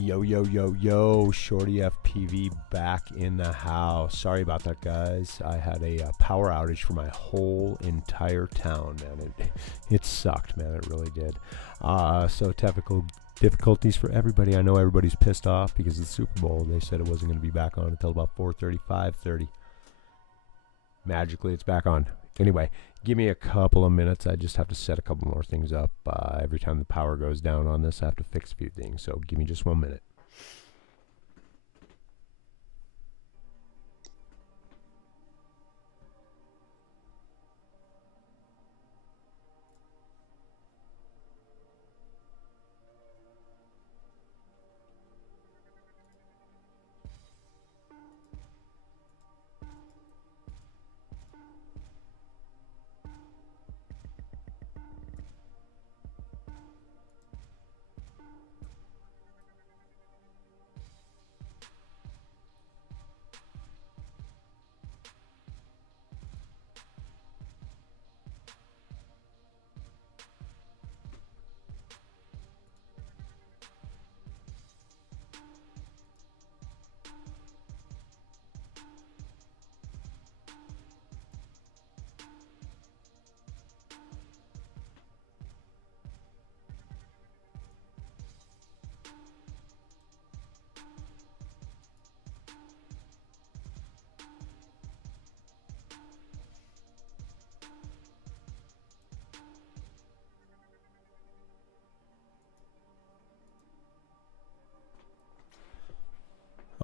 Yo, yo, yo, yo, Shorty FPV back in the house. Sorry about that, guys. I had a power outage for my whole entire town, man. It sucked, man. It really did. So technical difficulties for everybody. I know everybody's pissed off because of the Super Bowl. They said it wasn't going to be back on until about 4:30, 5:30. Magically, it's back on. Anyway, give me a couple of minutes. I just have to set a couple more things up. Every time the power goes down on this, I have to fix a few things. So give me just 1 minute.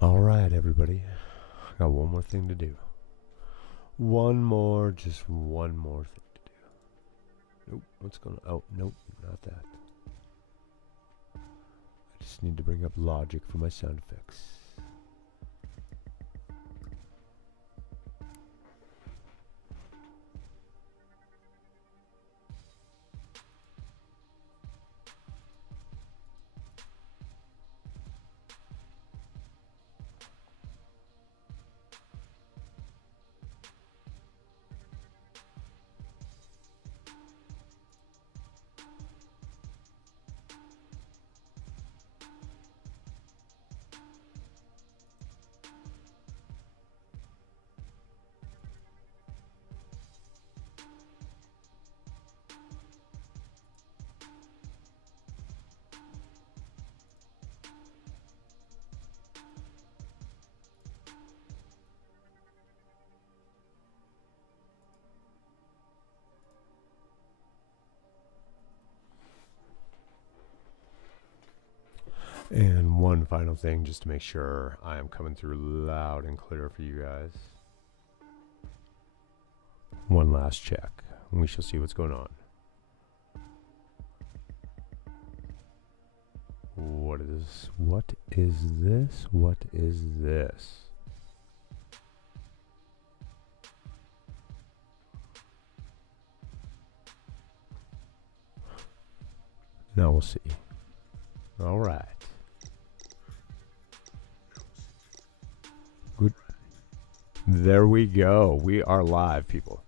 All right, everybody. I got one more thing to do. Just one more thing to do. Nope, what's going on? Oh, nope, not that. I just need to bring up Logic for my sound effects. And one final thing, just to make sure I am coming through loud and clear for you guys. One last check, and we shall see what's going on. What is this? What is this? What is this? Now we'll see. All right. Good. There we go. We are live, people.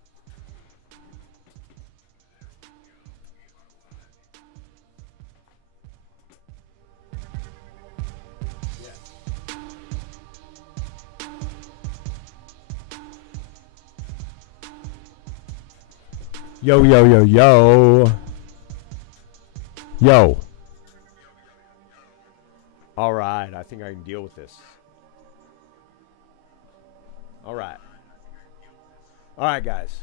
Yo, yo, yo, yo. Yo. All right, I think I can deal with this. All right. All right, guys.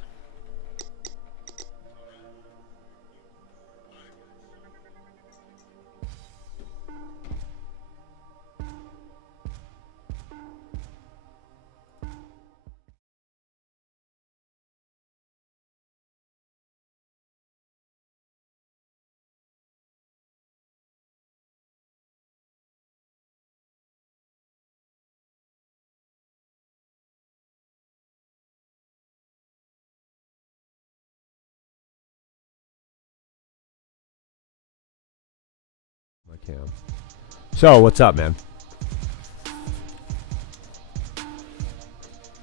Cam. So, what's up, man?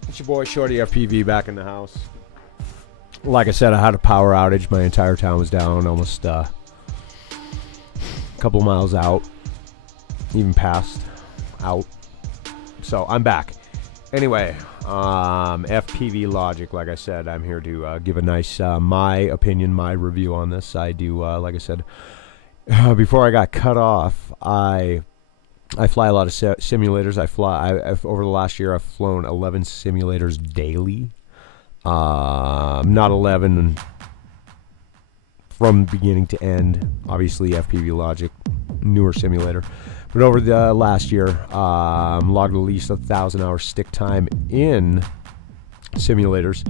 It's your boy Shorty FPV back in the house. Like I said, I had a power outage. My entire town was down, almost a couple miles out. even passed out. So I'm back. Anyway, FPVLogic, like I said, I'm here to give a nice, my opinion, my review on this. I do, like I said, before I got cut off, I fly a lot of simulators. Over the last year, I've flown 11 simulators daily. Not 11 from beginning to end. Obviously, FPVLogic, newer simulator. But over the last year, logged at least 1,000 hours stick time in simulators,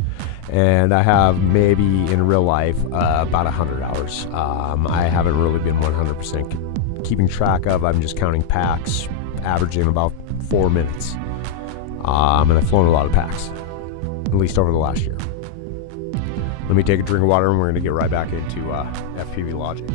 and I have maybe in real life about 100 hours. I haven't really been 100% keeping track of. I'm just counting packs, averaging about 4 minutes. And I've flown a lot of packs, at least over the last year. Let me take a drink of water, and we're going to get right back into FPVLogic.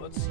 Let's see.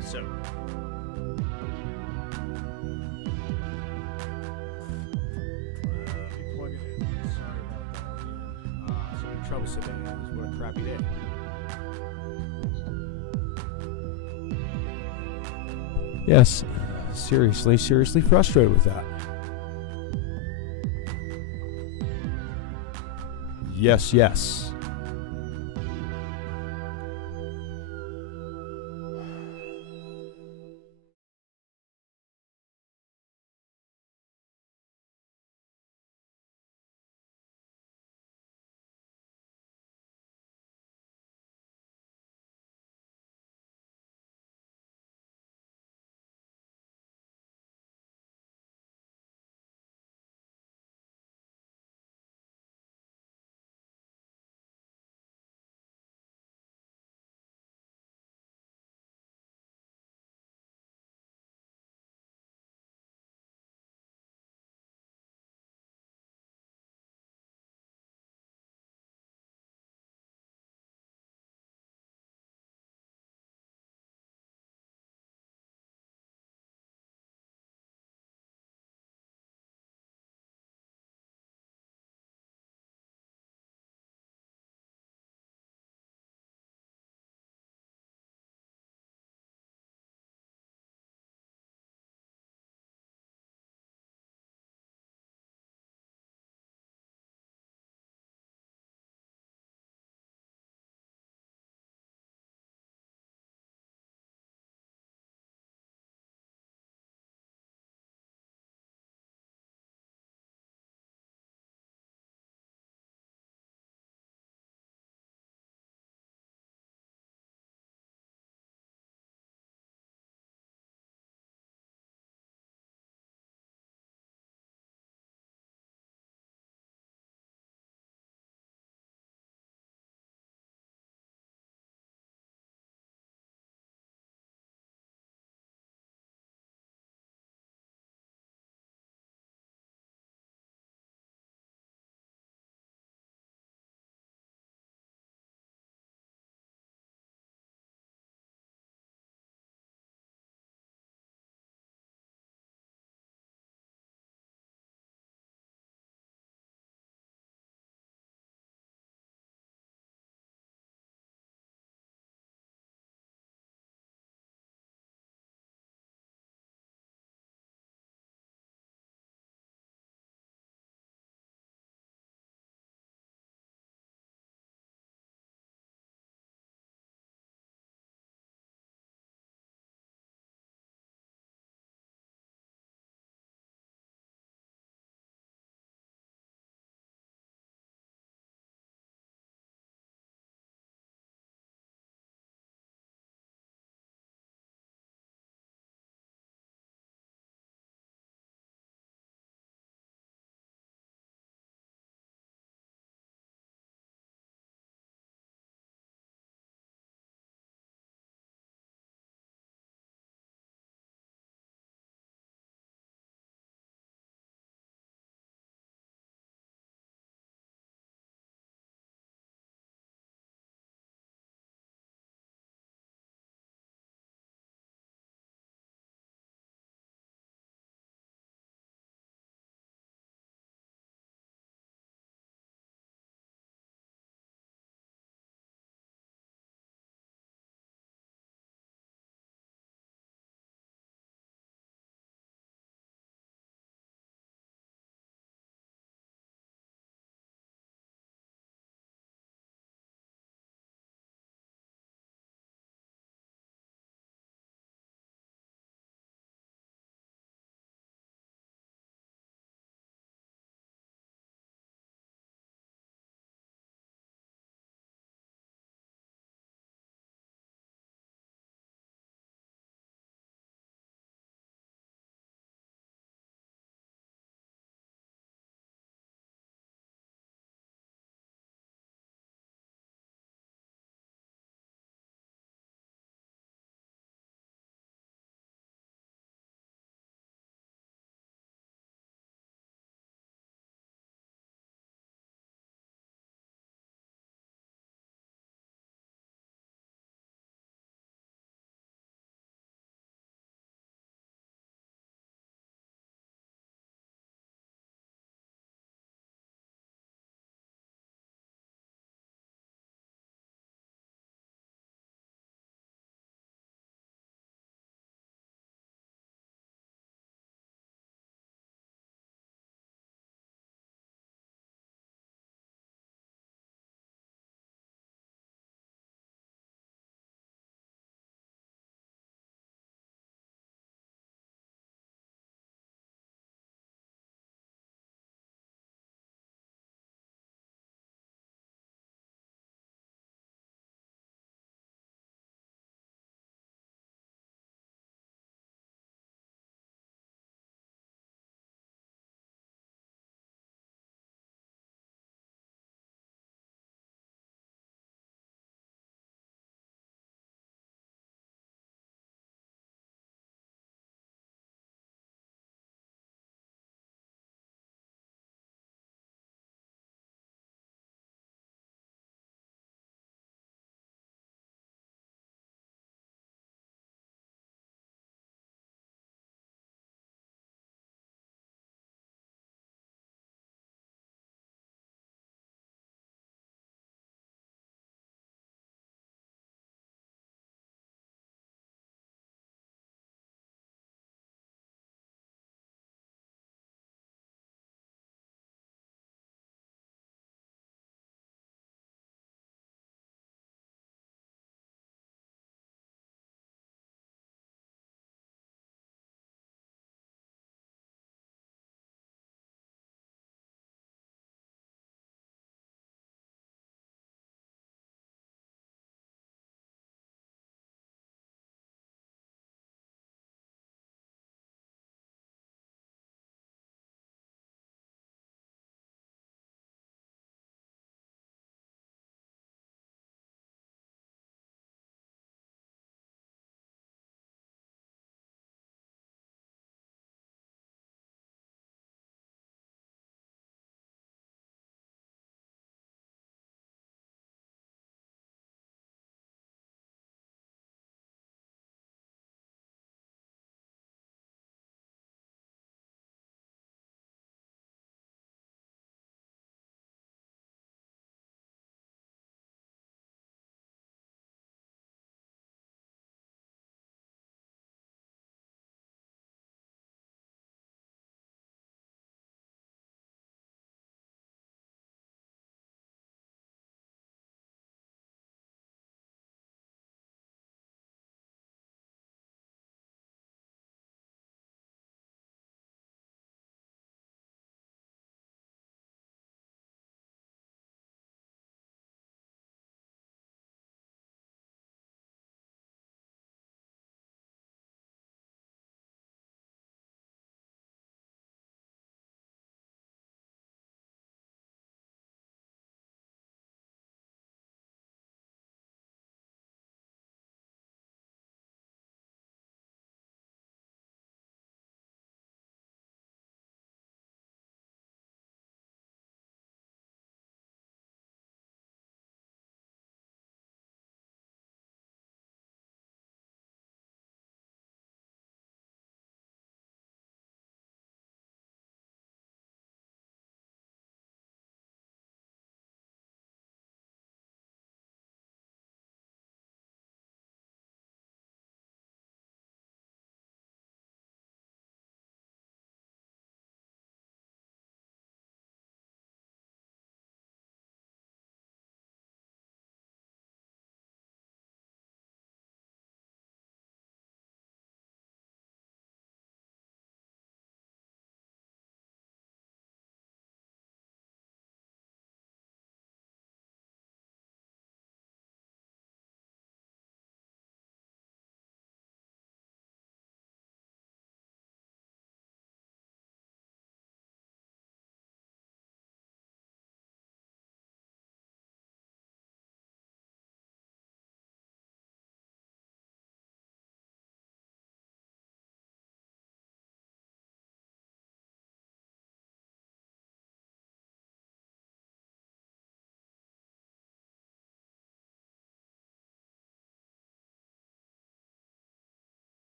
So, plug it in. Sorry about that. So troubleshooting is what a crappy day. Yes, seriously frustrated with that. Yes.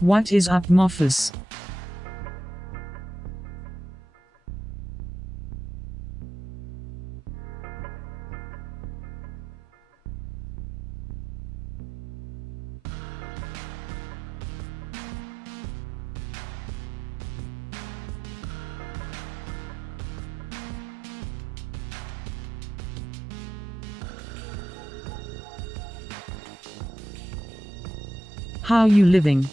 What is up, Moffus? How you living?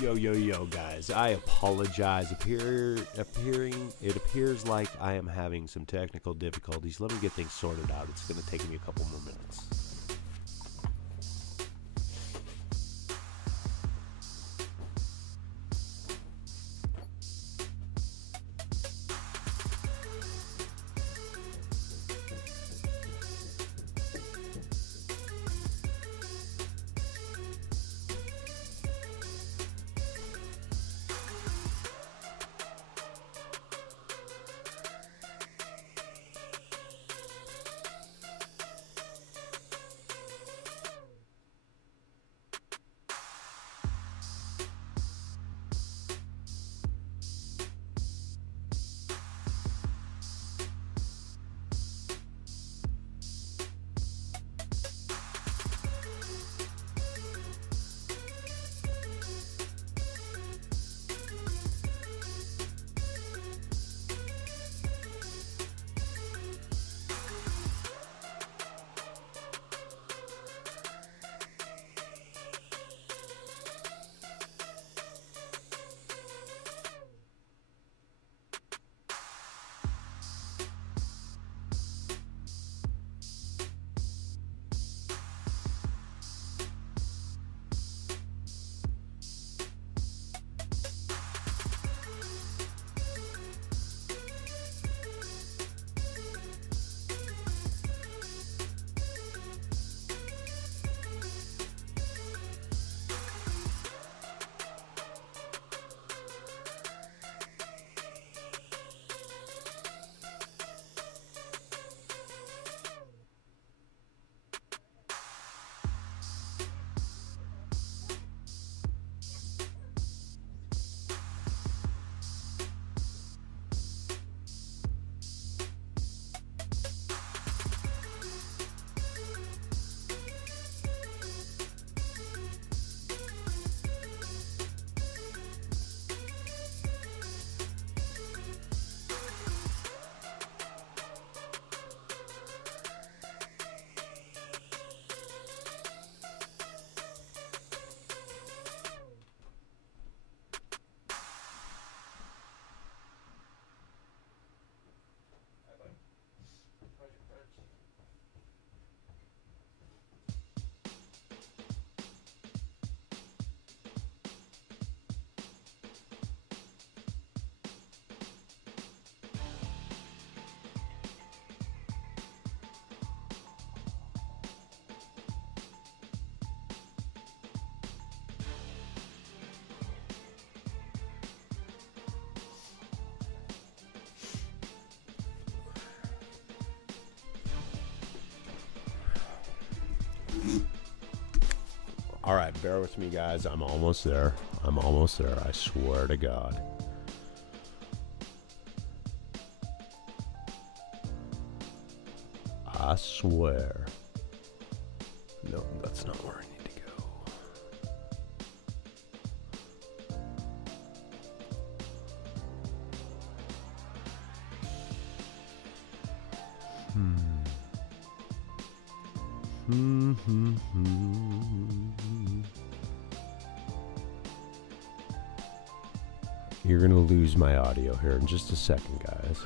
Yo, guys, I apologize. It appears like I am having some technical difficulties. Let me get things sorted out. It's going to take me a couple more minutes. All right, bear with me, guys. I'm almost there. I'm almost there. I swear to God. I swear. No, that's not where I need to go. You're gonna lose my audio here in just a second, guys.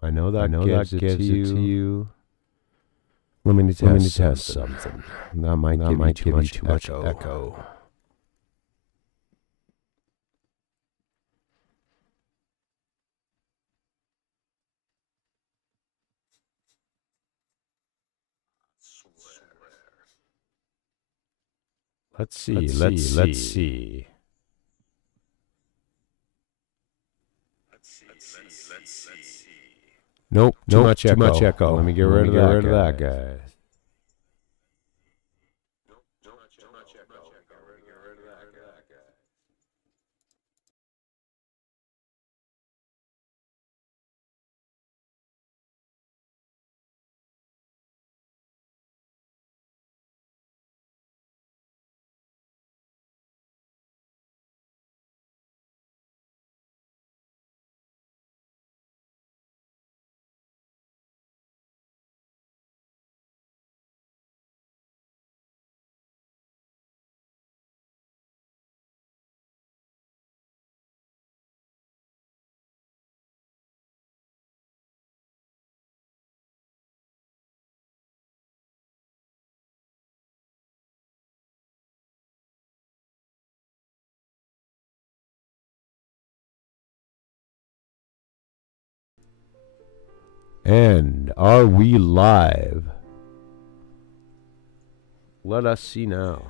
I know that gives it to you. Let me test something. That might give you too much echo. Let's see. Nope, too much echo. Let me get rid of that, guys. And are we live? Let us see now.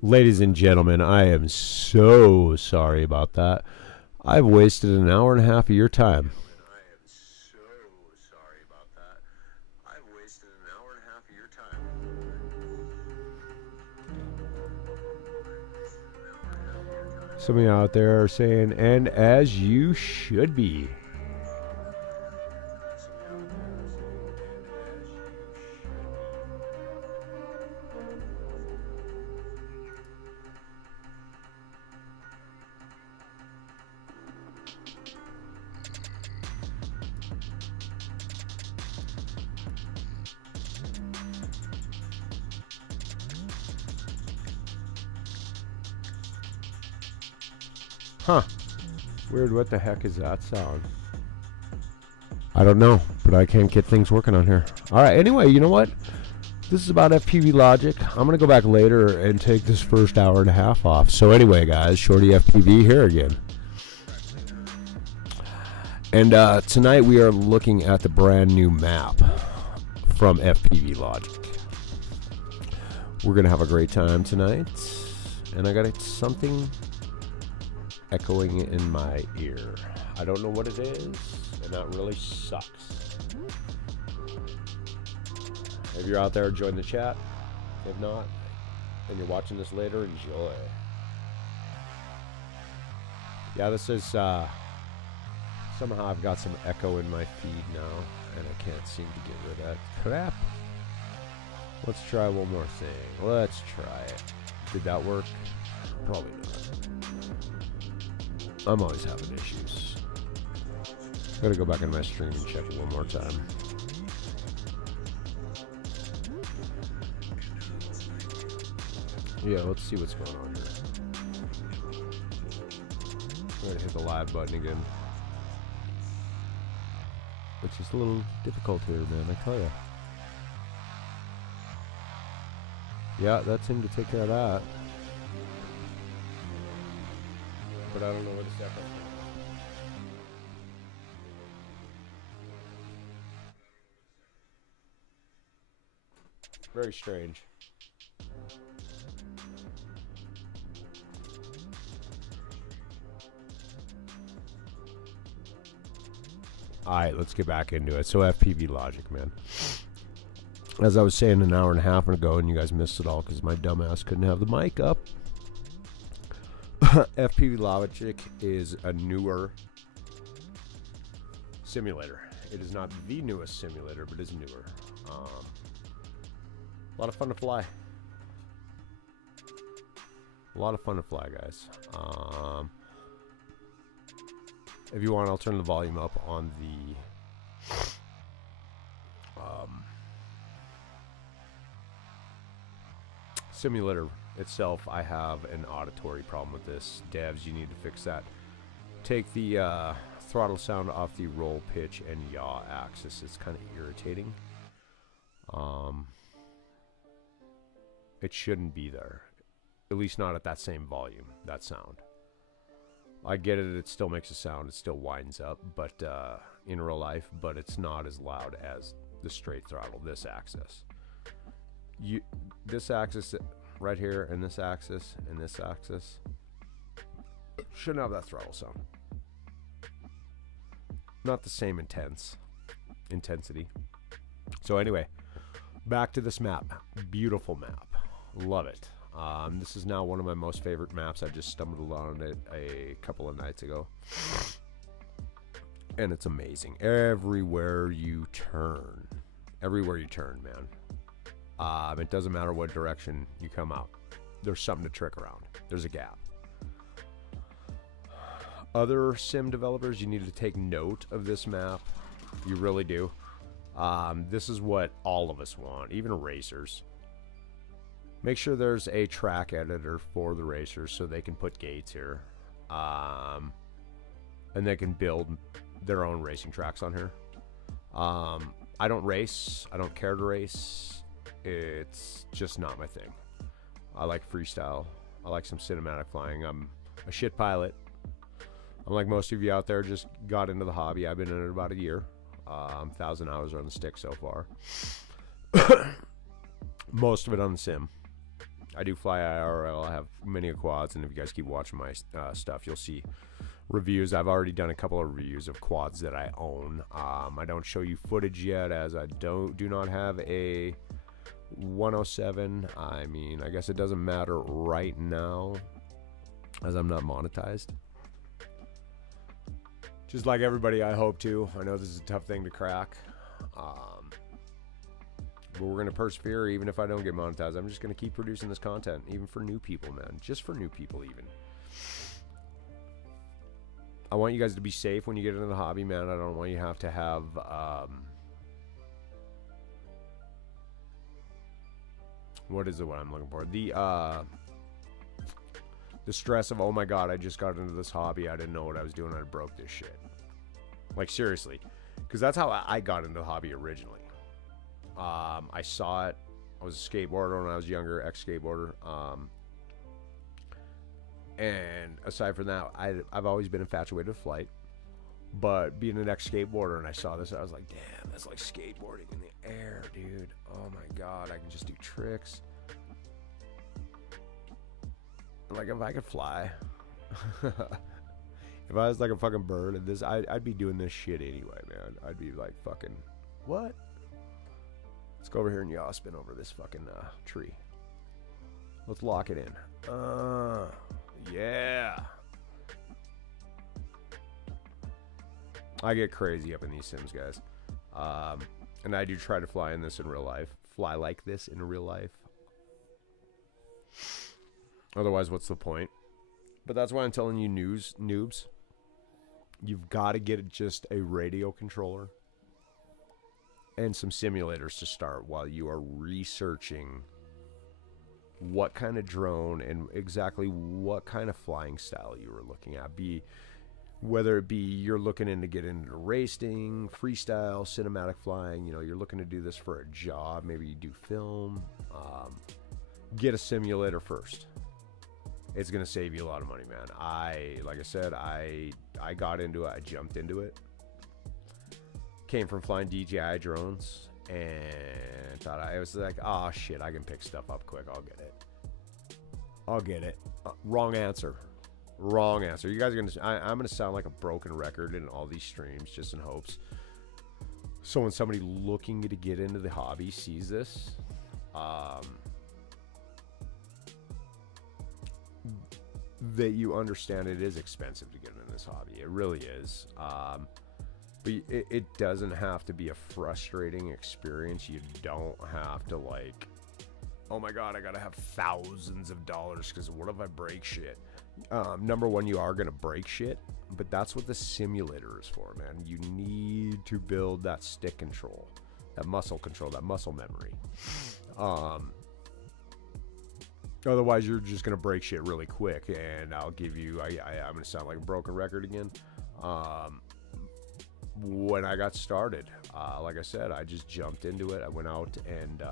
Ladies and gentlemen, I am so sorry about that. I've wasted an hour and a half of your time. Some of you out there are saying, and as you should be. Huh. Weird, what the heck is that sound? I don't know, but I can't get things working on here. Alright, anyway, you know what? This is about FPVLogic. I'm going to go back later and take this first hour and a half off. So anyway, guys, ShortyFPV here again. And tonight we are looking at the brand new map from FPVLogic. We're going to have a great time tonight. And I got something echoing in my ear. I don't know what it is, and that really sucks. If you're out there, join the chat. If not, and you're watching this later, enjoy. Yeah, this is somehow I've got some echo in my feed now, and I can't seem to get rid of that crap. Let's try one more thing. Let's try it. Did that work? Probably not. I'm always having issues. Gotta go back in my stream and check it one more time. Yeah, let's see what's going on here. I'm gonna hit the live button again. Which is a little difficult here, man, I tell ya. Yeah, that seemed to take care of that. But I don't know where the step is. Very strange. Alright, let's get back into it. So FPVLogic, man. As I was saying an hour and a half ago, and you guys missed it all because my dumbass couldn't have the mic up. FPVLogic is a newer simulator. It is not the newest simulator, but it is newer. A lot of fun to fly. A lot of fun to fly, guys. If you want, I'll turn the volume up on the simulator itself. I have an auditory problem with this. Devs, you need to fix that. Take the throttle sound off the roll, pitch, and yaw axis. It's kind of irritating. It shouldn't be there. At least not at that same volume, that sound. I get it, it still makes a sound, it still winds up, but in real life, but it's not as loud as the straight throttle, this axis. This axis right here, and this axis, shouldn't have that throttle sound. Not the same intensity. So anyway, back to this map. Beautiful map. Love it. This is now one of my most favorite maps. I just stumbled on it a couple of nights ago. And it's amazing. Everywhere you turn, man. It doesn't matter what direction you come out. There's something to trick around. There's a gap. Other sim developers, you need to take note of this map. You really do. This is what all of us want, even racers. Make sure there's a track editor for the racers so they can put gates here. And they can build their own racing tracks on here. I don't race. I don't care to race. It's just not my thing. I like freestyle. I like some cinematic flying. I'm a shit pilot. I'm like most of you out there, just got into the hobby. I've been in it about a year. 1,000 hours on the stick so far. Most of it on the sim. I do fly IRL. I have many quads, and if you guys keep watching my stuff, you'll see reviews. I've already done a couple of reviews of quads that I own. I don't show you footage yet, as I do not have a 107. I mean, I guess it doesn't matter right now, as I'm not monetized. Just like everybody, I hope to. I know this is a tough thing to crack. But we're going to persevere even if I don't get monetized. I'm just going to keep producing this content, even for new people, man. Just for new people, even. I want you guys to be safe when you get into the hobby, man. I don't want you to have... what is it what I'm looking for? The stress of, oh my god, I just got into this hobby. I didn't know what I was doing. I broke this shit. Like, seriously. Because that's how I got into the hobby originally. I saw it. I was a skateboarder when I was younger, ex-skateboarder. And aside from that, I've always been infatuated with flight. But being an ex-skateboarder and I saw this, I was like, damn, that's like skateboarding in the air, dude. Oh my god, I can just do tricks. Like, if I could fly. If I was like a fucking bird and this, I'd be doing this shit anyway, man. I'd be like, fucking, what? Let's go over here and yaw spin over this fucking tree. Let's lock it in. Yeah. I get crazy up in these sims, guys. And I do try to fly in this in real life. Fly like this in real life. Otherwise, what's the point? But that's why I'm telling you, noobs. You've got to get just a radio controller and some simulators to start while you are researching what kind of drone and exactly what kind of flying style you were looking at. Whether it be you're looking to get into racing, freestyle, cinematic flying, you know, you're looking to do this for a job, maybe you do film, get a simulator first. It's going to save you a lot of money, man. Like I said, I got into it. I jumped into it. Came from flying DJI drones and thought I was like, oh shit, I can pick stuff up quick. I'll get it. Wrong answer. Wrong answer. You guys are gonna. I'm gonna sound like a broken record in all these streams, just in hopes. So when somebody looking to get into the hobby sees this, that you understand it is expensive to get into this hobby. It really is. But it doesn't have to be a frustrating experience. You don't have to like, oh my god, I gotta have thousands of dollars because what if I break shit? Number one, you are gonna break shit, but that's what the simulator is for, man. You need to build that stick control, that muscle control, that muscle memory. Otherwise, you're just gonna break shit really quick, and I'll give you. I'm gonna sound like a broken record again. When I got started, like I said, I just jumped into it. I went out and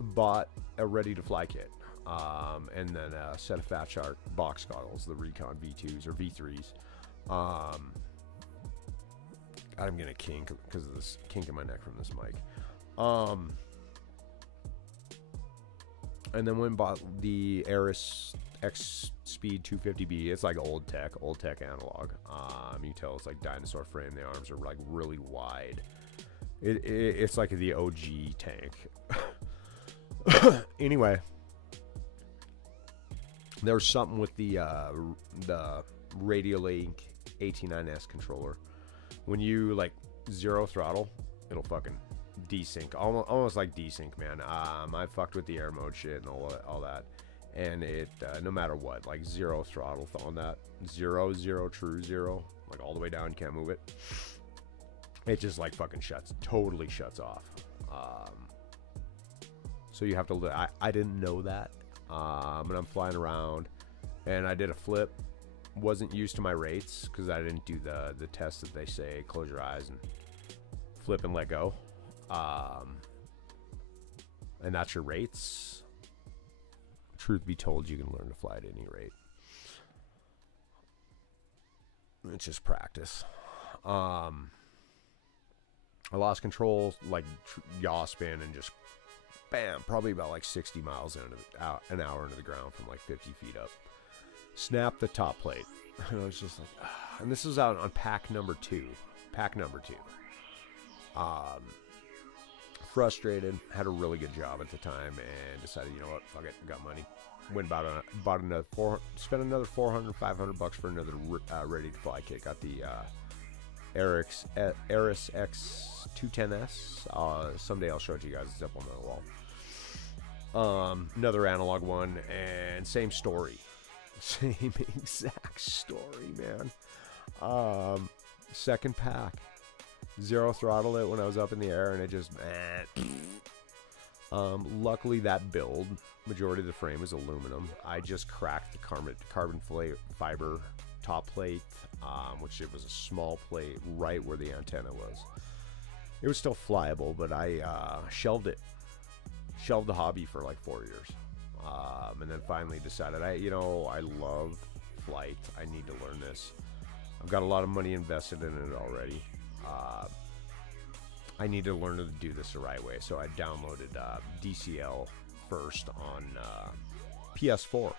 bought a ready-to-fly kit, and then a set of Fat Shark box goggles, the Recon V2s or V3s. I'm gonna kink because of this kink in my neck from this mic. And then went and bought the Aris X Speed 250B. It's like old tech analog. You can tell it's like dinosaur frame. The arms are like really wide. It's like the OG tank. Anyway, there's something with the Radiolink AT9S controller. When you like zero throttle, it'll fucking desync, almost like desync, man. I fucked with the air mode shit and all that, and it no matter what, like zero throttle on that, zero true zero, like all the way down, you can't move it. It just like fucking totally shuts off. So you have to. I didn't know that, and I'm flying around, and I did a flip. Wasn't used to my rates because I didn't do the test that they say close your eyes and flip and let go. And that's your rates. Truth be told, you can learn to fly at any rate. It's just practice. I lost control, like yaw spin, and just bam, probably about like 60 miles an hour into the ground from like 50 feet up. Snapped the top plate. And I was just like, and this was out on pack number 2. Frustrated, had a really good job at the time, and decided, you know what, fuck it, got money. Went bought another spent another $400, $500 for another ready to fly kit. Got the Aris X 210S. Someday I'll show it to you guys. It's up on the wall. Another analog one, and same story. Same exact story, man. Second pack. Zero throttle it when I was up in the air, and it just luckily that build, majority of the frame is aluminum. I just cracked the carbon fiber top plate, which it was a small plate right where the antenna was. It was still flyable, but I shelved the hobby for like 4 years, and then finally decided I love flight. I need to learn this. I've got a lot of money invested in it already. I need to learn to do this the right way, so I downloaded DCL first on PS4.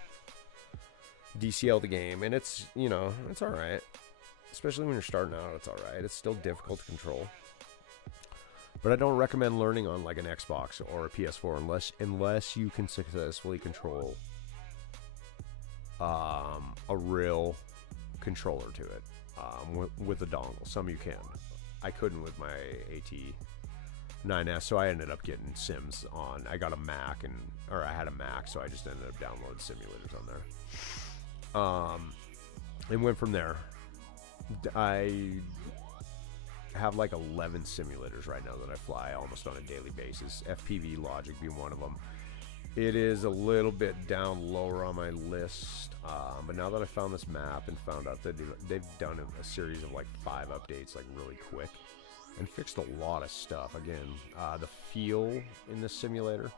DCL the game, and it's it's all right, especially when you're starting out. It's all right. It's still difficult to control, but I don't recommend learning on like an Xbox or a PS4 unless you can successfully control a real controller to it with a dongle. Some you can. I couldn't with my AT9S, so I ended up getting sims on. I got a Mac, or I had a Mac, so I just ended up downloading simulators on there. And went from there. I have like 11 simulators right now that I fly almost on a daily basis. FPVLogic being one of them. It is a little bit down lower on my list, but now that I found this map and found out that they've done a series of like 5 updates like really quick and fixed a lot of stuff. Again, the feel in this simulator,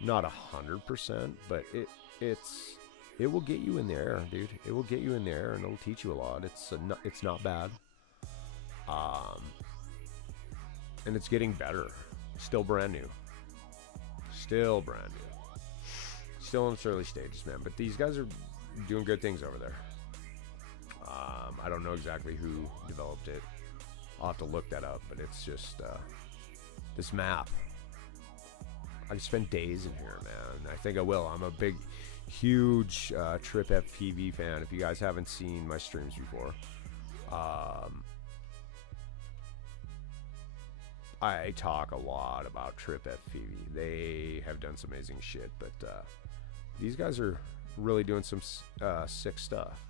not 100%, but it will get you in the air, dude. It will get you in the air, and it'll teach you a lot. It's not bad, and it's getting better. Still brand new. Still in its early stages, man. But these guys are doing good things over there. I don't know exactly who developed it. I'll have to look that up, but it's just this map. I could spend days in here, man. I think I will. I'm a big, huge Trip FPV fan. If you guys haven't seen my streams before, I talk a lot about Trip FPV. They have done some amazing shit, but these guys are really doing some sick stuff.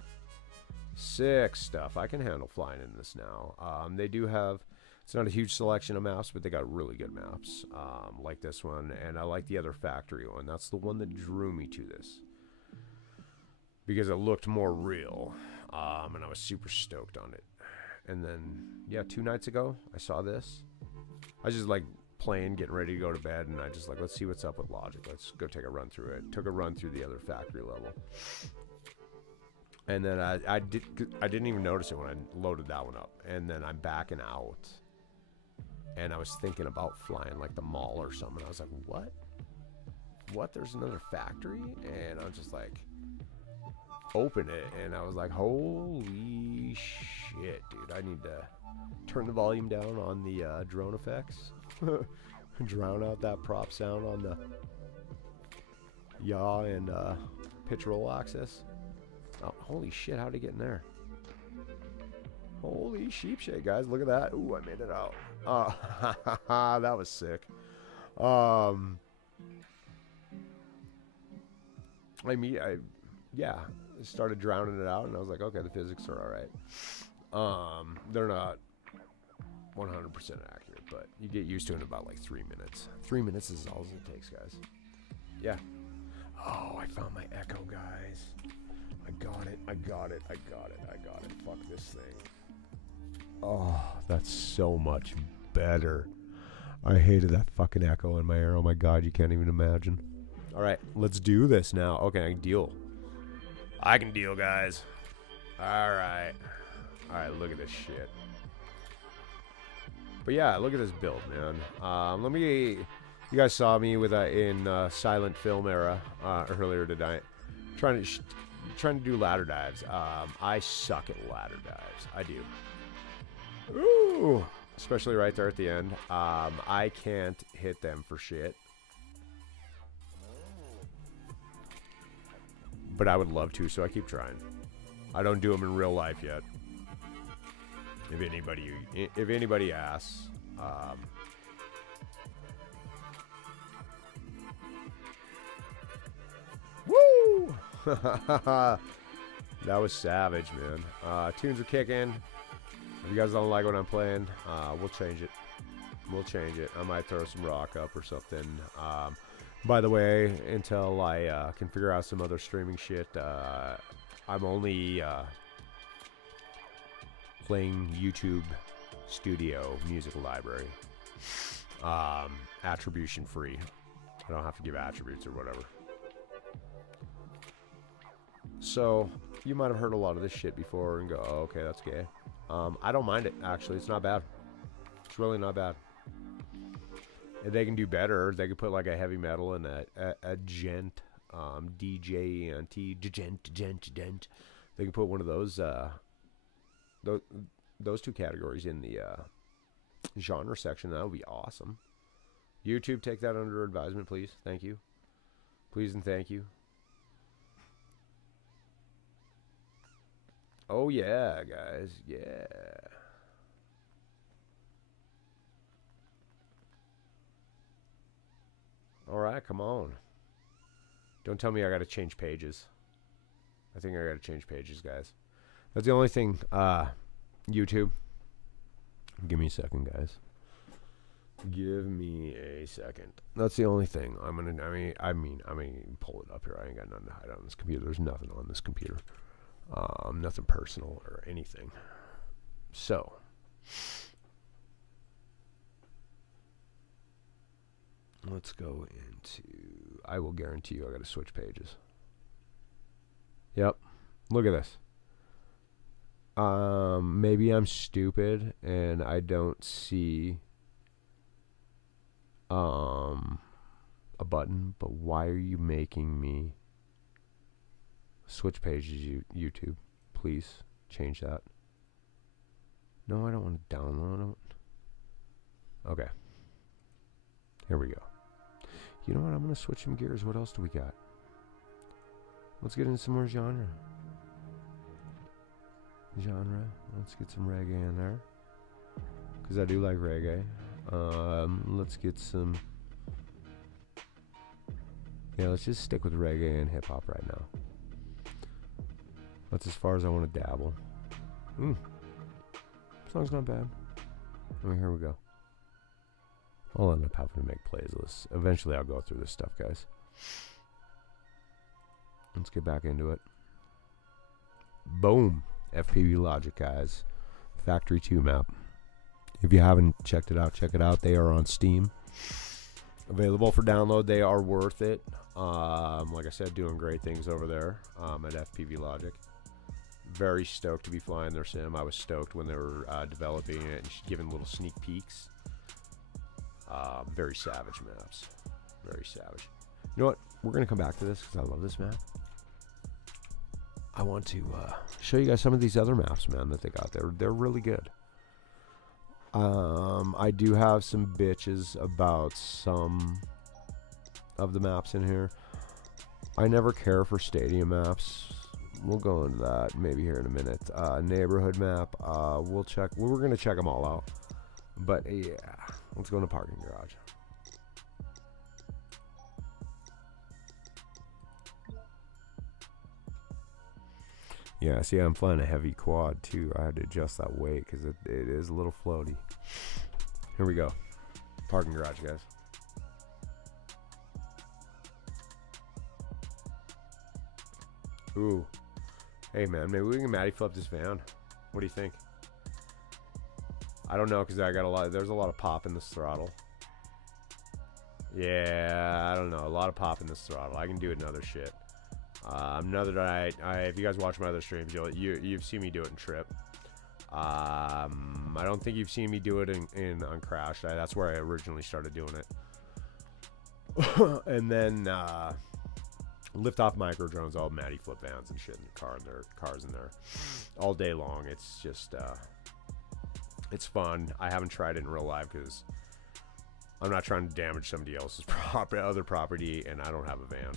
Sick stuff. I can handle flying in this now. They do have, it's not a huge selection of maps, but they got really good maps, like this one, and I like the other factory one. That's the one that drew me to this, because it looked more real, and I was super stoked on it. And then, yeah, 2 nights ago, I saw this. I was just like playing, getting ready to go to bed, and I just like, let's see what's up with Logic. Let's go take a run through it. Took a run through the other factory level. And then I didn't even notice it when I loaded that one up. And then I'm backing out. And I was thinking about flying like the mall or something. I was like, what? What? There's another factory? And I was just like, open it. And I was like, holy shit, dude. I need to turn the volume down on the drone effects. Drown out that prop sound on the yaw and pitch roll axis. Oh, holy shit, how'd he get in there? Holy sheep shit, guys. Look at that. Ooh, I made it out. That was sick. Yeah, started drowning it out, and I was like, okay, the physics are alright. They're not 100% accurate, but you get used to it in about like 3 minutes. 3 minutes is all it takes, guys. Yeah. Oh, I found my echo, guys. I got it. I got it. I got it. I got it. Fuck this thing. Oh, that's so much better. I hated that fucking echo in my ear. Oh my god, you can't even imagine. Alright, let's do this now. Okay, I can deal. I can deal, guys. Alright. Alright, look at this shit. But yeah, look at this build, man. Let me... You guys saw me with in silent film era earlier tonight. Trying to do ladder dives. I suck at ladder dives. I do. Ooh, especially right there at the end. I can't hit them for shit. But I would love to, so I keep trying. I don't do them in real life yet. If anybody asks, woo! That was savage, man. Tunes are kicking. If you guys don't like what I'm playing, we'll change it. We'll change it. I might throw some rock up or something. By the way, until I can figure out some other streaming shit, I'm only playing YouTube Studio Music Library. Attribution free. I don't have to give attributes or whatever. So, you might have heard a lot of this shit before and go, oh, okay, that's gay. I don't mind it, actually. It's not bad. It's really not bad. If they can do better, they could put like a heavy metal and a gent, D-J-E-N-T, gent. They can put one of those two categories in the genre section. That would be awesome. YouTube, take that under advisement, please. Thank you. Please and thank you. Oh yeah, guys. Yeah. Alright, come on. Don't tell me I gotta change pages. I think I gotta change pages, guys. That's the only thing, YouTube. Give me a second, guys. Give me a second. That's the only thing. I mean, pull it up here. I ain't got nothing to hide on this computer. There's nothing on this computer. Nothing personal or anything. So, let's go into... I will guarantee you I gotta switch pages. Yep. Look at this. Maybe I'm stupid and I don't see a button, but why are you making me Switch pages, YouTube. Please change that. No, I don't want to download it. Okay. Here we go. You know what? I'm going to switch some gears. What else do we got? Let's get into some more genre. Let's get some reggae in there. Because I do like reggae. Let's get some... Yeah, let's just stick with reggae and hip-hop right now. That's as far as I want to dabble. Song's not bad. I mean, here we go. I'll end up having to make playlists. Eventually I'll go through this stuff, guys. Let's get back into it. Boom! FPVLogic, guys. Factory 2 map. If you haven't checked it out, check it out. They are on Steam. Available for download. They are worth it. Like I said, doing great things over there at FPVLogic. Very stoked to be flying their sim. I was stoked when they were developing it and giving little sneak peeks. Very savage maps. Very savage. You know what? We're going to come back to this because I love this map. I want to show you guys some of these other maps, man, that they got there. They're really good. I do have some bitches about some of the maps in here. I never care for stadium maps. We'll go into that maybe here in a minute. Neighborhood map. We'll check. We're going to check them all out. But yeah, let's go in the parking garage. Yeah, see, I'm flying a heavy quad too. I had to adjust that weight because it is a little floaty. Here we go. Parking garage, guys. Ooh. Hey, man, maybe we can Matty flip this van. What do you think? I don't know because I got a lot. There's a lot of pop in this throttle. Yeah, I don't know. A lot of pop in this throttle. I can do another shit. Another night, if you guys watch my other streams, you've seen me do it in Trip. I don't think you've seen me do it in on Crash. That's where I originally started doing it. And then lift off micro drones, all Matty flip vans and shit in the car, and their cars in there all day long. It's just it's fun. I haven't tried it in real life because I'm not trying to damage somebody else's other property, and I don't have a van.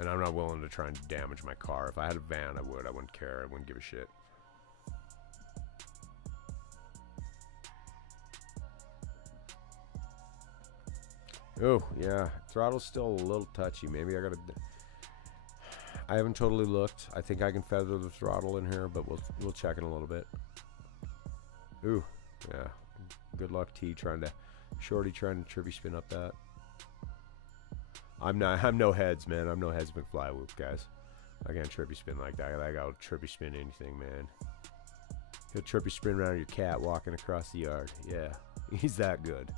And I'm not willing to try and damage my car. If I had a van, I would. I wouldn't care. I wouldn't give a shit. Oh, yeah. Throttle's still a little touchy. Maybe I gotta... I haven't totally looked. I think I can feather the throttle in here, but we'll check in a little bit. Ooh, yeah. Good luck, Shorty trying to trippy spin up that. I'm no heads, man. I'm no heads McFly whoop, guys. I can't trippy spin like that. I got trippy spin anything, man. He'll trippy spin around your cat walking across the yard. Yeah, he's that good.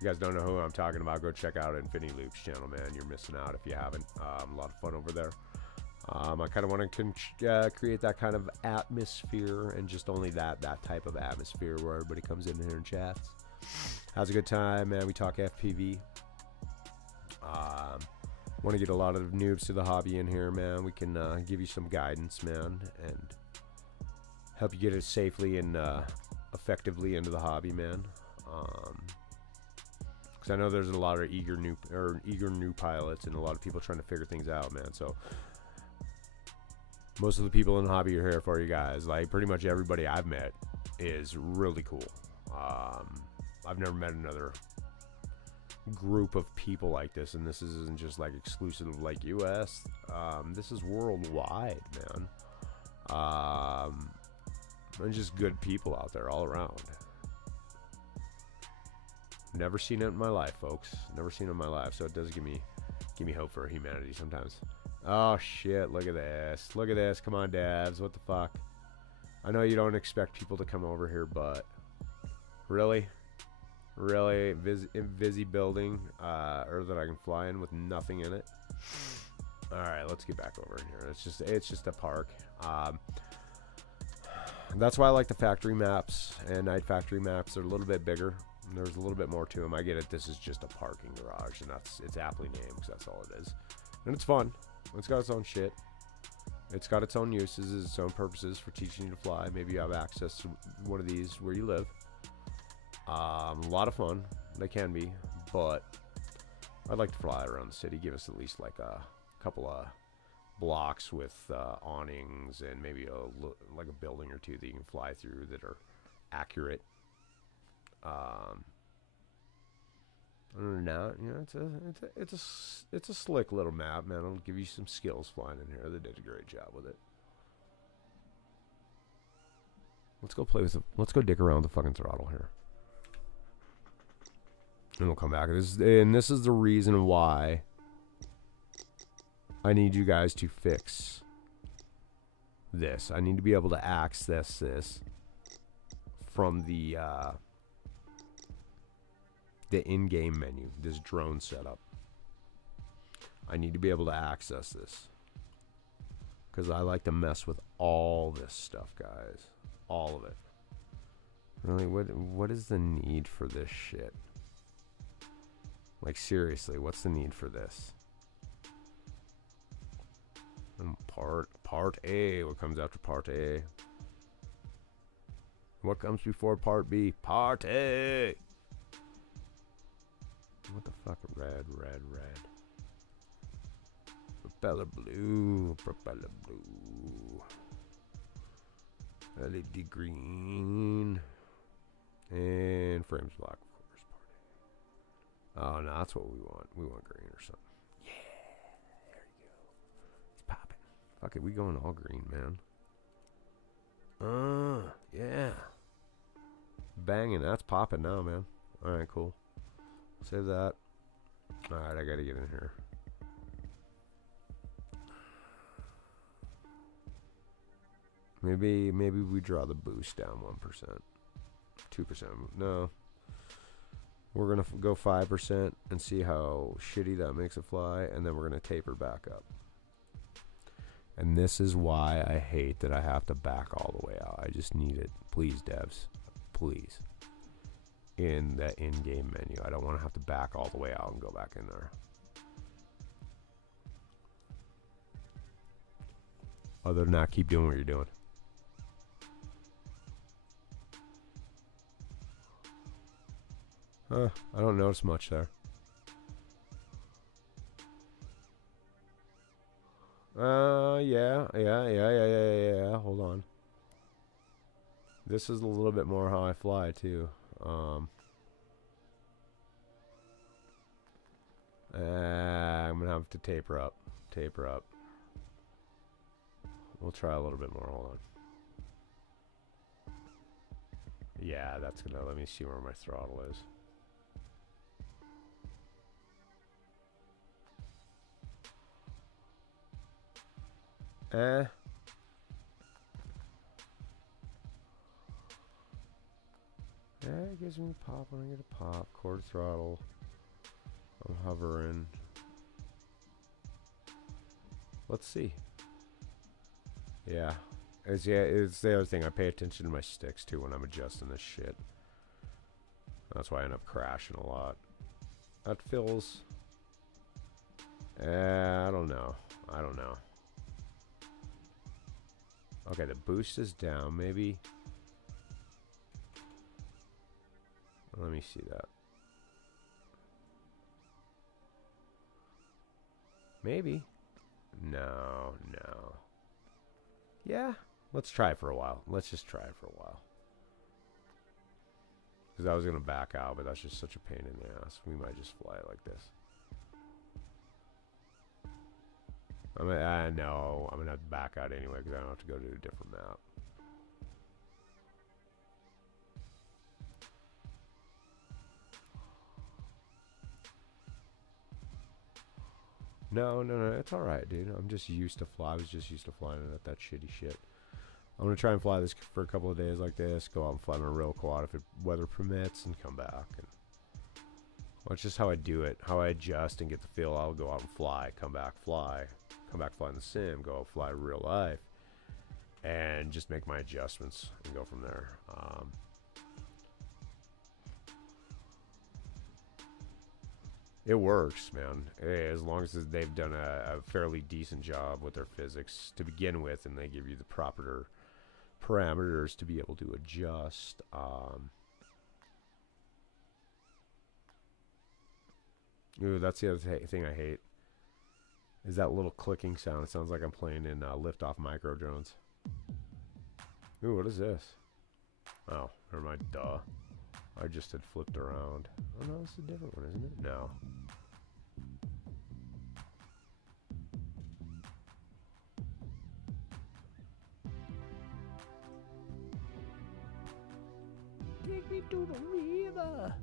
You guys don't know who I'm talking about, go check out Infinity Loop's channel, man. You're missing out if you haven't. A lot of fun over there. I kind of want to create that kind of atmosphere, and just only that type of atmosphere where everybody comes in here and chats, has a good time, man. We talk FPV. Want to get a lot of noobs to the hobby in here, man. We can give you some guidance, man, and help you get it safely and effectively into the hobby, man. Because I know there's a lot of eager new pilots and a lot of people trying to figure things out, man. So most of the people in the hobby are here for you guys. Like, pretty much everybody I've met is really cool. I've never met another group of people like this, and this isn't just like exclusive of like US. This is worldwide, man. And just good people out there all around. Never seen it in my life, folks. Never seen it in my life, so it does give me hope for humanity sometimes. Oh shit, look at this. Look at this. Come on, Davs. What the fuck? I know you don't expect people to come over here, but really? Really? Visi building or that I can fly in with nothing in it? Alright, let's get back over in here. It's just a park. That's why I like the factory maps, and night factory maps. They're a little bit bigger. There's a little bit more to them. I get it. This is just a parking garage, and it's aptly named because that's all it is. And it's fun. It's got its own shit. It's got its own uses, its own purposes for teaching you to fly. Maybe you have access to one of these where you live. A lot of fun. They can be, but I'd like to fly around the city. Give us at least like a couple of blocks with awnings and maybe like a building or two that you can fly through that are accurate. Other than that, you know, it's a slick little map, man. I'll give you some skills flying in here. They did a great job with it. Let's go play with let's go dick around with the fucking throttle here. And we'll come back. This is the reason why I need you guys to fix this. I need to be able to access this from the in-game menu, this drone setup. I need to be able to access this because I like to mess with all this stuff, guys. All of it. Really, what is the need for this shit? Like, seriously, what's the need for this? And part A. What comes after part A? What comes before part B? Part A. What the fuck? Red. Propeller blue. LED green. And frames black, of course. Part A. Oh, no, that's what we want. We want green or something. Yeah. There you go. It's popping. Fuck it, we going all green, man. Yeah. Banging. That's popping now, man. Alright, cool. Save that. Alright, I gotta get in here. Maybe we draw the boost down 1%. 2%. No. We're gonna go 5% and see how shitty that makes it fly, and then we're gonna taper back up. And this is why I hate that I have to back all the way out. I just need it. Please, devs. Please. In that in-game menu. I don't want to have to back all the way out and go back in there. Other than that, keep doing what you're doing. I don't notice much there. Yeah. Hold on. This is a little bit more how I fly, too. I'm gonna have to taper up. We'll try a little bit more. Hold on. Yeah, that's gonna let me see where my throttle is. Yeah, it gives me a pop when I get a pop. Quarter throttle. I'm hovering. Let's see. Yeah. It's the other thing. I pay attention to my sticks too when I'm adjusting this shit. That's why I end up crashing a lot. That feels... I don't know. Okay, the boost is down. Maybe... Let me see that. Maybe. No. Yeah. Let's try it for a while. Let's just try it for a while. Because I was going to back out, but that's just such a pain in the ass. We might just fly it like this. No. I'm going to have to back out anyway because I don't have to go to a different map. No, it's alright, dude. I'm just used to fly. I was just used to flying it at that shitty shit. I'm gonna try and fly this for a couple of days like this. Go out and fly on a real quad if weather permits, and come back. And well, it's just how I do it. How I adjust and get the feel. I'll go out and fly, come back, fly in the sim, go out, fly real life, and just make my adjustments and go from there. It works, man. As long as they've done a fairly decent job with their physics to begin with, and they give you the proper parameters to be able to adjust. Ooh, that's the other thing I hate. Is that little clicking sound. It sounds like I'm playing in Liftoff Micro Drones. Ooh, what is this? Oh, never mind. Duh. I just had flipped around. Oh no, it's a different one, isn't it? No. Take me to the river.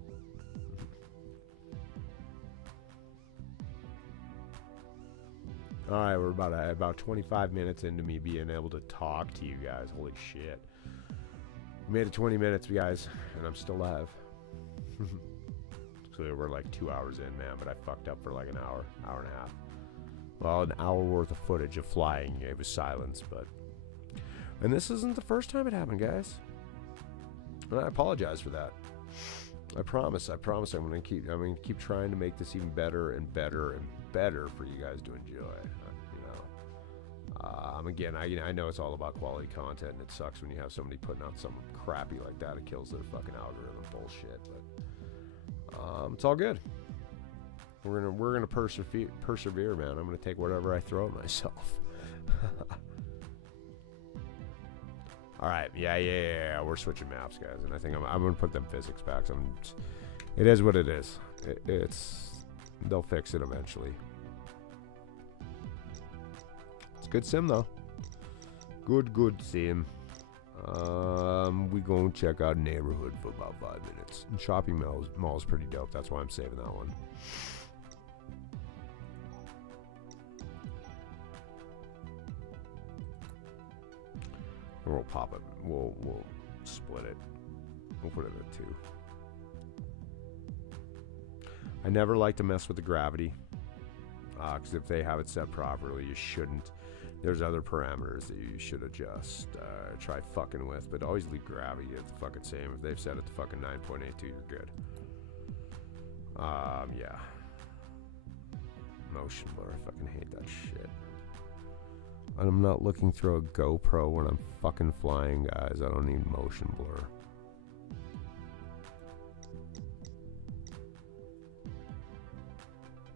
All right, we're about 25 minutes into me being able to talk to you guys. Holy shit. We made it 20 minutes, guys, and I'm still alive. So we're like 2 hours in, man, but I fucked up for like an hour and a half. Well, an hour worth of footage of flying. It was silence, but... And this isn't the first time it happened, guys. And I apologize for that. I promise I'm gonna keep trying to make this even better and better and better for you guys to enjoy. Again, I know it's all about quality content, and it sucks when you have somebody putting out something crappy like that. It kills their fucking algorithm bullshit. But it's all good. We're gonna persevere, man. I'm gonna take whatever I throw at myself. All right, yeah. We're switching maps, guys, and I think I'm gonna put them physics back. It is what it is. They'll fix it eventually. It's a good sim though. Good sim. We gonna check out neighborhood for about 5 minutes. And shopping mall is pretty dope. That's why I'm saving that one. We'll pop it. We'll split it. We'll put it at 2. I never like to mess with the gravity, because if they have it set properly, you shouldn't. There's other parameters that you should adjust. Try fucking with, but always leave gravity at the fucking same. If they've set it to fucking 9.82, you're good. Yeah. Motion blur. I fucking hate that shit. And I'm not looking through a GoPro when I'm fucking flying, guys. I don't need motion blur.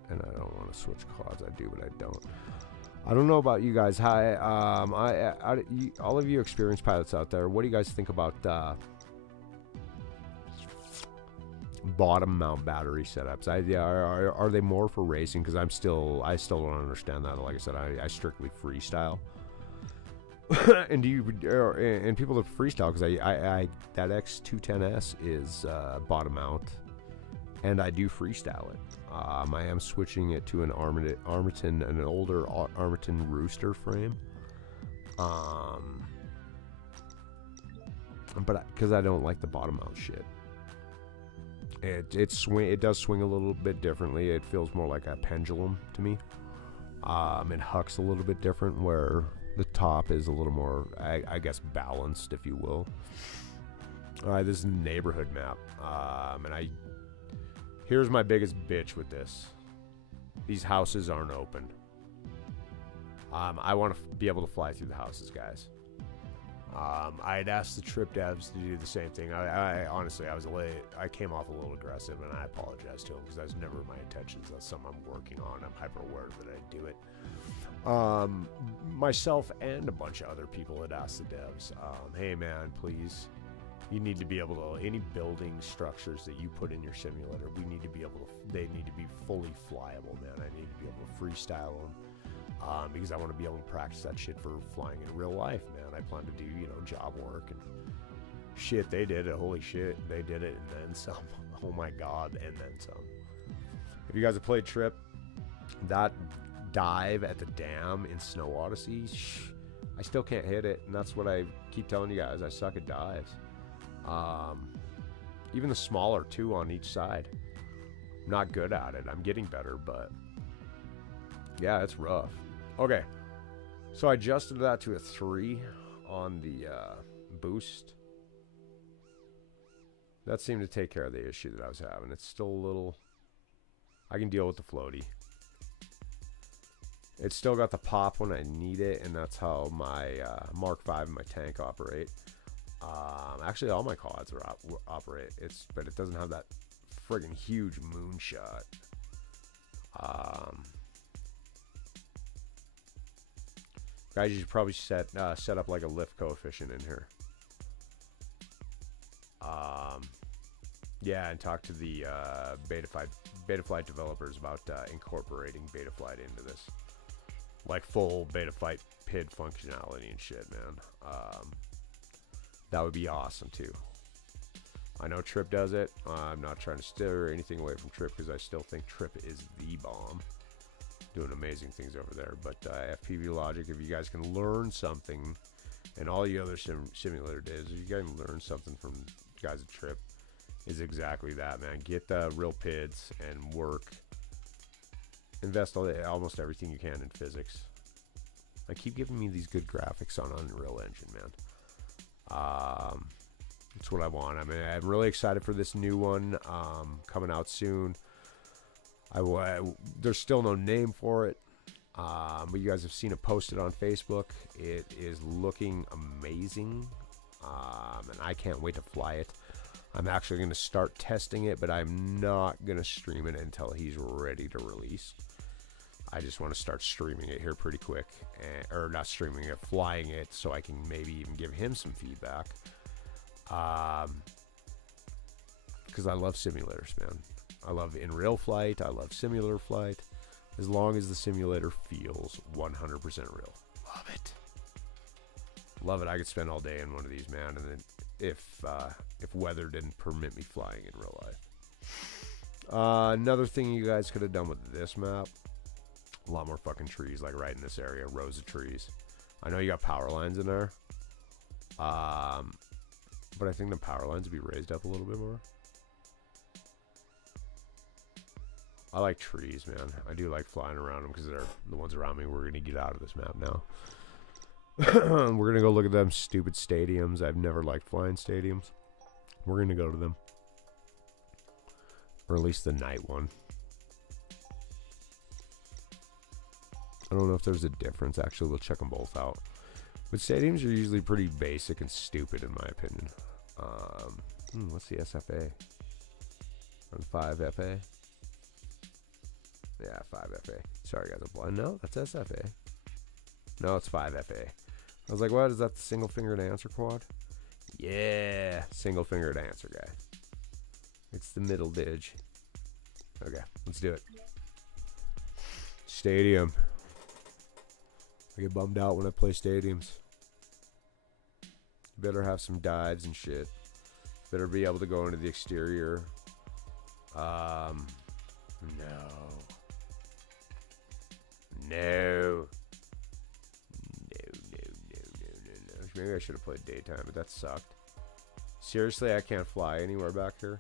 And I don't want to switch quads. I do, but I don't. I don't know about you guys. Hi, all of you experienced pilots out there, what do you guys think about bottom mount battery setups? Are they more for racing? Because I still don't understand that. Like I said, I strictly freestyle. And and people that freestyle, because that X210S is bottom mount, and I do freestyle it. I am switching it to an older Armiton Rooster frame. But because I don't like the bottom mount shit. It does swing a little bit differently. It feels more like a pendulum to me. It hucks a little bit different, where the top is a little more, I guess, balanced, if you will. All right, this is a neighborhood map, and here's my biggest bitch with this. These houses aren't open. I want to be able to fly through the houses, guys. I'd asked the trip devs to do the same thing. I honestly, I was late. I came off a little aggressive, and I apologize to them, because that's never my intentions. That's something I'm working on. I'm hyper aware that I do it. Myself and a bunch of other people had asked the devs, hey man, please, you need to be able to, any building structures that you put in your simulator, they need to be fully flyable, man. I need to be able to freestyle them, because I want to be able to practice that shit for flying in real life, man. I plan to do, job work and shit. They did it. Holy shit, they did it, and then some. Oh my god, and then some. If you guys have played Trip, that dive at the dam in Snow Odyssey, I still can't hit it, and that's what I keep telling you guys. I suck at dives. Even the smaller 2 on each side, I'm not good at it. I'm getting better, but yeah, it's rough. Okay, so I adjusted that to a 3 on the boost. That seemed to take care of the issue that I was having. It's still a little I can deal with the floaty. It's still got the pop when I need it, and that's how my Mark V and my tank operate. Actually, all my quads operate. But it doesn't have that friggin' huge moonshot. Guys, you should probably set up like a lift coefficient in here. Yeah, and talk to the Betaflight developers about incorporating Betaflight into this, like full Betaflight PID functionality and shit, man. That would be awesome too. I know Trip does it. I'm not trying to steer anything away from Trip because I still think Trip is the bomb, doing amazing things over there. But FPVLogic, if you guys can learn something, and all the other simulator days, if you guys can learn something from guys at Trip, is exactly that, man. Get the real PIDs and work. Invest almost everything you can in physics. I keep giving me these good graphics on Unreal Engine, man. That's what I want. I mean, I'm really excited for this new one coming out soon. There's still no name for it, but you guys have seen it posted on Facebook. It is looking amazing, and I can't wait to fly it. I'm actually going to start testing it, but I'm not going to stream it until he's ready to release. I just want to start streaming it here pretty quick, or not streaming it, flying it, so I can maybe even give him some feedback. Because I love simulators, man. I love in real flight. I love simulator flight. As long as the simulator feels 100% real. Love it. Love it. I could spend all day in one of these, man. And then if weather didn't permit me flying in real life. Another thing you guys could have done with this map. A lot more fucking trees, like right in this area. Rows of trees. I know you got power lines in there. But I think the power lines would be raised up a little bit more. I like trees, man. I do like flying around them because they're the ones around me. We're going to get out of this map now. We're going to go look at them stupid stadiums. I've never liked flying stadiums. We're going to go to them. Or at least the night one. I don't know if there's a difference. Actually, we'll check them both out. But stadiums are usually pretty basic and stupid in my opinion. What's the SFA? On 5FA? Yeah, 5FA. Sorry guys, I'm blind. No, that's SFA. No, it's 5FA. I was like, what? Is that the single fingered answer quad? Yeah, single fingered answer, guy. It's the middle dig. Okay, let's do it. Stadium. I get bummed out when I play stadiums. You better have some dives and shit. Better be able to go into the exterior. No. Maybe I should have played daytime, but that sucked. Seriously, I can't fly anywhere back here.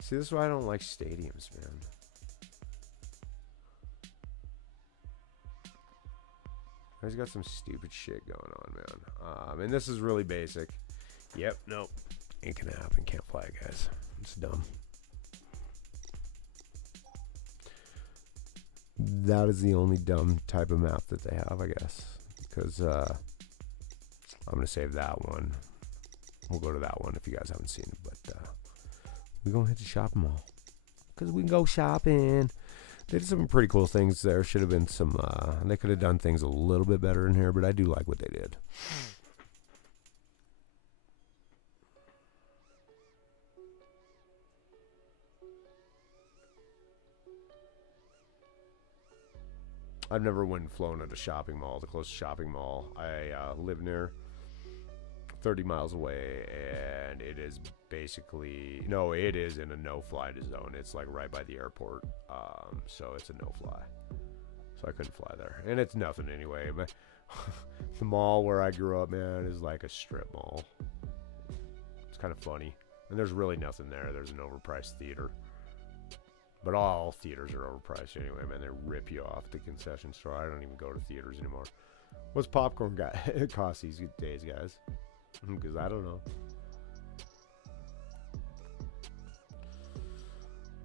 See, this is why I don't like stadiums, man. He's got some stupid shit going on, man. And this is really basic. Yep, nope. Ain't gonna happen. Can't fly, guys. It's dumb. That is the only dumb type of map that they have, I guess. Because I'm gonna save that one. We'll go to that one if you guys haven't seen it. But we're gonna hit the shopping mall. Because we can go shopping. They did some pretty cool things there. Should have been some, they could have done things a little bit better in here, but I do like what they did. I've never went and flown at a shopping mall, the closest shopping mall I live near, 30 miles away, and it is basically, no, it is in a no-fly zone. It's like right by the airport, so it's a no-fly. So I couldn't fly there, and it's nothing anyway. But the mall where I grew up, man, is like a strip mall. It's kind of funny, and there's really nothing there. There's an overpriced theater. But all theaters are overpriced anyway, man. They rip you off at the concession store. I don't even go to theaters anymore. What's popcorn cost these days, guys? Because I don't know.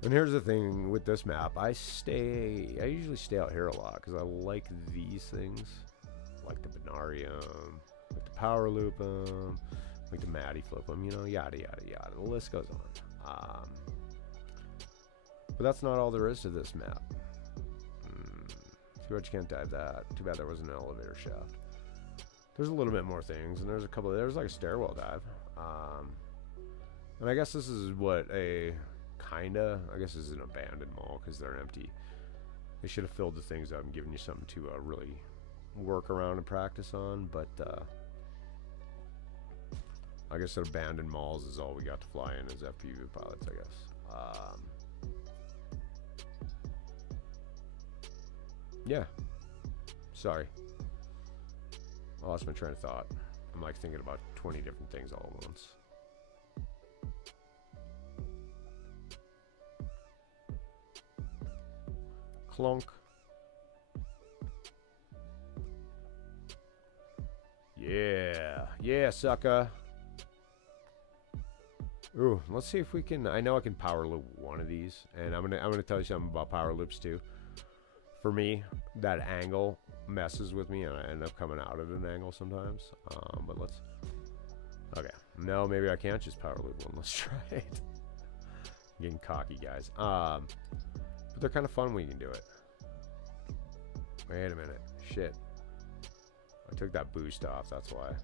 And here's the thing with this map. I usually stay out here a lot because I like these things. Like the binarium, like the power loop, like the Matty flip them, you know, yada yada yada. The list goes on. But that's not all there is to this map. Too bad you can't dive that. Too bad there wasn't an elevator shaft. There's a little bit more things, and there's like a stairwell dive. And I guess this is what I guess this is an abandoned mall because they're empty. They should have filled the things up and given you something to really work around and practice on, but I guess that abandoned malls is all we got to fly in as FPV pilots, I guess. Yeah. Sorry. I lost my train of thought. I'm like thinking about 20 different things all at once. Clunk. Yeah. Yeah, sucker. Ooh, let's see if we can. I know I can power loop one of these, and I'm gonna tell you something about power loops too. For me, that angle messes with me, and I end up coming out at an angle sometimes. But let's. Okay. No, maybe I can't just power loop one. Let's try it. I'm getting cocky, guys. But they're kind of fun when you can do it. Wait a minute. Shit. I took that boost off. That's why.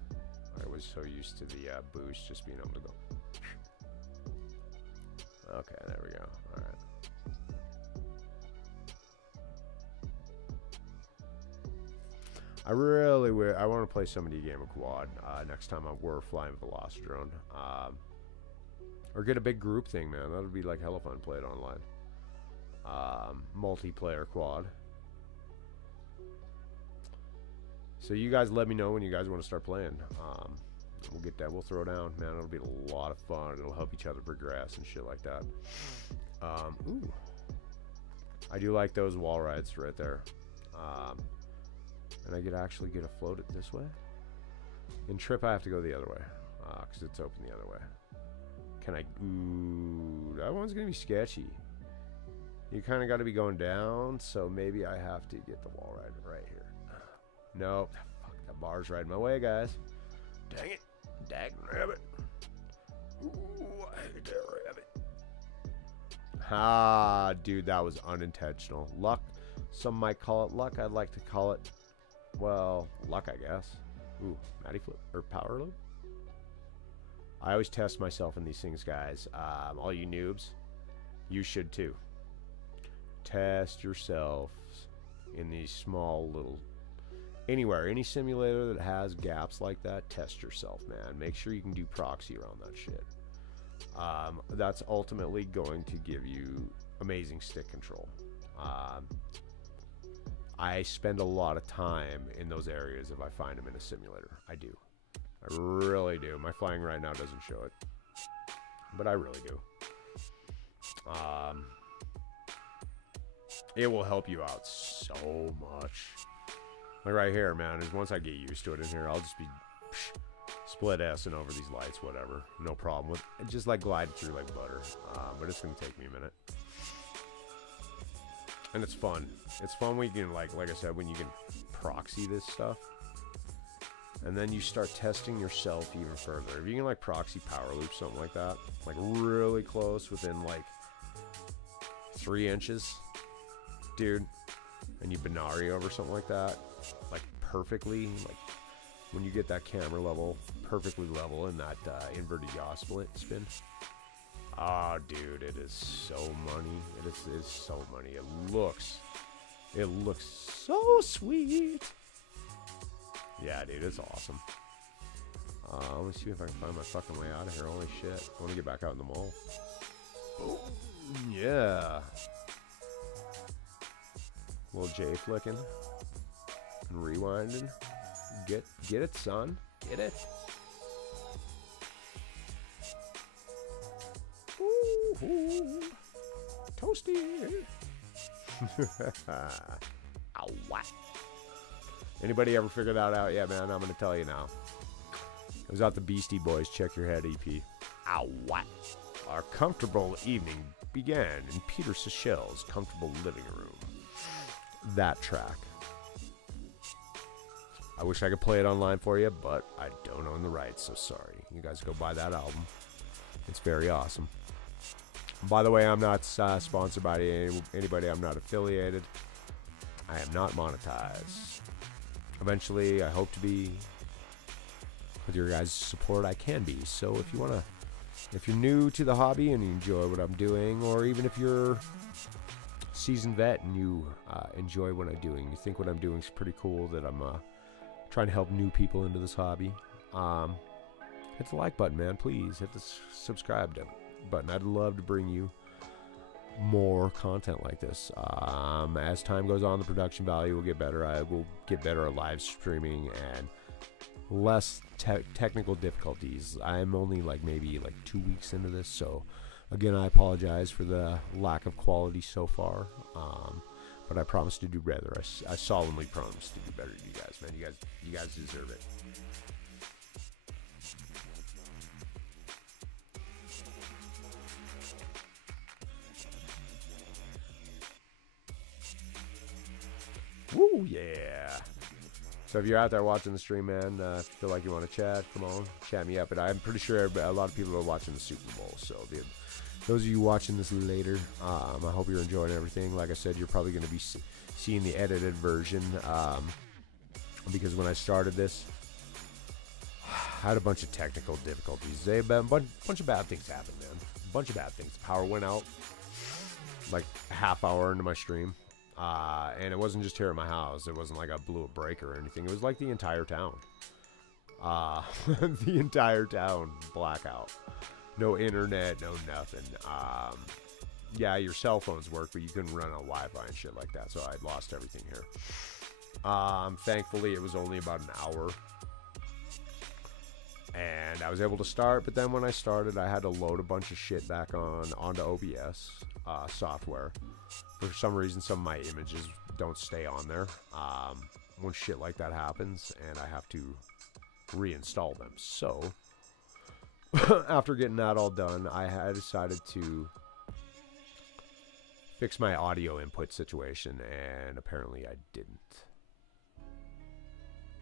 I was so used to the boost just being able to go. Okay, there we go. All right. I want to play somebody a game of quad next time we're flying Velocidrone. Or get a big group thing, man. That would be like hella fun. Play it online. Multiplayer quad. So you guys let me know when you guys want to start playing. We'll get that. We'll throw down, man. It'll be a lot of fun. It'll help each other progress and shit like that. Ooh, I do like those wall rides right there. And I could actually get a float this way. In trip, I have to go the other way because it's open the other way. Can I? Ooh, that one's gonna be sketchy. You kind of got to be going down, so maybe I have to get the wall ride right here. Nope. Fuck, that bar's right in my way, guys. Dang it. Dang rabbit. Ooh, I hate that rabbit. Ah, dude, that was unintentional. Luck. Some might call it luck. I'd like to call it, well, luck, I guess. Ooh, Matty flip or power loop. I always test myself in these things, guys. All you noobs, you should too. Test yourself in these small little, anywhere, any simulator that has gaps like that. Test yourself, man. Make sure you can do proxy around that shit. That's ultimately going to give you amazing stick control. I spend a lot of time in those areas if I find them in a simulator. I do. I really do. My flying right now doesn't show it, but I really do. It will help you out so much. Like right here, man, is once I get used to it in here, I'll just be split S-ing over these lights, whatever. No problem with it. Just like glide through like butter. But it's gonna take me a minute. And it's fun. It's fun when you can, like I said, when you can proxy this stuff. And then you start testing yourself even further. If you can like proxy power loop, something like that, like really close within like 3 inches, dude, and you binary over something like that, like perfectly, like when you get that camera level perfectly level in that inverted yaw spin. Ah, dude, it is so money. It is so money. It looks so sweet. Yeah, dude, it's awesome. Let me see if I can find my fucking way out of here. Holy shit. I want to get back out in the mall. Oh, yeah. Little J flicking. And rewinding. Get it, son. Get it. Ooh. Toasty. Ow, what? Anybody ever figured that out yet, man? I'm going to tell you now. It was out the Beastie Boys. Check Your Head EP. Ow, what? Our comfortable evening began in Peter Seychelles' comfortable living room. That track. I wish I could play it online for you, but I don't own the rights, so sorry. You guys go buy that album. It's very awesome. By the way, I'm not sponsored by anybody. I'm not affiliated. I am not monetized. Eventually, I hope to be. With your guys' support, I can be. So if you want to, if you're new to the hobby and you enjoy what I'm doing, or even if you're seasoned vet and you enjoy what I'm doing, you think what I'm doing is pretty cool, that I'm trying to help new people into this hobby, hit the like button, man. Please hit the subscribe button. I'd love to bring you more content like this. As time goes on, the production value will get better. I will get better at live streaming and less technical difficulties. I'm only maybe 2 weeks into this, so again, I apologize for the lack of quality so far, but I promise to do better. I solemnly promise to do better to you guys, man. You guys deserve it. Woo, yeah. So if you're out there watching the stream, man, feel like you want to chat, come on, chat me up. And I'm pretty sure a lot of people are watching the Super Bowl. So those of you watching this later, I hope you're enjoying everything. Like I said, you're probably going to be seeing the edited version, because when I started this, I had a bunch of technical difficulties. A bunch of bad things happened, man. A bunch of bad things. Power went out like a half hour into my stream. And it wasn't just here at my house. It wasn't like I blew a breaker or anything. It was like the entire town. The entire town blackout. No internet, no nothing. Yeah, your cell phones work, but you couldn't run on Wi-Fi and shit like that. So I lost everything here. Thankfully, it was only about an hour. And I was able to start, but then when I started, I had to load a bunch of shit back onto OBS software. For some reason, some of my images don't stay on there when shit like that happens, and I have to reinstall them. So, after getting that all done, I decided to fix my audio input situation, and apparently I didn't.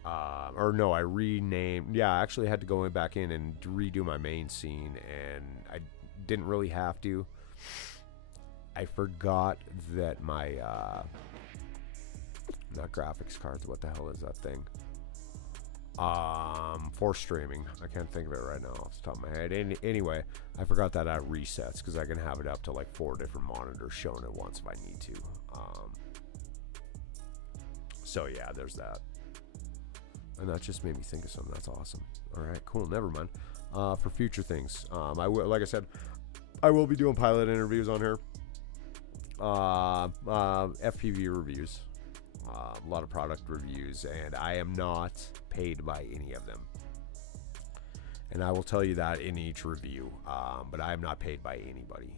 Or no, I renamed. Yeah, I actually had to go back in and redo my main scene, and I didn't really have to. I forgot that my, not graphics cards, what the hell is that thing? For streaming. I can't think of it right now off the top of my head. Anyway, I forgot that at resets, because I can have it up to 4 different monitors showing at once if I need to. So yeah, there's that. And that just made me think of something. That's awesome. All right, cool. Never mind. For future things, like I said, I will be doing pilot interviews on here. FPV reviews, a lot of product reviews, and I am not paid by any of them. And I will tell you that in each review, but I am not paid by anybody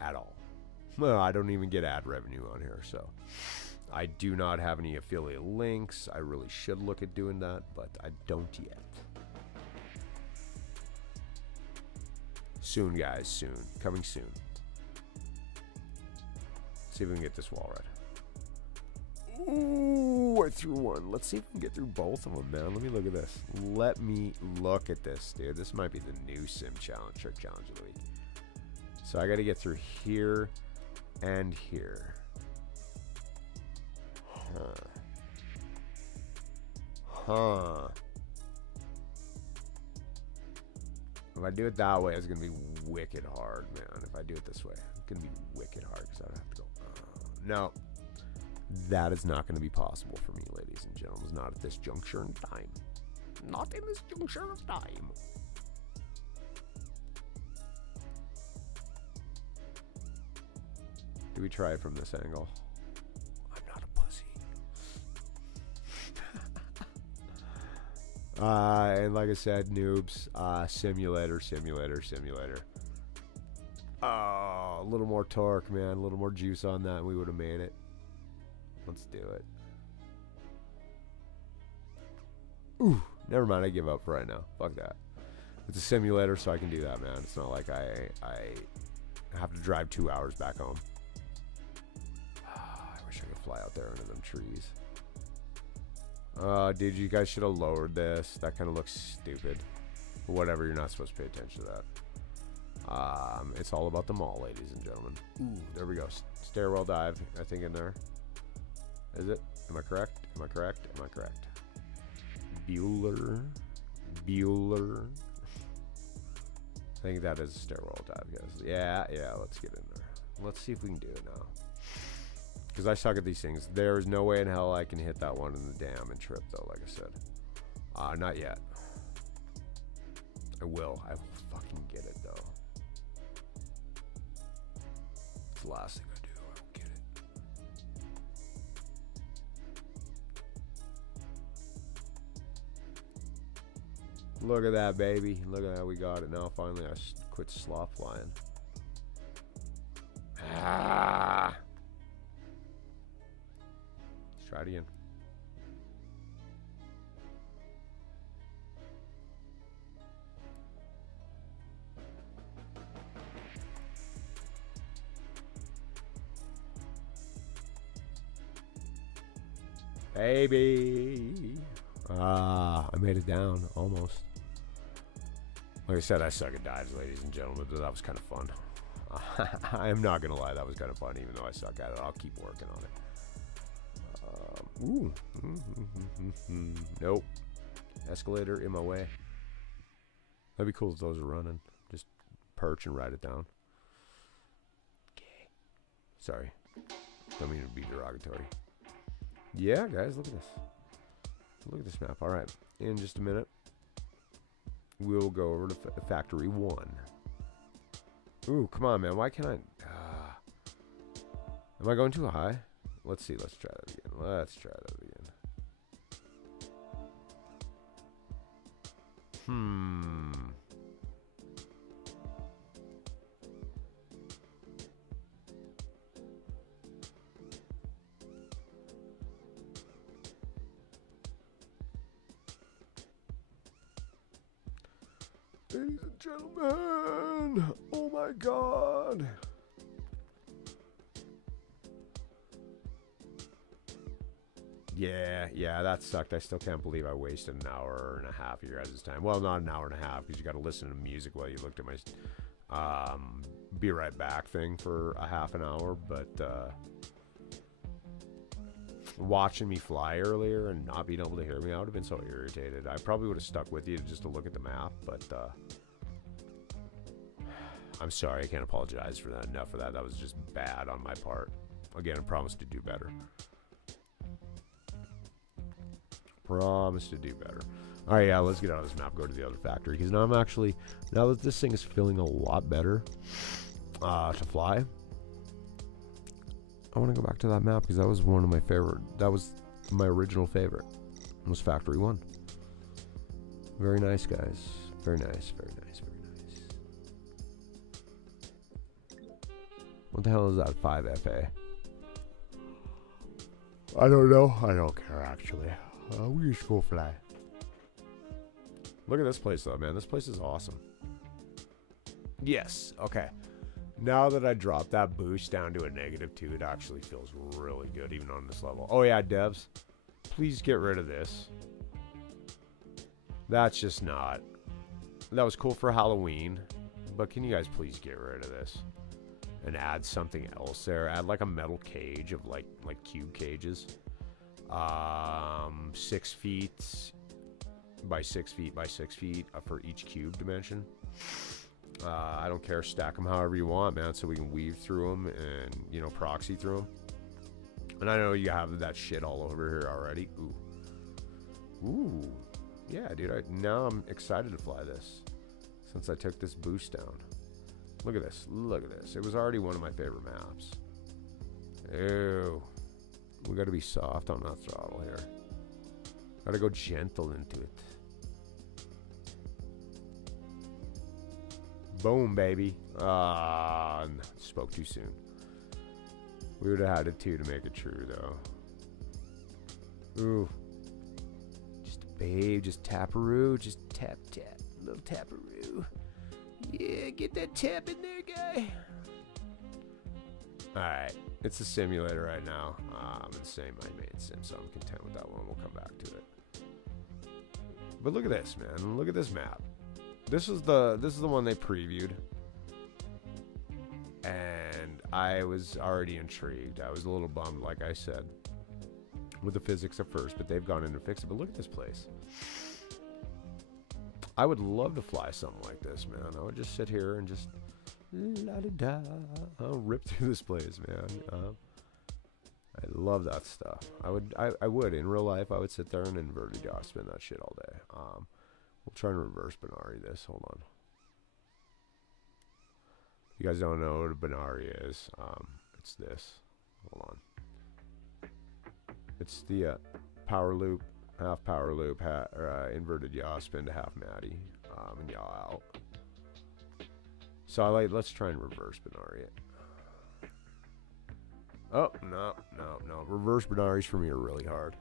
at all. Well, I don't even get ad revenue on here, so I do not have any affiliate links. I really should look at doing that, but I don't yet. Soon, guys, soon. Coming soon. See if we can get this wall right. Ooh, I threw one. Let's see if we can get through both of them, man. Let me look at this. Let me look at this, dude. This might be the new sim challenge, trick challenge of the week. So I got to get through here and here. Huh. If I do it that way, it's going to be wicked hard, man. If I do it this way, it's going to be wicked hard because I don't have to go. No. That is not going to be possible for me, ladies and gentlemen. Not at this juncture in time. Not in this juncture of time. Do we try it from this angle? I'm not a pussy. And like I said, noobs, simulator. Oh, a little more torque, man. A little more juice on that, and we would have made it. Let's do it. Ooh, never mind. I give up for right now. Fuck that. It's a simulator, so I can do that, man. It's not like I I have to drive 2 hours back home. I wish I could fly out there into them trees. Dude, you guys should have lowered this. That kind of looks stupid. But whatever, you're not supposed to pay attention to that. It's all about the mall, ladies and gentlemen. Ooh, there we go. Stairwell dive, I think, in there. Is it? Am I correct? Am I correct? Am I correct? Bueller. I think that is a stairwell dive, guys. Yeah, let's get in there. Let's see if we can do it now. Because I suck at these things. There's no way in hell I can hit that one in the dam and trip, though, like I said. Not yet. I will. I will fucking get it, though. It's the last thing I do. I will get it. Look at that, baby. Look at that. We got it now. Finally, I quit slop flying. Ah! Let's try it again. Baby. I made it down almost. Like I said, I suck at dives, ladies and gentlemen, but that was kind of fun. I am not gonna lie, that was kind of fun, even though I suck at it. I'll keep working on it. Nope. Escalator in my way. That'd be cool if those are running. Just perch and ride it down. Okay. Sorry. Don't mean to be derogatory. Yeah, guys, look at this. Look at this map. All right. In just a minute, we'll go over to Factory 1. Ooh, come on, man. Why can't I... Am I going too high? Let's see. Let's try that again. Let's try that again. Ladies and gentlemen, oh my god. Yeah, that sucked. I still can't believe I wasted an hour and a half of your guys' time. Well, not an hour and a half, because you got to listen to music while you looked at my be right back thing for a half an hour, but watching me fly earlier and not being able to hear me, I would have been so irritated. I probably would have stuck with you just to look at the map, but I'm sorry. I can't apologize for that. Enough for that. That was just bad on my part. Again, I promise to do better. Promise to do better. All right, yeah, let's get out of this map, go to the other factory, because now I'm actually, now that this thing is feeling a lot better to fly, I want to go back to that map, because that was one of my favorite, that was my original favorite. It was Factory 1. Very nice, guys. Very nice, very nice, very nice. What the hell is that 5FA? I don't know. I don't care, actually. We just go fly. Look at this place, though, man. This place is awesome. Yes. Okay. Now that I dropped that boost down to a -2, it actually feels really good, even on this level. Oh, yeah, devs. Please get rid of this. That's just not... That was cool for Halloween, but can you guys please get rid of this? And add something else there. Add, like, a metal cage of, like cube cages. 6 feet by 6 feet by 6 feet for each cube dimension. I don't care, stack them however you want, man, so we can weave through them and, you know, proxy through them. And I know you have that shit all over here already. Ooh, yeah, dude. Now I'm excited to fly this since I took this boost down. Look at this. Look at this. It was already one of my favorite maps. Ew. We gotta be soft on that throttle here. Gotta go gentle into it. Boom, baby. Spoke too soon. We would have had it too to make it true, though. Ooh. Just, babe, just taparoo. Just tap, tap. Little taparoo. Yeah, get that tap in there, guy. Alright, it's a simulator right now. It's the same my main sim, so I'm content with that one. We'll come back to it. But look at this, man. Look at this map. This is the one they previewed. And I was already intrigued. I was a little bummed, like I said, with the physics at first, but they've gone in to fix it. But look at this place. I would love to fly something like this, man. I would just sit here and just la-da-da. I'll rip through this place, man. I love that stuff. I would in real life. I would sit there and inverted yaw spin that shit all day. We'll try and reverse binary this. Hold on. If you guys don't know what a binary is, it's this. Hold on. It's the power loop, half power loop, inverted yaw spin to half Matty, and yaw out. So let's try and reverse binary it. Oh, no. Reverse binaries for me are really hard.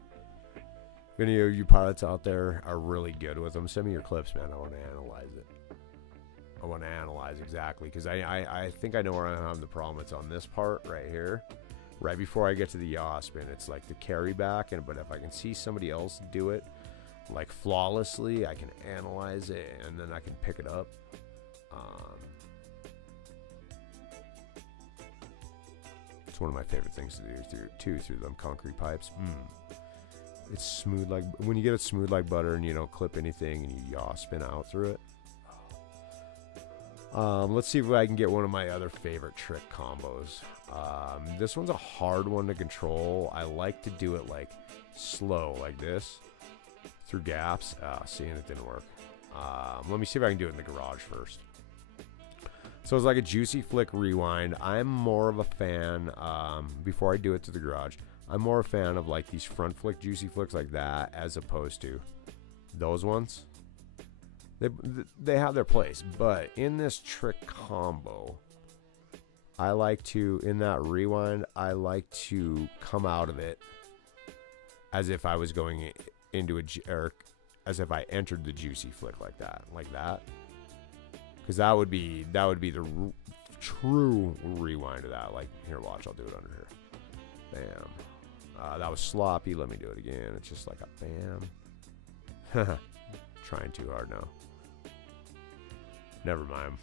If any of you pilots out there are really good with them, send me your clips, man. I want to analyze it. I want to analyze exactly, because I think I know where I'm having the problem. It's on this part right here. Right before I get to the yaw spin, it's like the carry back, but if I can see somebody else do it like flawlessly, I can analyze it, and then I can pick it up. It's one of my favorite things to do through them concrete pipes. It's smooth like, when you get it smooth like butter and you don't clip anything and you yaw spin out through it. Let's see if I can get one of my other favorite trick combos. This one's a hard one to control. I like to do it like slow, like this, through gaps. Seeing it didn't work. Let me see if I can do it in the garage first. So it's like a juicy flick rewind. I'm more of a fan, before I do it to the garage, I'm more a fan of like these front flick juicy flicks like that, as opposed to those ones. They have their place, but in this trick combo, I like to, in that rewind, I like to come out of it as if I was going into or as if I entered the juicy flick like that, because that would be the true rewind of that. Like, here, watch, I'll do it under here. Bam. That was sloppy. Let me do it again. It's just like a bam. Trying too hard now. Never mind.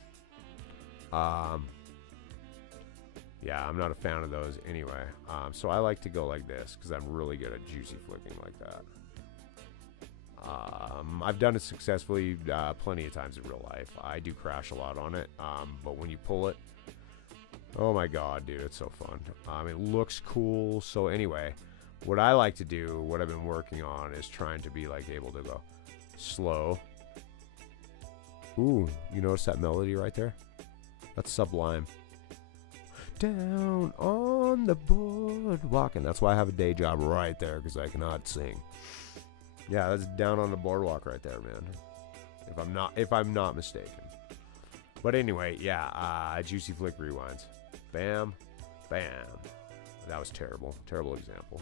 Yeah, I'm not a fan of those anyway. So I like to go like this because I'm really good at juicy flicking like that. I've done it successfully plenty of times in real life. I do crash a lot on it, but when you pull it, oh my god, dude, it's so fun. It looks cool. So anyway, what I like to do, what I've been working on, is trying to be like able to go slow. Ooh, you notice that melody right there? That's sublime. Down on the boardwalk, and that's why I have a day job right there, because I cannot sing. Yeah, that's down on the boardwalk right there, man. If I'm not mistaken. But anyway, yeah, juicy flick rewinds. Bam, bam. That was terrible. Terrible example.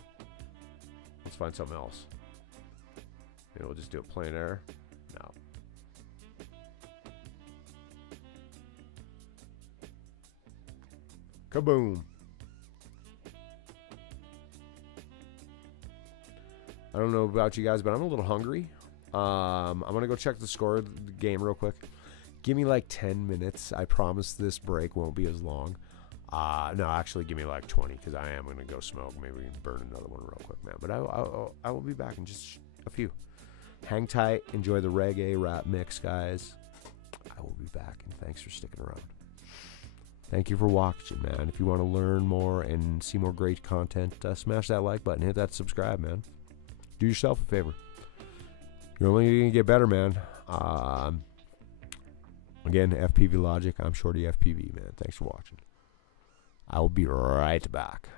Let's find something else. Maybe we'll just do it plain air. No. Kaboom. I don't know about you guys, but I'm a little hungry. I'm going to go check the score of the game real quick. Give me like 10 minutes. I promise this break won't be as long. No, actually give me like 20, because I am going to go smoke. Maybe we can burn another one real quick, man. But I will be back in just a few. Hang tight. Enjoy the reggae rap mix, guys. I will be back, and thanks for sticking around. Thank you for watching, man. If you want to learn more and see more great content, smash that like button. Hit that subscribe, man. Do yourself a favor. You're only going to get better, man. Again, FPVLogic. I'm ShortyFPV, man. Thanks for watching. I will be right back.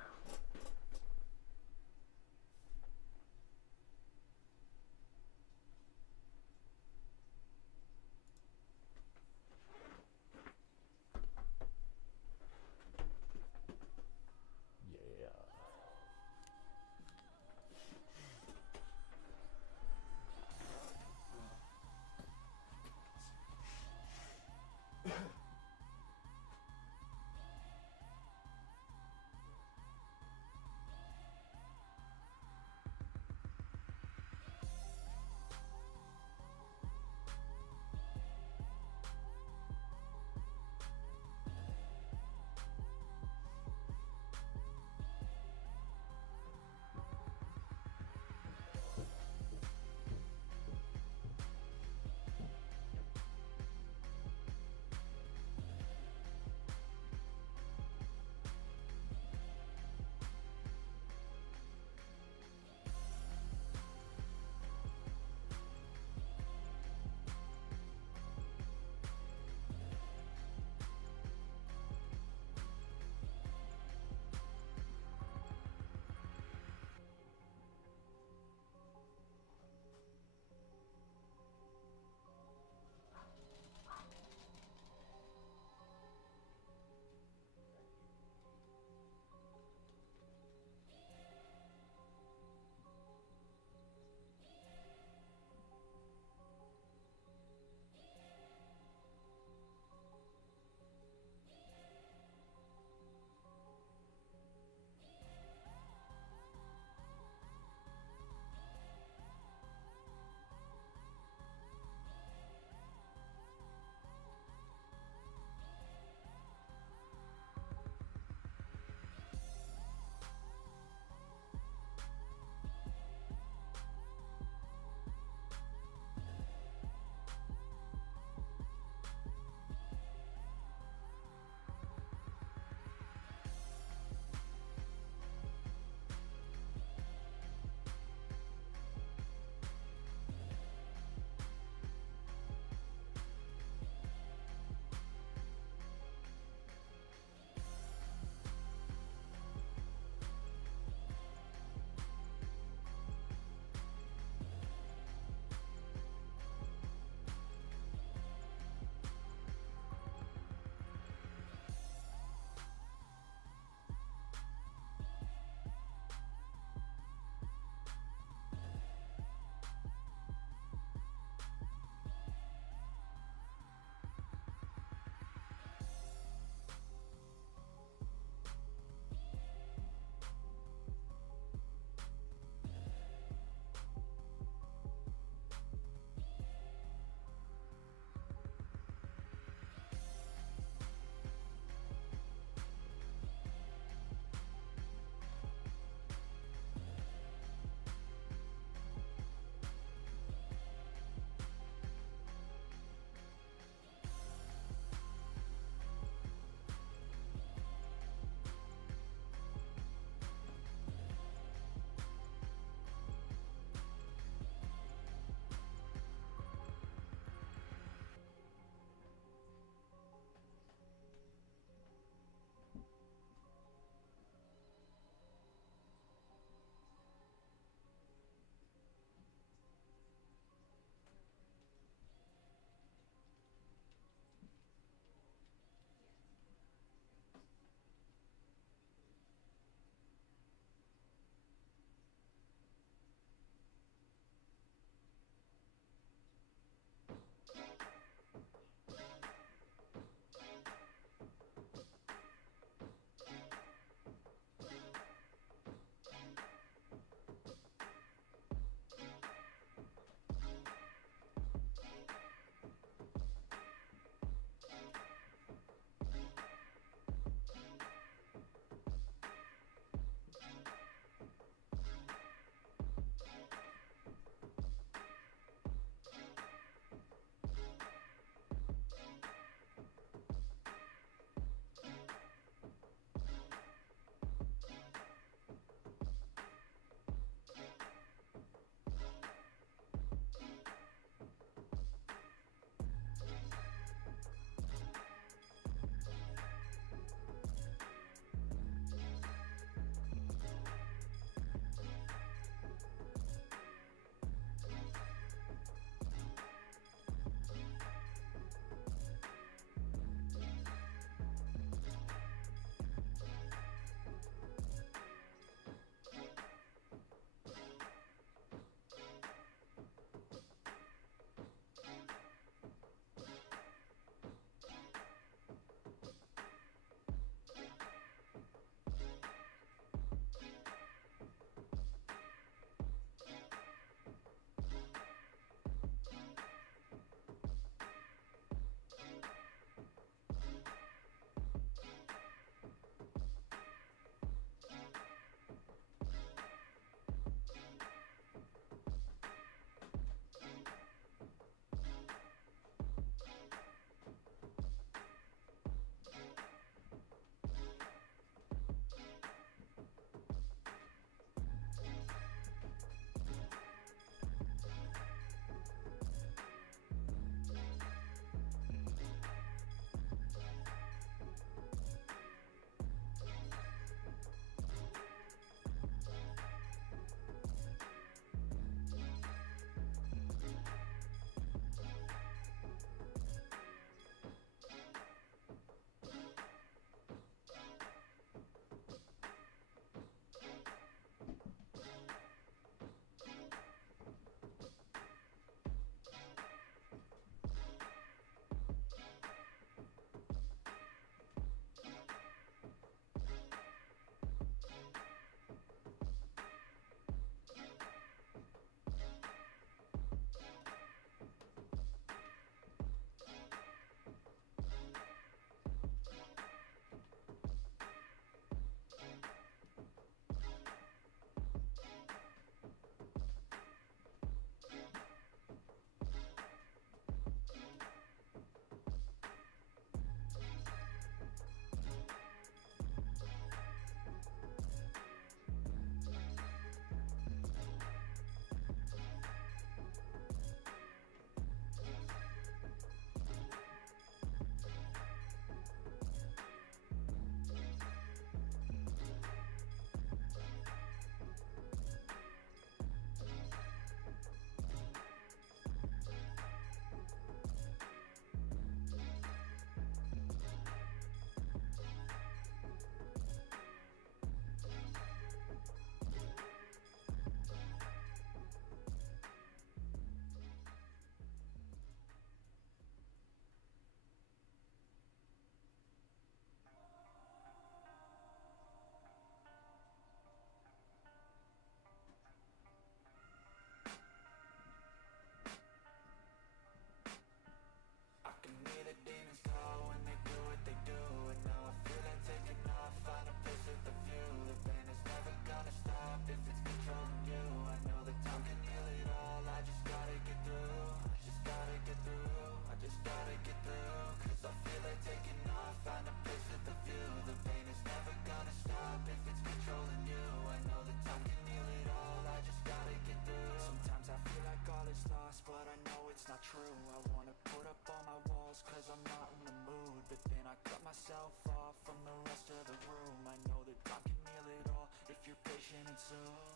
cut myself off from the rest of the room. I know that time can heal it all if you're patient and soon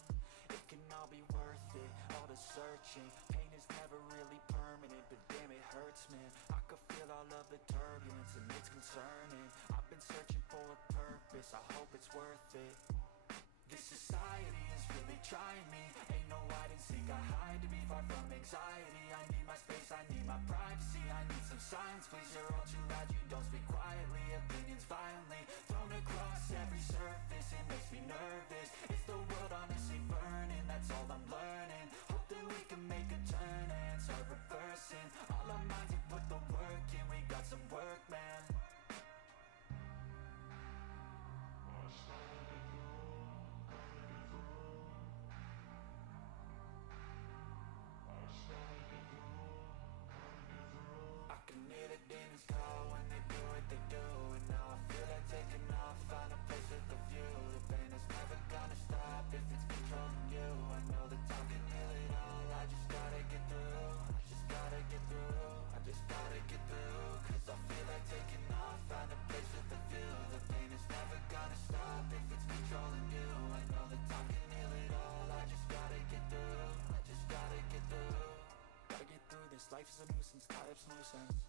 it can all be worth it, all the searching. Pain is never really permanent, but damn it hurts, man. I could feel all of the turbulence and it's concerning. I've been searching for a purpose, I hope it's worth it. This society is really trying me. Ain't no hide and seek, I hide to be far from anxiety. I need my space, I need my privacy. I need some silence, please, you're all too loud. You don't speak quietly, opinions violently thrown across every surface. It makes me nervous. It's the world honestly burning, that's all I'm learning. Hope that we can make a turn and start reversing all our minds and put the work in. We got some work, man. I can hear the demons call when they do what they do. And now I feel like taking off, find a place with a view. The pain is never gonna stop if it's controlling you. I know that time can heal it all, I just gotta get through. I just gotta get through, I just gotta get through. Cause I feel like taking off, find a place with a view. The pain is never gonna stop if it's controlling you. I know that time can heal it all, I just gotta get through. I just gotta get through. Gotta get through this, life is a nuisance, tie up some loose ends.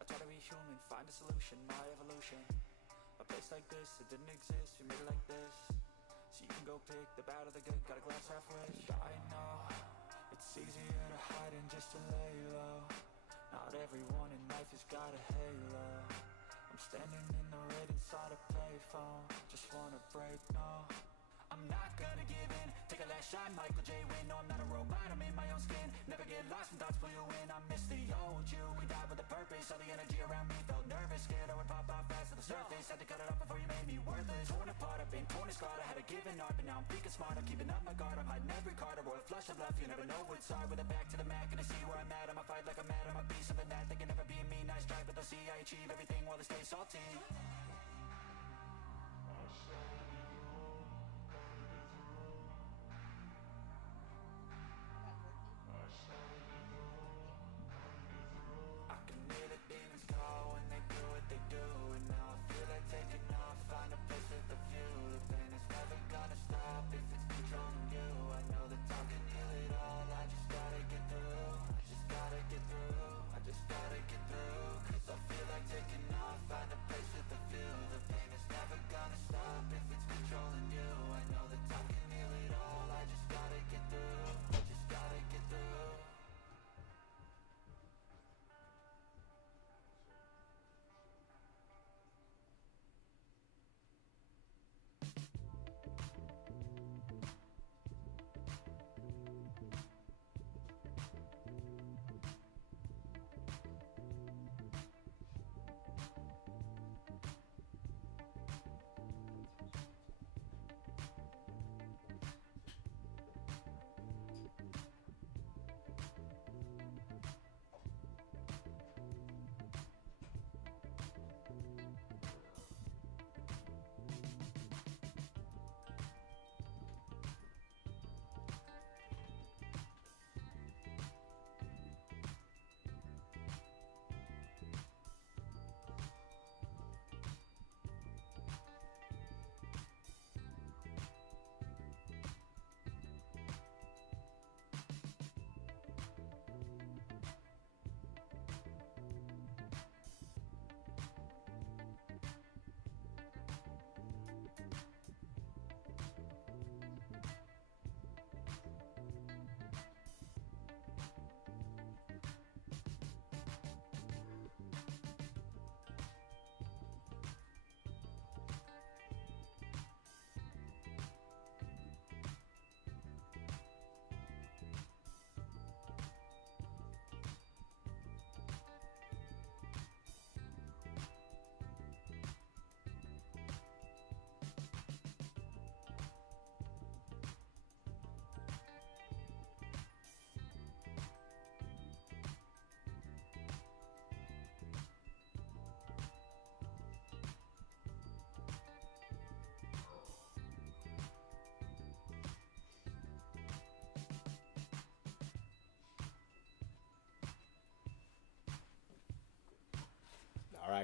I try to be human, find a solution, my evolution. A place like this, it didn't exist, we made it like this. So you can go pick the bad or the good, got a glass half wish. I know, it's easier to hide than just to lay low. Not everyone in life has got a halo. I'm standing in the red inside a payphone. Just wanna break, no, I'm not gonna give in. Take a last shot, Michael J. Win. No, I'm not a robot, I'm in my own skin. Never get lost when thoughts pull you in. I miss the old you, we died with a purpose. All the energy around me felt nervous, scared I would pop out fast to the surface. Had to cut it off before you made me worthless. Torn apart, I've been torn and scarred. I had a given art, but now I'm thinking smart. I'm keeping up my guard, I'm hiding every card. A royal flush of love, you never know what's hard. With a back to the mat, gonna see where I'm at. I'ma fight like I'm mad, I'ma be something that they can never be me. Nice try, but they'll see I achieve everything while they stay salty. I can hear the demons call when they do what they do. And now I feel like taking off, find a place with a view. The pain is never gonna stop if it's controlling you. I know that time can heal it all, I just gotta get through. I just gotta get through, I just gotta get through. Cause I feel like taking off, find a place with a view.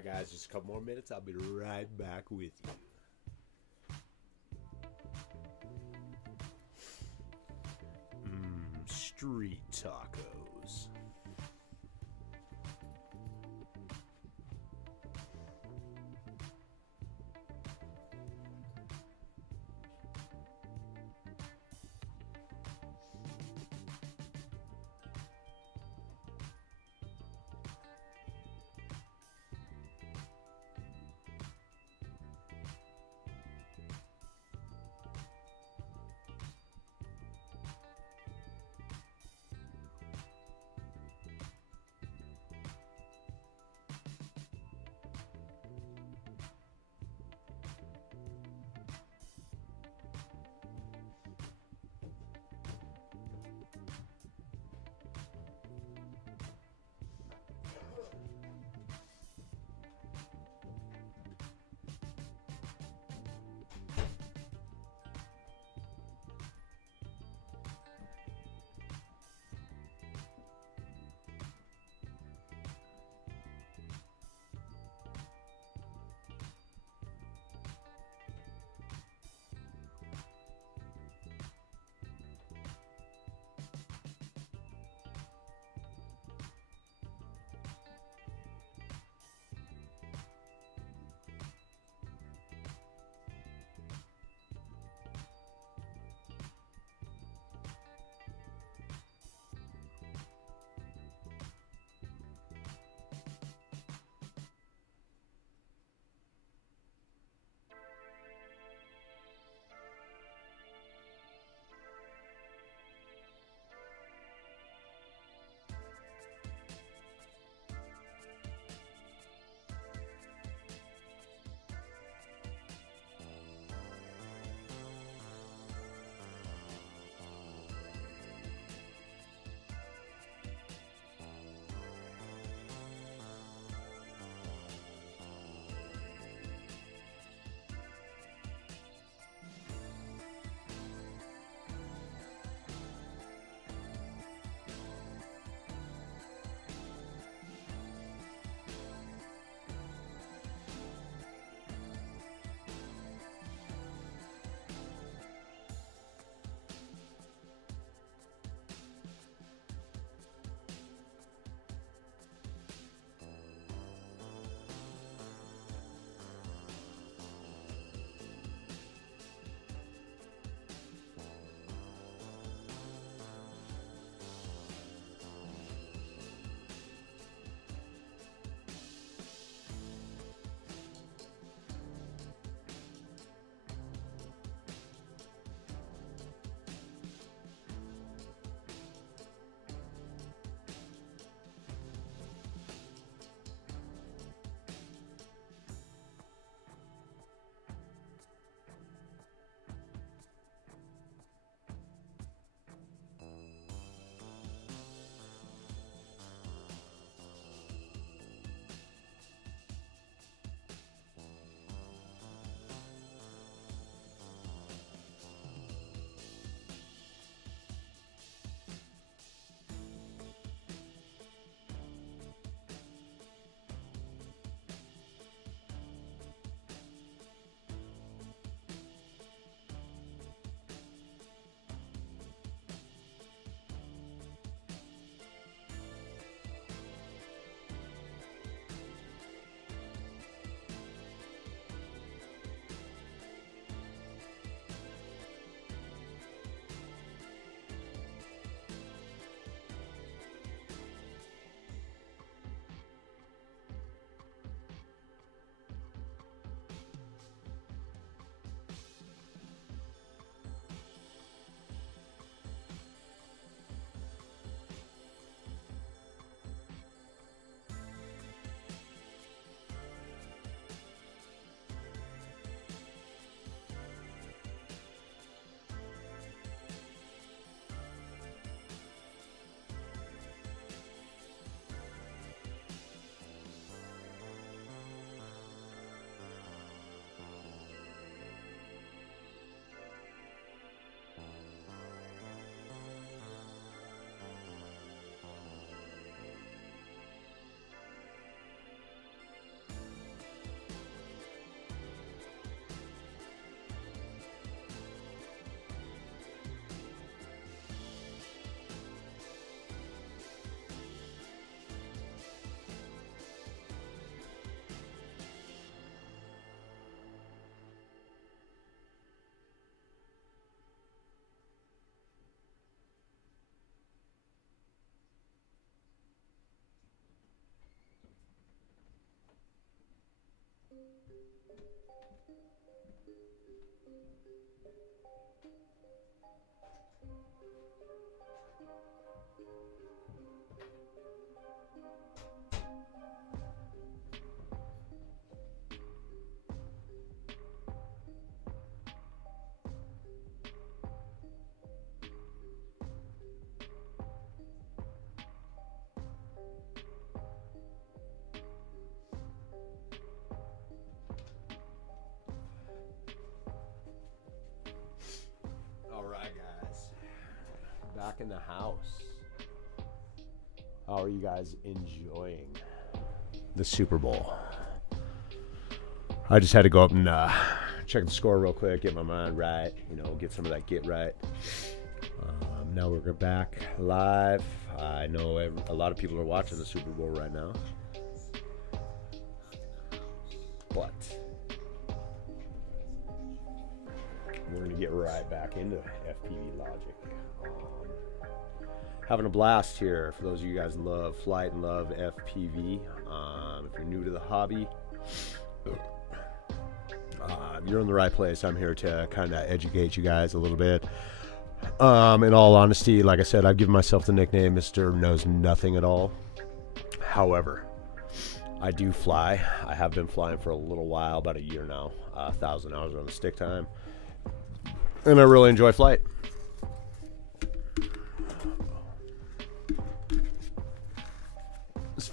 right, guys, just a couple more minutes. I'll be right back with you. Street tacos. All right, guys. Back in the house. How are you guys enjoying the Super Bowl? I just had to go up and check the score real quick, get my mind right, you know, get some of that get right. Now we're back live. I know a lot of people are watching the Super Bowl right now. But we're going to get right back into FPVLogic. Having a blast here. For those of you guys who love flight and love FPV, if you're new to the hobby, you're in the right place. I'm here to kind of educate you guys a little bit. In all honesty, like I said, I've given myself the nickname Mr. Knows Nothing at All. However, I do fly. I have been flying for a little while, about a year now, 1,000 hours on the stick time. And I really enjoy flight.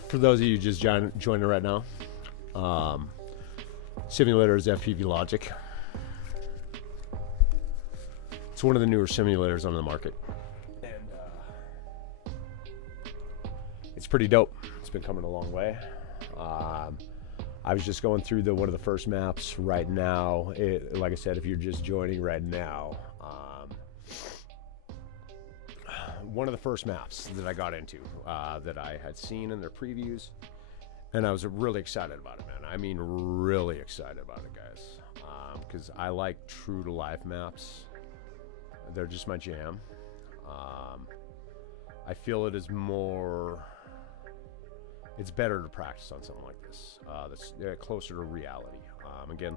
For those of you just joining right now, simulator is FPVLogic. It's one of the newer simulators on the market. And it's pretty dope. It's been coming a long way. I was just going through one of the first maps right now. Like I said, if you're just joining right now, one of the first maps that I got into that I had seen in their previews, and I was really excited about it, man. I mean, really excited about it, guys, because I like true to life maps. They're just my jam. I feel it is more. It's better to practice on something like this. That's closer to reality. Again,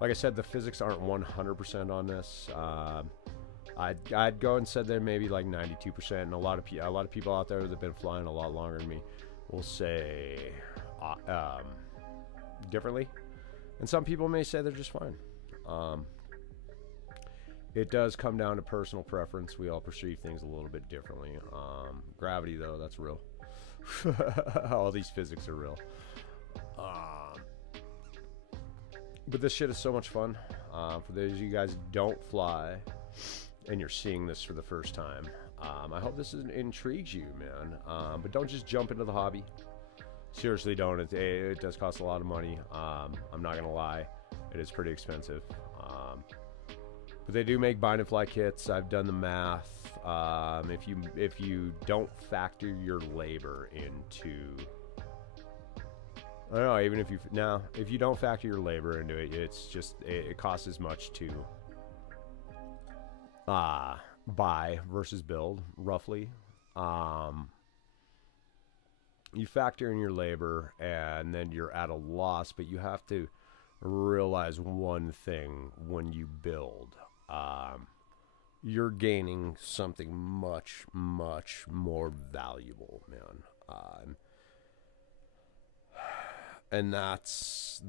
like I said, the physics aren't 100% on this. I'd go and said they're maybe like 92%, and a lot of people out there that've been flying a lot longer than me will say differently, and some people may say they're just fine. It does come down to personal preference. We all perceive things a little bit differently. Gravity, though, that's real. All these physics are real. But this shit is so much fun. For those of you guys who don't fly and you're seeing this for the first time, I hope this intrigues you, man. But don't just jump into the hobby. Seriously, don't. It does cost a lot of money. I'm not gonna lie, it is pretty expensive. But they do make bind and fly kits. I've done the math. If you don't factor your labor into, I don't know, even if you don't factor your labor into it, it's just it costs as much to buy versus build, roughly. You factor in your labor and then you're at a loss, but you have to realize one thing: when you build, you're gaining something much, much more valuable, man. And that's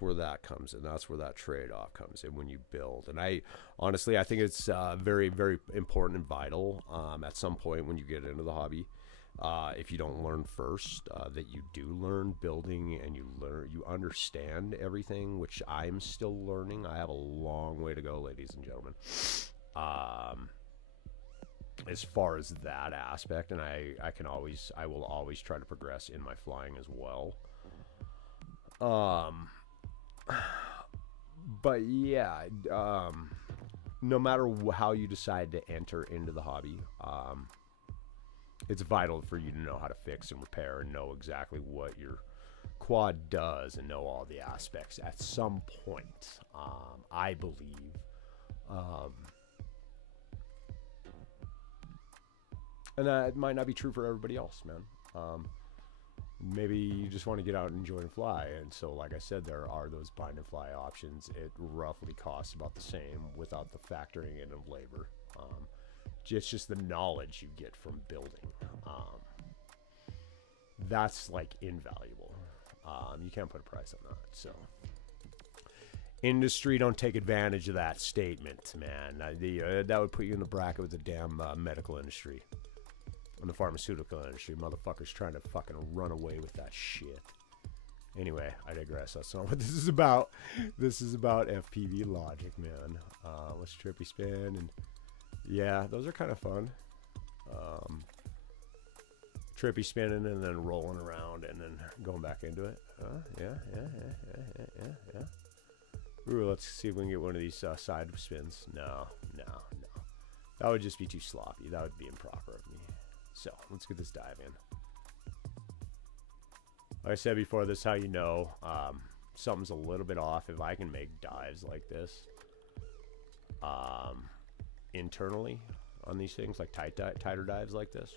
where that comes in. That's where that trade-off comes in when you build. And I think it's very, very important and vital at some point when you get into the hobby. If you don't learn first, that you do learn building and you understand everything, which I'm still learning. I have a long way to go, ladies and gentlemen. As far as that aspect, and I will always try to progress in my flying as well. But yeah, no matter how you decide to enter into the hobby, it's vital for you to know how to fix and repair and know exactly what your quad does and know all the aspects at some point. I believe. And that might not be true for everybody else, man. maybe you just want to get out and enjoy and fly. And so, like I said, there are those bind and fly options. It roughly costs about the same without the factoring in of labor. It's just the knowledge you get from building. That's like invaluable. You can't put a price on that. So, industry, don't take advantage of that statement, man. That would put you in the bracket with the damn medical industry and the pharmaceutical industry. Motherfuckers trying to fucking run away with that shit. Anyway, I digress. That's not what this is about. This is about FPVLogic, man. Let's trippy spin, and yeah, those are kind of fun. Trippy spinning and then rolling around and then going back into it. Yeah. Ooh, let's see if we can get one of these side spins. No. That would just be too sloppy. That would be improper of me. So, let's get this dive in. Like I said before, this is how you know something's a little bit off. If I can make dives like this internally on these things, like tighter dives like this,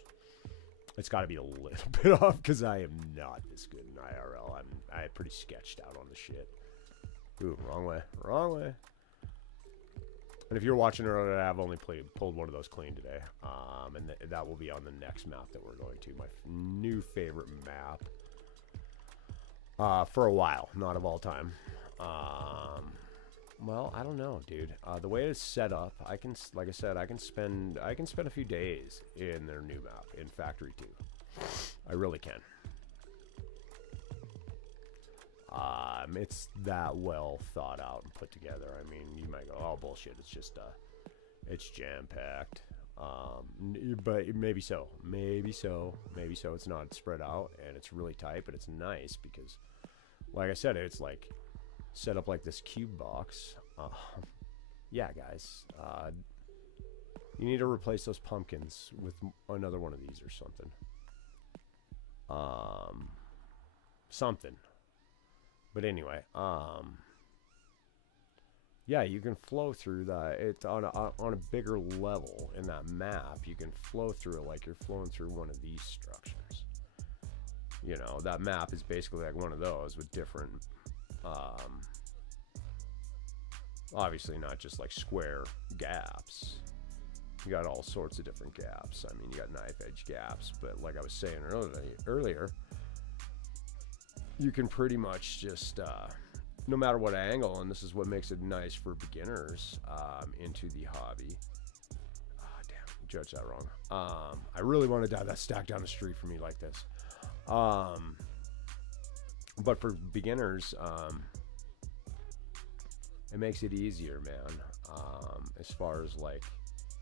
it's got to be a little bit off because I am not this good in IRL. I'm pretty sketched out on the shit. Ooh, wrong way. And if you're watching earlier, I've only pulled one of those clean today. And that will be on the next map that we're going to. My new favorite map. For a while, not of all time. Well, I don't know, dude. The way it's set up, like I said, I can spend a few days in their new map in Factory 2. I really can. It's that well thought out and put together. I mean, you might go, oh bullshit, it's just it's jam packed. But maybe so. It's not spread out and it's really tight, but it's nice because, like I said, it's like set up like this cube box. Yeah, guys, you need to replace those pumpkins with another one of these or something. Something. But anyway, yeah, you can flow through that. It's on a bigger level in that map. You can flow through it like you're flowing through one of these structures. You know, that map is basically like one of those with different, obviously not just like square gaps. You got all sorts of different gaps. I mean, you got knife edge gaps, but like I was saying earlier, you can pretty much just, no matter what angle, and this is what makes it nice for beginners into the hobby. Damn, you judged that wrong. I really want to dive that stack down the street for me like this. But for beginners, it makes it easier, man. As far as like,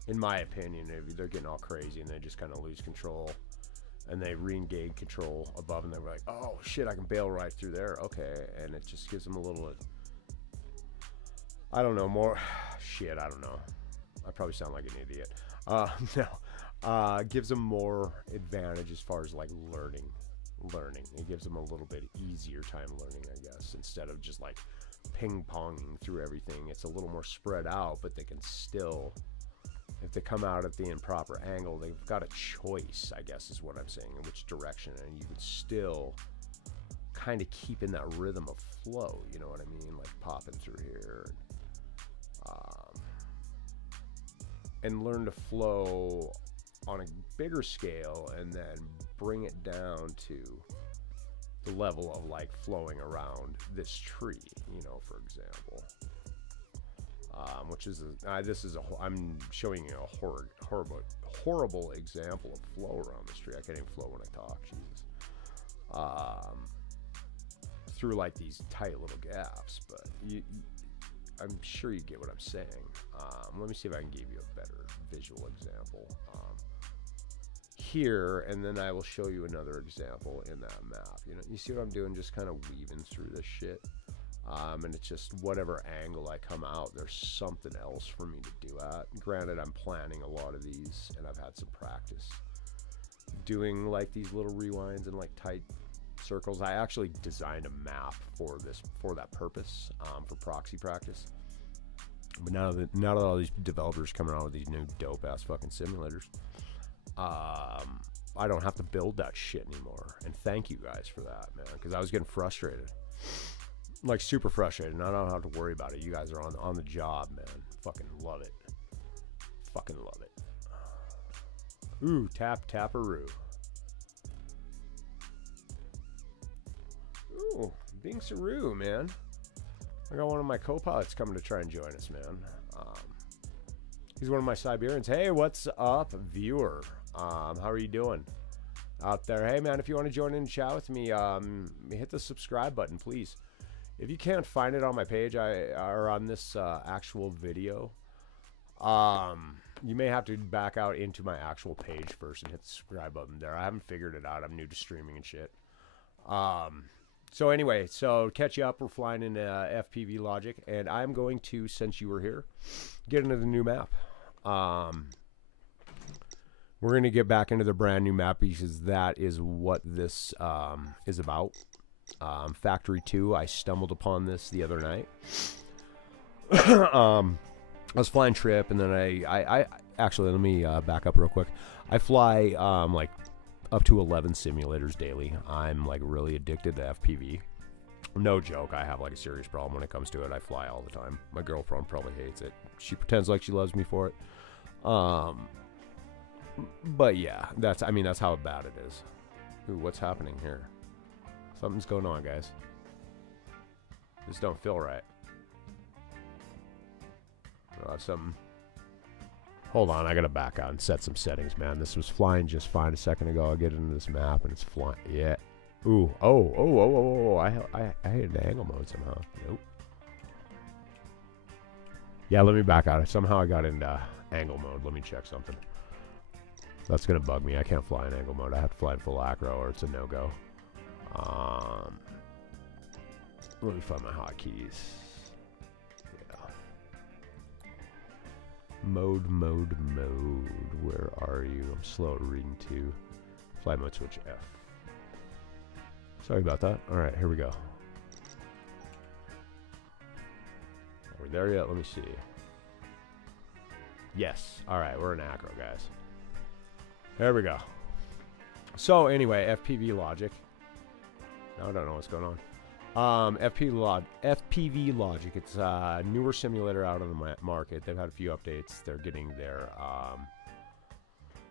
in my opinion, if they're getting all crazy and they just kind of lose control and they re-engage control above and they're like, oh shit, I can bail right through there. Okay. And it just gives them a little, I don't know, more shit. I don't know. I probably sound like an idiot. No, gives them more advantage as far as like learning. It gives them a little bit easier time learning, I guess, instead of just like ping-ponging through everything. It's a little more spread out, but they can still, if they come out at the improper angle, they've got a choice, I guess is what I'm saying, in which direction, and you can still kind of keep in that rhythm of flow, you know what I mean, like popping through here, and learn to flow on a bigger scale and then bring it down to the level of like flowing around this tree, you know, for example. Which is I'm showing you a horrible example of flow around this tree. I can't even flow when I talk, Jesus. Through like these tight little gaps, but I'm sure you get what I'm saying. Let me see if I can give you a better visual example here, and then I will show you another example in that map. You know, you see what I'm doing? Just kind of weaving through this shit. And it's just whatever angle I come out, there's something else for me to do at. Granted, I'm planning a lot of these, and I've had some practice doing like these little rewinds and like tight circles. I actually designed a map for that purpose, for proxy practice. But now that all these developers coming out with these new dope ass fucking simulators, I don't have to build that shit anymore. And thank you guys for that, man, because I was getting frustrated, like super frustrated, and I don't have to worry about it. You guys are on the job, man. Fucking love it. Fucking love it. Ooh, taparoo. Ooh, Bing Saru, man. I got one of my co-pilots coming to try and join us, man. He's one of my Siberians. Hey, what's up, viewer? How are you doing out there? Hey, man, if you want to join in and chat with me, hit the subscribe button, please. If you can't find it on my page, or on this actual video, you may have to back out into my actual page first and hit the subscribe button there. I haven't figured it out. I'm new to streaming and shit. So anyway, so catch you up. We're flying in FPVLogic, and I'm going to, since you were here, get into the new map. We're going to get back into the brand new map because that is what this is about. Factory 2, I stumbled upon this the other night. I was flying Trip, and then I actually, let me back up real quick. I fly like up to 11 simulators daily. I'm like really addicted to FPV. No joke, I have like a serious problem when it comes to it. I fly all the time. My girlfriend probably hates it. She pretends like she loves me for it. But yeah, that's how bad it is. Ooh, what's happening here? Something's going on, guys. This don't feel right. Something. Hold on, I gotta back out and set some settings, man. This was flying just fine a second ago. I'll get into this map and it's flying. Yeah. Ooh. Oh. I hit the angle mode somehow. Nope. Yeah, let me back out. Somehow I got into angle mode. Let me check something. That's gonna bug me. I can't fly in angle mode. I have to fly in full acro or it's a no-go. Let me find my hotkeys. Mode. Where are you? I'm slow at reading too. Fly mode switch F. Sorry about that. Alright, here we go. Are we there yet? Let me see. Yes. Alright, we're in acro, guys. There we go. So, anyway, FPVLogic. Now I don't know what's going on. FPVLogic. It's a newer simulator out on the market. They've had a few updates. They're getting their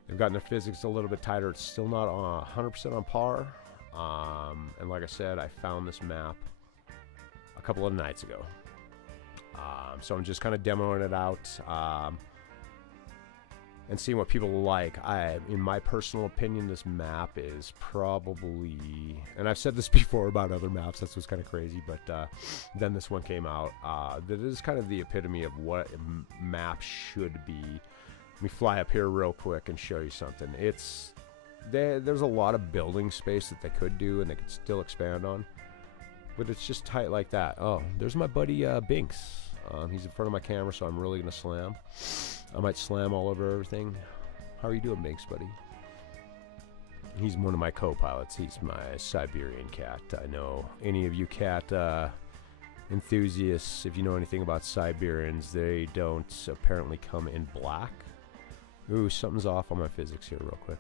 they've gotten their physics a little bit tighter. It's still not 100% on par. And like I said, I found this map a couple of nights ago. So I'm just kind of demoing it out and seeing what people like. In my personal opinion, this map is probably, and I've said this before about other maps, that's what's kind of crazy, but then this one came out, that is kind of the epitome of what a map should be. Let me fly up here real quick and show you something. There's a lot of building space that they could do and they could still expand on, but it's just tight like that. Oh, there's my buddy Binks. He's in front of my camera, so I'm really gonna slam. I might slam all over everything. How are you doing, Binks, buddy? He's one of my co-pilots. He's my Siberian cat. I know any of you cat enthusiasts, if you know anything about Siberians, they don't apparently come in black. Ooh, something's off on my physics here real quick.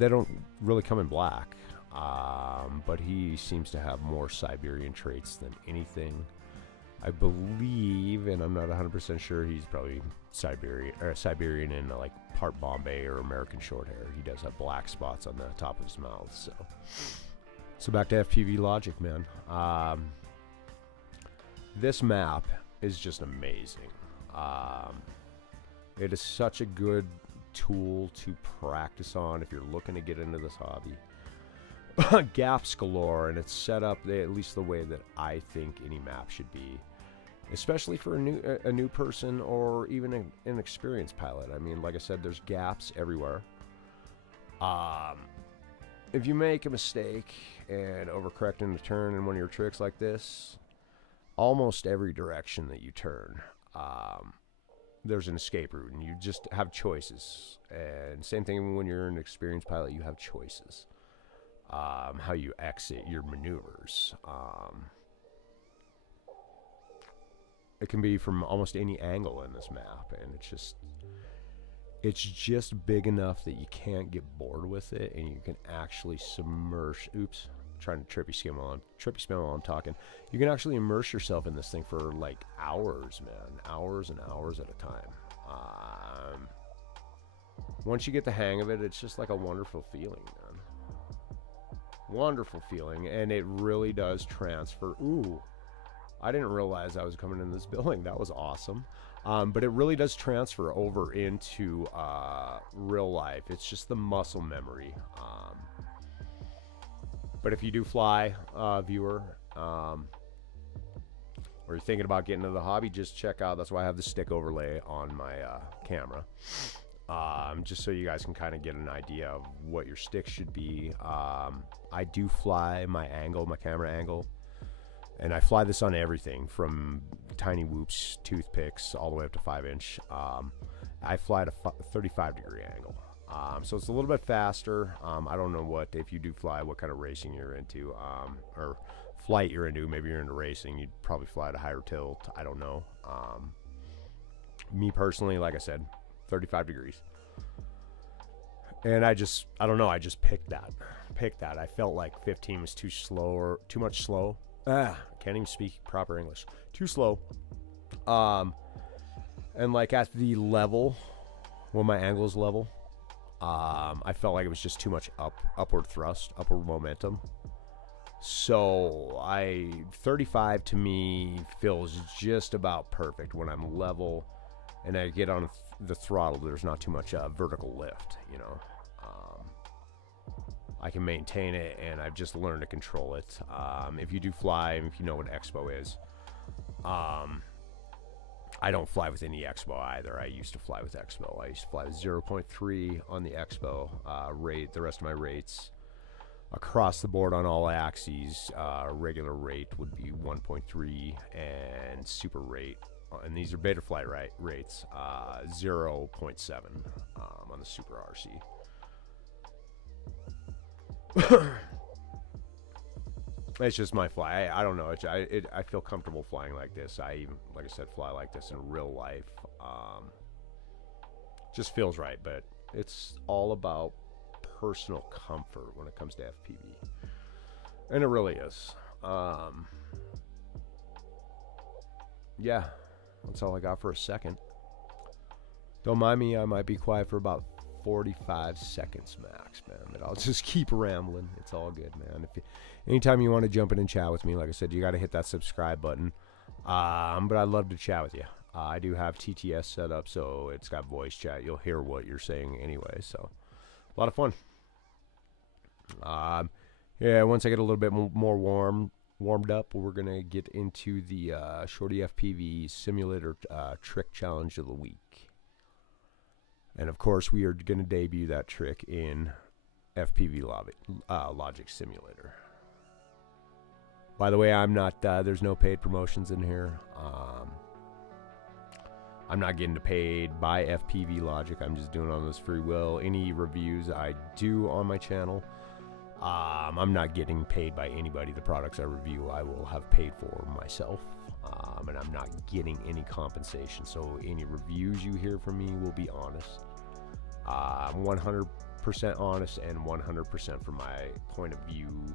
They don't really come in black, but he seems to have more Siberian traits than anything. I believe, and I'm not 100% sure, he's probably Siberian and like part Bombay or American Shorthair. He does have black spots on the top of his mouth. So back to FPVLogic, man. This map is just amazing. It is such a good tool to practice on if you're looking to get into this hobby. Gaps galore, and it's set up at least the way that I think any map should be, especially for a new person or even an experienced pilot. I mean, like I said, there's gaps everywhere. If you make a mistake and overcorrect in a turn in one of your tricks like this, almost every direction that you turn, there's an escape route, and you just have choices. And same thing when you're an experienced pilot, you have choices. How you exit your maneuvers. It can be from almost any angle in this map, and it's just, it's just big enough that you can't get bored with it, and you can actually submerge. Oops, trying to trippy spin while I'm talking. You can actually immerse yourself in this thing for like hours, man, hours and hours at a time. Once you get the hang of it, it's just like a wonderful feeling, man. Wonderful feeling, and it really does transfer. Ooh, I didn't realize I was coming in this building. That was awesome. But it really does transfer over into real life. It's just the muscle memory. But if you do fly, viewer, or you're thinking about getting into the hobby, just check out. That's why I have the stick overlay on my camera. Just so you guys can kind of get an idea of what your stick should be. I do fly my angle, my camera angle, and I fly this on everything from tiny whoops, toothpicks, all the way up to 5-inch. I fly at a 35-degree angle. So it's a little bit faster. I don't know what, if you do fly, what kind of racing you're into, or flight you're into. Maybe you're into racing, you'd probably fly at a higher tilt. I don't know. Me personally, like I said, 35 degrees. And I don't know, I just picked that. I felt like 15 was too slow, or too much slow. Can't even speak proper English. Too slow. And like at the level, when my angle is level, I felt like it was just too much upward thrust, upward momentum. So 35 to me feels just about perfect when I'm level and I get on the throttle. There's not too much vertical lift, you know. I can maintain it, and I've just learned to control it. If you do fly, if you know what Expo is, I don't fly with any Expo either. I used to fly with Expo. I used to fly with 0.3 on the Expo rate. The rest of my rates across the board on all axes, regular rate would be 1.3, and super rate, and these are Betaflight rates, 0.7 on the Super RC. It's just my fly. I don't know. I feel comfortable flying like this. I even, like I said, fly like this in real life. Just feels right, but it's all about personal comfort when it comes to FPV, and it really is. Yeah, that's all I got for a second. Don't mind me. I might be quiet for about 45 seconds max, man, but I'll just keep rambling. It's all good, man. Anytime you want to jump in and chat with me, like I said, you got to hit that subscribe button. But I'd love to chat with you. I do have TTS set up, so it's got voice chat. You'll hear what you're saying anyway, so a lot of fun. Yeah, once I get a little bit more warmed up, we're gonna get into the ShortyFPV simulator trick challenge of the week. And of course, we are going to debut that trick in FPVLogic Simulator. By the way, I'm not, there's no paid promotions in here. I'm not getting paid by FPVLogic. I'm just doing it on this free will. Any reviews I do on my channel, I'm not getting paid by anybody. The products I review, I will have paid for myself. And I'm not getting any compensation, so any reviews you hear from me will be honest. 100% honest and 100% from my point of view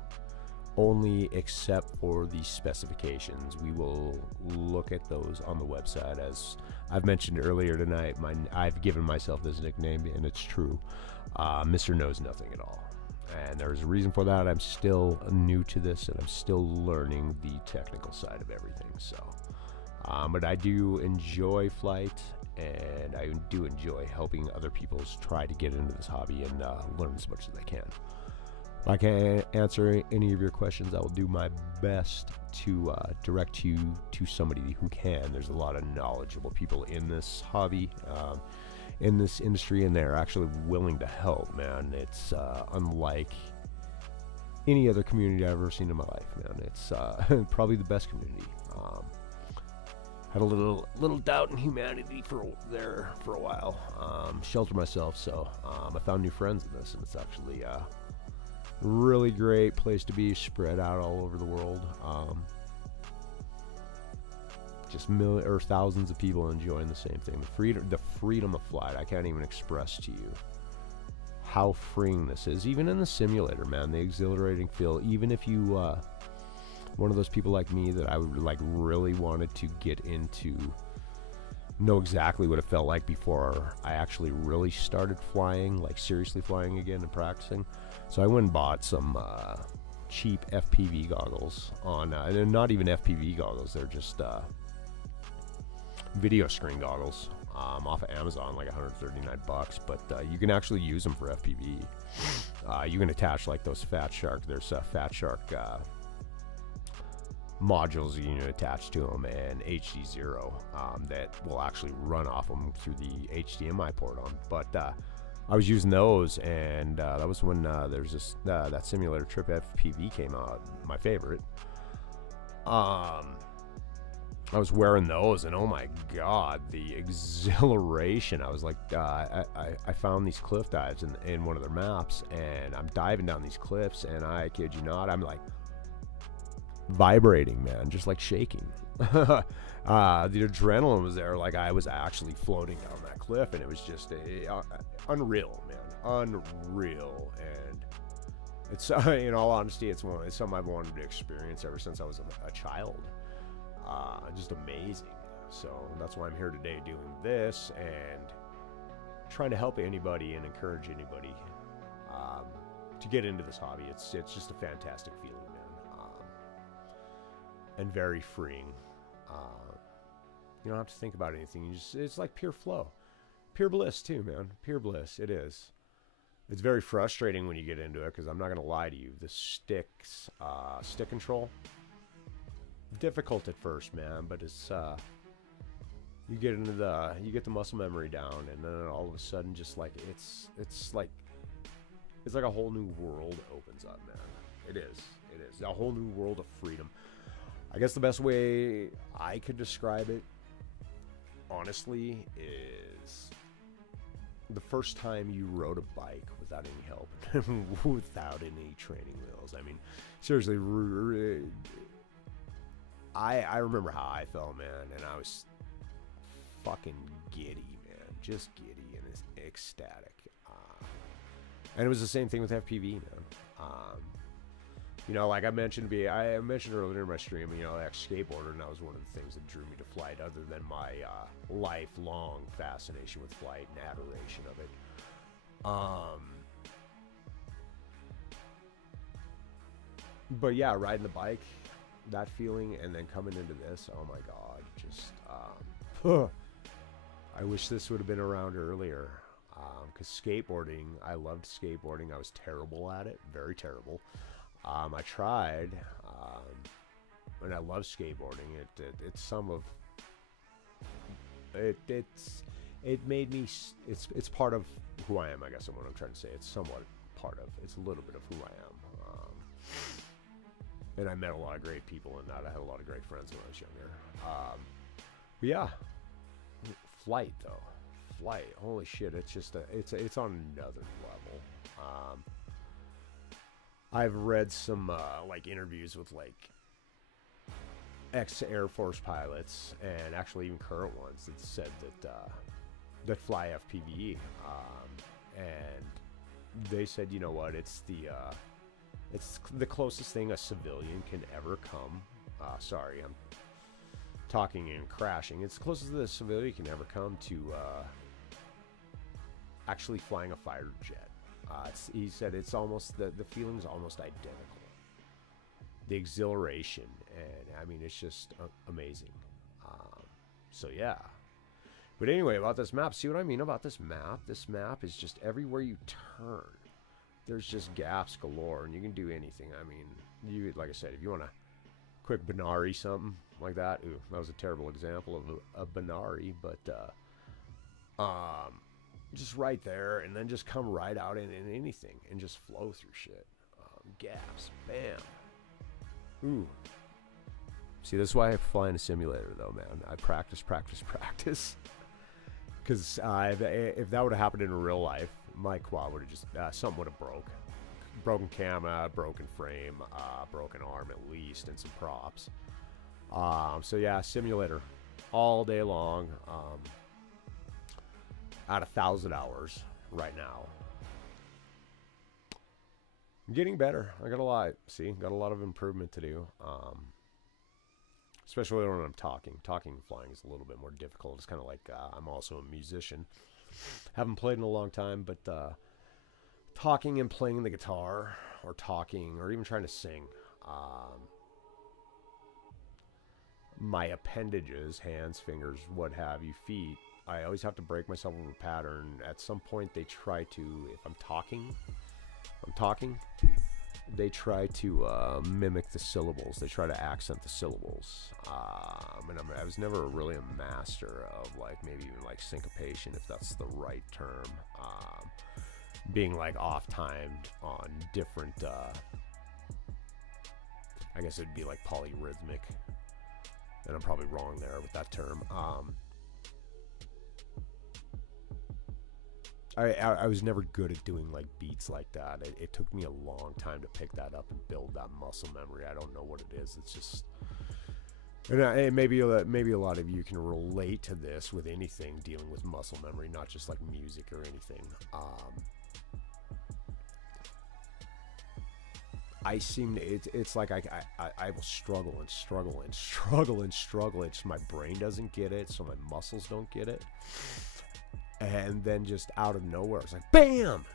only, except for the specifications. We will look at those on the website. As I've mentioned earlier tonight, I've given myself this nickname, and it's true. Mr. Knows Nothing at all. And there's a reason for that. I'm still new to this, and I'm still learning the technical side of everything. So, but I do enjoy flight, and I do enjoy helping other people try to get into this hobby and learn as much as I can. If I can't answer any of your questions, I will do my best to direct you to somebody who can. There's a lot of knowledgeable people in this hobby, in this industry, and they're actually willing to help, man. It's unlike any other community I've ever seen in my life, man. It's probably the best community. Had a little doubt in humanity for a while. Sheltered myself, so I found new friends in this, and it's actually a really great place to be, spread out all over the world. just thousands of people enjoying the same thing. The freedom of flight. I can't even express to you how freeing this is. Even in the simulator, man, the exhilarating feel. Even if you, one of those people like me that I would like really wanted to get into, know exactly what it felt like before I actually really started flying, like seriously flying again and practicing. So I went and bought some cheap FPV goggles on, and they're not even FPV goggles, they're just video screen goggles off of Amazon, like 139 bucks, but you can actually use them for FPV. You can attach like those Fat Shark, there's Fat Shark modules you can attach to them, and HD0 that will actually run off them through the HDMI port on. But I was using those, and that was when there's this that Simulator Trip FPV came out, my favorite. I was wearing those, and oh my god, the exhilaration. I was like, I found these cliff dives in one of their maps, and I'm diving down these cliffs, and I kid you not, I'm like vibrating, man, just like shaking. The adrenaline was there, like I was actually floating down that cliff, and it was just unreal, man, unreal. And it's in all honesty, it's something I've wanted to experience ever since I was a child. Just amazing. So that's why I'm here today doing this and trying to help anybody and encourage anybody to get into this hobby. It's just a fantastic feeling, man, and very freeing. You don't have to think about anything. It's like pure flow, pure bliss too, man. Pure bliss. It is. It's very frustrating when you get into it, because I'm not gonna lie to you, the stick control, difficult at first, man, but it's you get the muscle memory down, and then all of a sudden, just like it's like a whole new world opens up, man. It is a whole new world of freedom. I guess the best way I could describe it, honestly, is the first time you rode a bike without any help, without any training wheels. I mean, seriously, I remember how I felt, man, and I was fucking giddy, man, just giddy and ecstatic. And it was the same thing with FPV, man. You know, like I mentioned earlier in my stream, you know, like skateboarder, and that was one of the things that drew me to flight, other than my lifelong fascination with flight and adoration of it. But yeah, riding the bike, that feeling, and then coming into this, oh my god, just I wish this would have been around earlier, because skateboarding, I loved skateboarding. I was terrible at it, very terrible. I tried, and I love skateboarding. It's some of it. It made me. It's part of who I am, I guess. Is what I'm trying to say. It's somewhat part of. It's a little bit of who I am. And I met a lot of great people in that. I had a lot of great friends when I was younger. But yeah, flight though. Flight. Holy shit! It's just it's on another level. I've read some like interviews with like ex-Air Force pilots, and actually even current ones, that said that fly FPV, and they said, you know what, it's the closest thing a civilian can ever come. Sorry, I'm talking and crashing. It's the closest the civilian can ever come to actually flying a fighter jet. He said it's almost, the feeling's almost identical. The exhilaration, and I mean, it's just amazing. So yeah. But anyway, about this map, see what I mean about this map? This map is just everywhere you turn, there's just gaps galore, and you can do anything. I mean, like I said, if you want to quick binary something like that, ooh, that was a terrible example of a binary, but just right there, and then just come right out in anything and just flow through shit. Gaps, bam. Ooh. See, this is why I fly in a simulator, though, man. I practice. Because if that would have happened in real life, my quad would have just, something would have broke. Broken camera, broken frame, broken arm at least, and some props. So yeah, simulator. all day long. At 1,000 hours right now. I'm getting better. I got a lot. See, got a lot of improvement to do. Especially when I'm talking. Talking and flying is a little bit more difficult. It's kind of like I'm also a musician. Haven't played in a long time, but talking and playing the guitar, or talking, or even trying to sing, my appendages, hands, fingers, what have you, feet, I always have to break myself over a pattern. At some point, they try to, if I'm talking, they try to mimic the syllables. They try to accent the syllables. And I was never really a master of, like, maybe even like syncopation, if that's the right term. Being like off-timed on different, I guess it'd be like polyrhythmic. And I'm probably wrong there with that term. I was never good at doing like beats like that. It took me a long time to pick that up and build that muscle memory. I don't know what it is. It's just, and maybe a lot of you can relate to this with anything dealing with muscle memory, not just like music or anything. I seem to, it's like I will struggle and struggle and struggle and struggle. It's my brain doesn't get it, so my muscles don't get it. And then just out of nowhere, it's like BAM!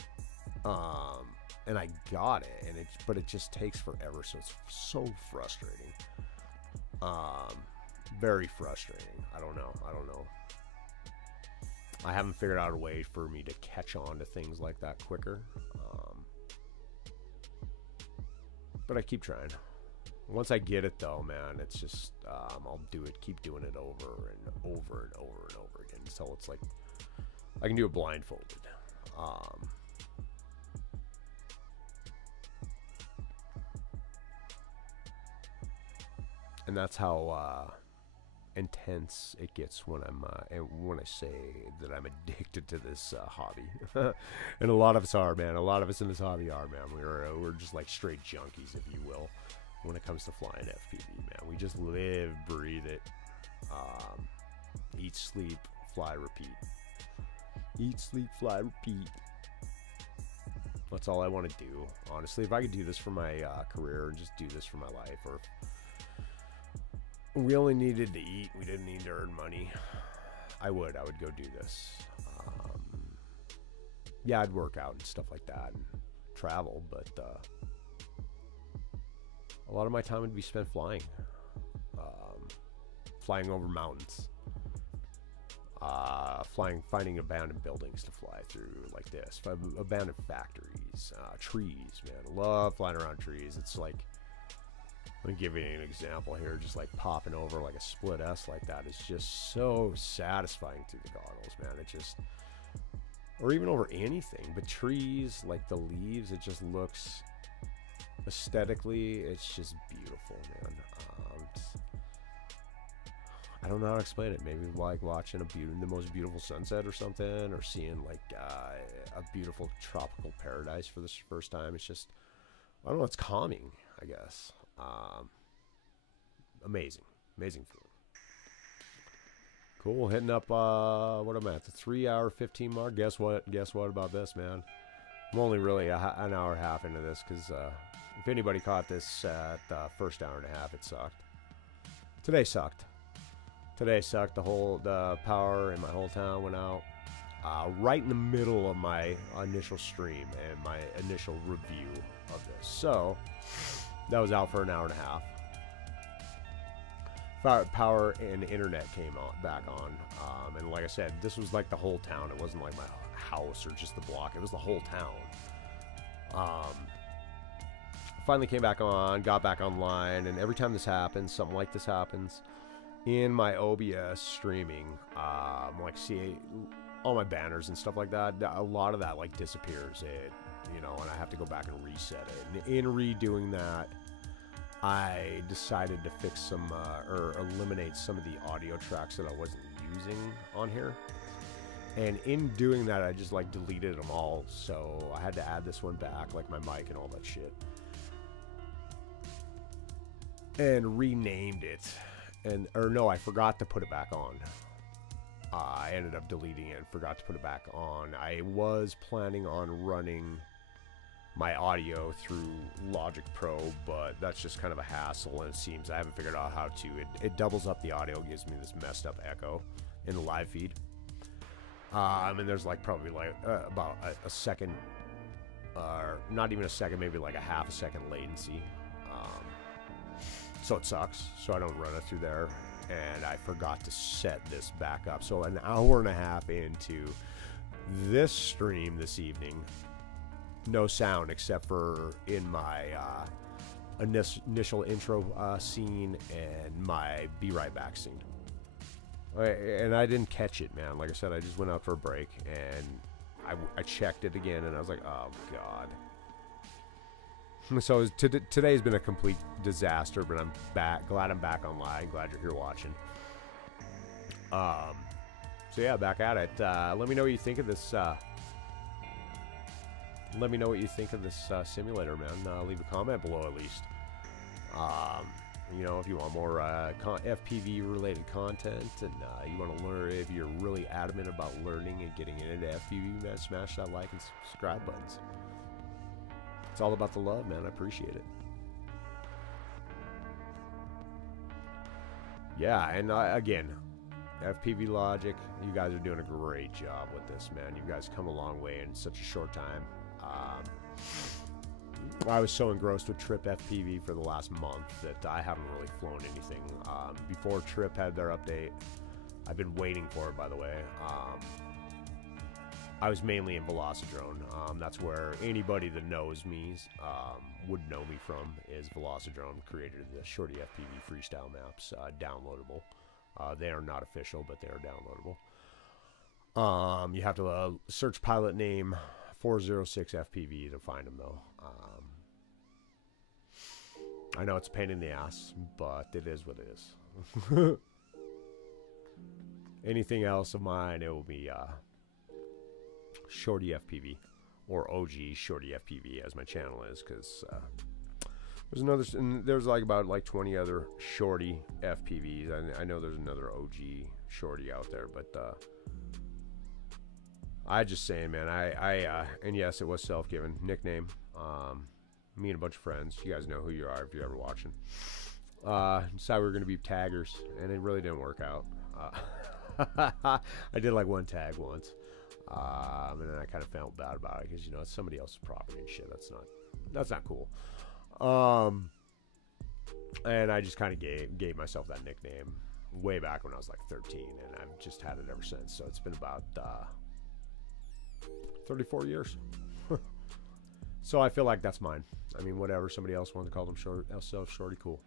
And I got it, but it just takes forever, so it's so frustrating. Very frustrating. I don't know. I haven't figured out a way for me to catch on to things like that quicker. But I keep trying. Once I get it, though, man, it's just, I'll do it, keep doing it over and over and over and over again until it's like, I can do it blindfolded. And that's how intense it gets when when I say that I'm addicted to this hobby. And a lot of us are, man. A lot of us in this hobby are, man. We're just like straight junkies, if you will, when it comes to flying FPV, man. We just live, breathe it, eat, sleep, fly, repeat. Eat, sleep, fly, repeat. That's all I want to do. Honestly, if I could do this for my career and just do this for my life, or we only needed to eat, we didn't need to earn money, I would go do this. Yeah, I'd work out and stuff like that and travel, but a lot of my time would be spent flying. Flying over mountains. Finding abandoned buildings to fly through like this. Abandoned factories, trees, man. I love flying around trees. It's like, let me give you an example here. Just like popping over like a split S like that is just so satisfying through the goggles, man. It just, or even over anything, but trees, like the leaves, it just looks aesthetically, it's just beautiful, man. I don't know how to explain it. Maybe like watching the most beautiful sunset or something, or seeing like a beautiful tropical paradise for the first time. It's just, I don't know, it's calming, I guess. Amazing feeling. Cool. Hitting up what am I at, the 3-hour 15 mark? Guess what about this, man? I'm only really an hour and a half into this, because if anybody caught this at the first hour and a half, it sucked. Today sucked. The power in my whole town went out right in the middle of my initial stream and my initial review of this. So that was out for an hour and a half. Power and internet came back on, and like I said, this was like the whole town. It wasn't like my house or just the block. It was the whole town. Finally came back on, got back online, and every time this happens, something like this happens in my OBS streaming, like see all my banners and stuff like that, a lot of that like disappears, and I have to go back and reset it. And in redoing that, I decided to fix some or eliminate some of the audio tracks that I wasn't using on here. And in doing that, I just like deleted them all, so I had to add this one back, like my mic and all that shit, and renamed it. and or no, I forgot to put it back on. I ended up deleting it and forgot to put it back on. I was planning on running my audio through Logic Pro, but that's just kind of a hassle, and it seems I haven't figured out how to. It doubles up the audio, gives me this messed up echo in the live feed. And there's like probably like about a second, or not even a second, maybe like a half a second latency. So it sucks. So I don't run it through there. And I forgot to set this back up. So an hour and a half into this stream this evening, no sound except for in my initial intro scene and my Be Right Back scene. And I didn't catch it, man. Like I said, I just went out for a break and I checked it again and I was like, oh God. So today's been a complete disaster, but I'm back. Glad I'm back online. Glad you're here watching. So yeah, back at it. Let me know what you think of this. Let me know what you think of this simulator, man. Leave a comment below at least. You know, if you want more FPV related content and you want to learn, if you're really adamant about learning and getting into FPV, man, smash that like and subscribe buttons. It's all about the love, man. I appreciate it. Yeah, and again, FPVLogic, you guys are doing a great job with this, man. You guys come a long way in such a short time. I was so engrossed with Trip FPV for the last month that I haven't really flown anything. Before Trip had their update, I've been waiting for it, by the way. I was mainly in Velocidrone. That's where anybody that knows me would know me from, is Velocidrone created the ShortyFPV freestyle maps, downloadable. They are not official, but they are downloadable. You have to search pilot name 406 FPV to find them, though. I know it's a pain in the ass, but it is what it is. Anything else of mine, it will be ShortyFPV, or OG ShortyFPV, as my channel is, because there's like about 20 other Shorty FPVs. I know there's another OG Shorty out there, but I just saying, man, and yes, it was self-given nickname. Me and a bunch of friends, you guys know who you are if you're ever watching, decided we were going to be taggers, and it really didn't work out. I did like one tag once, and then I kind of felt bad about it, because, you know, it's somebody else's property and shit. That's not cool. And I just kind of gave myself that nickname way back when I was like 13, and I've just had it ever since. So it's been about 34 years. So I feel like that's mine. I mean, whatever, somebody else wants to call themselves Shorty, cool.